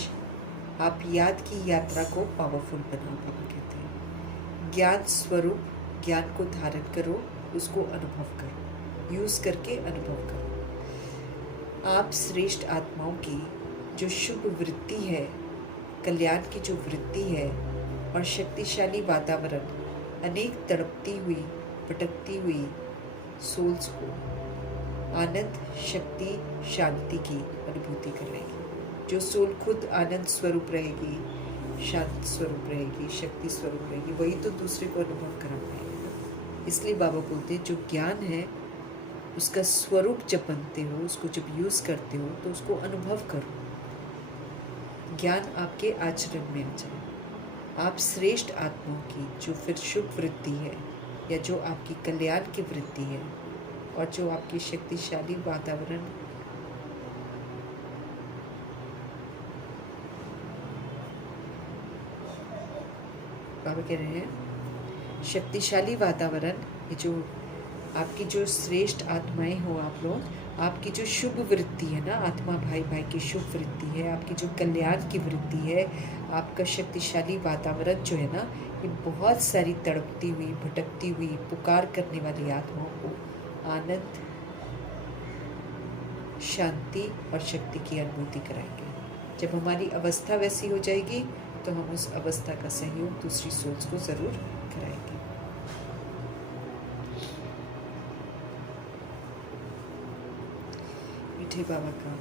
आप याद की यात्रा को पावरफुल बनाओ, बाबा कहते हैं। ज्ञान स्वरूप ज्ञान को धारण करो, उसको अनुभव करो, यूज करके अनुभव करो। आप श्रेष्ठ आत्माओं की जो शुभ वृत्ति है, कल्याण की जो वृत्ति है और शक्तिशाली वातावरण, अनेक तड़पती हुई भटकती हुई सोल्स को आनंद, शक्ति, शांति की अनुभूति कराएगी। जो सोल खुद आनंद स्वरूप रहेगी, शांत स्वरूप रहेगी, शक्ति स्वरूप रहेगी, वही तो दूसरे को अनुभव करा पाएगी। इसलिए बाबा बोलते हैं जो ज्ञान है उसका स्वरूप जब बनते हो, उसको जब यूज करते हो तो उसको अनुभव करो। ज्ञान आपके आचरण में आ जाए। आप श्रेष्ठ आत्माओं की जो फिर शुभ वृत्ति है या जो आपकी कल्याण की वृत्ति है और जो आपकी शक्तिशाली वातावरण बाबा कह रहे हैं, शक्तिशाली वातावरण, ये जो आपकी जो श्रेष्ठ आत्माएं हो, आप लोग, आपकी जो शुभ वृत्ति है ना, आत्मा भाई भाई की शुभ वृत्ति है, आपकी जो कल्याण की वृत्ति है, आपका शक्तिशाली वातावरण जो है ना, ये बहुत सारी तड़पती हुई भटकती हुई पुकार करने वाली आत्माओं को आनंद, शांति और शक्ति की अनुभूति कराएंगे। जब हमारी अवस्था वैसी हो जाएगी तो हम उस अवस्था का सहयोग दूसरी सोच को जरूर कराएंगे। मीठे बाबा का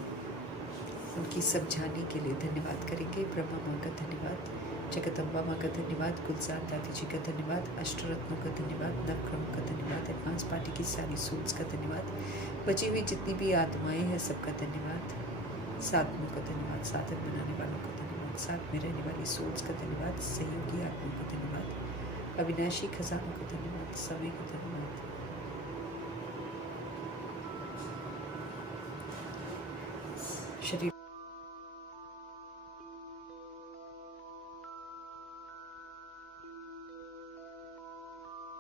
उनकी समझाने के लिए धन्यवाद करेंगे। ब्रह्मा माँ का धन्यवाद, जगदम्बा माँ का धन्यवाद, गुलजार दादी जी का धन्यवाद, अष्टरत्नों का धन्यवाद, नवग्रहों का धन्यवाद, एडवांस पार्टी की सारी सोल्स का धन्यवाद, बची हुई जितनी भी आत्माएं हैं सबका धन्यवाद, साधनों का धन्यवाद, साधन बनाने वालों का धन्यवाद, साथ में रहने वाली सोल्स का धन्यवाद, सहयोगी आत्माओं का धन्यवाद, अविनाशी खजानों का धन्यवाद, समय का धन्यवाद।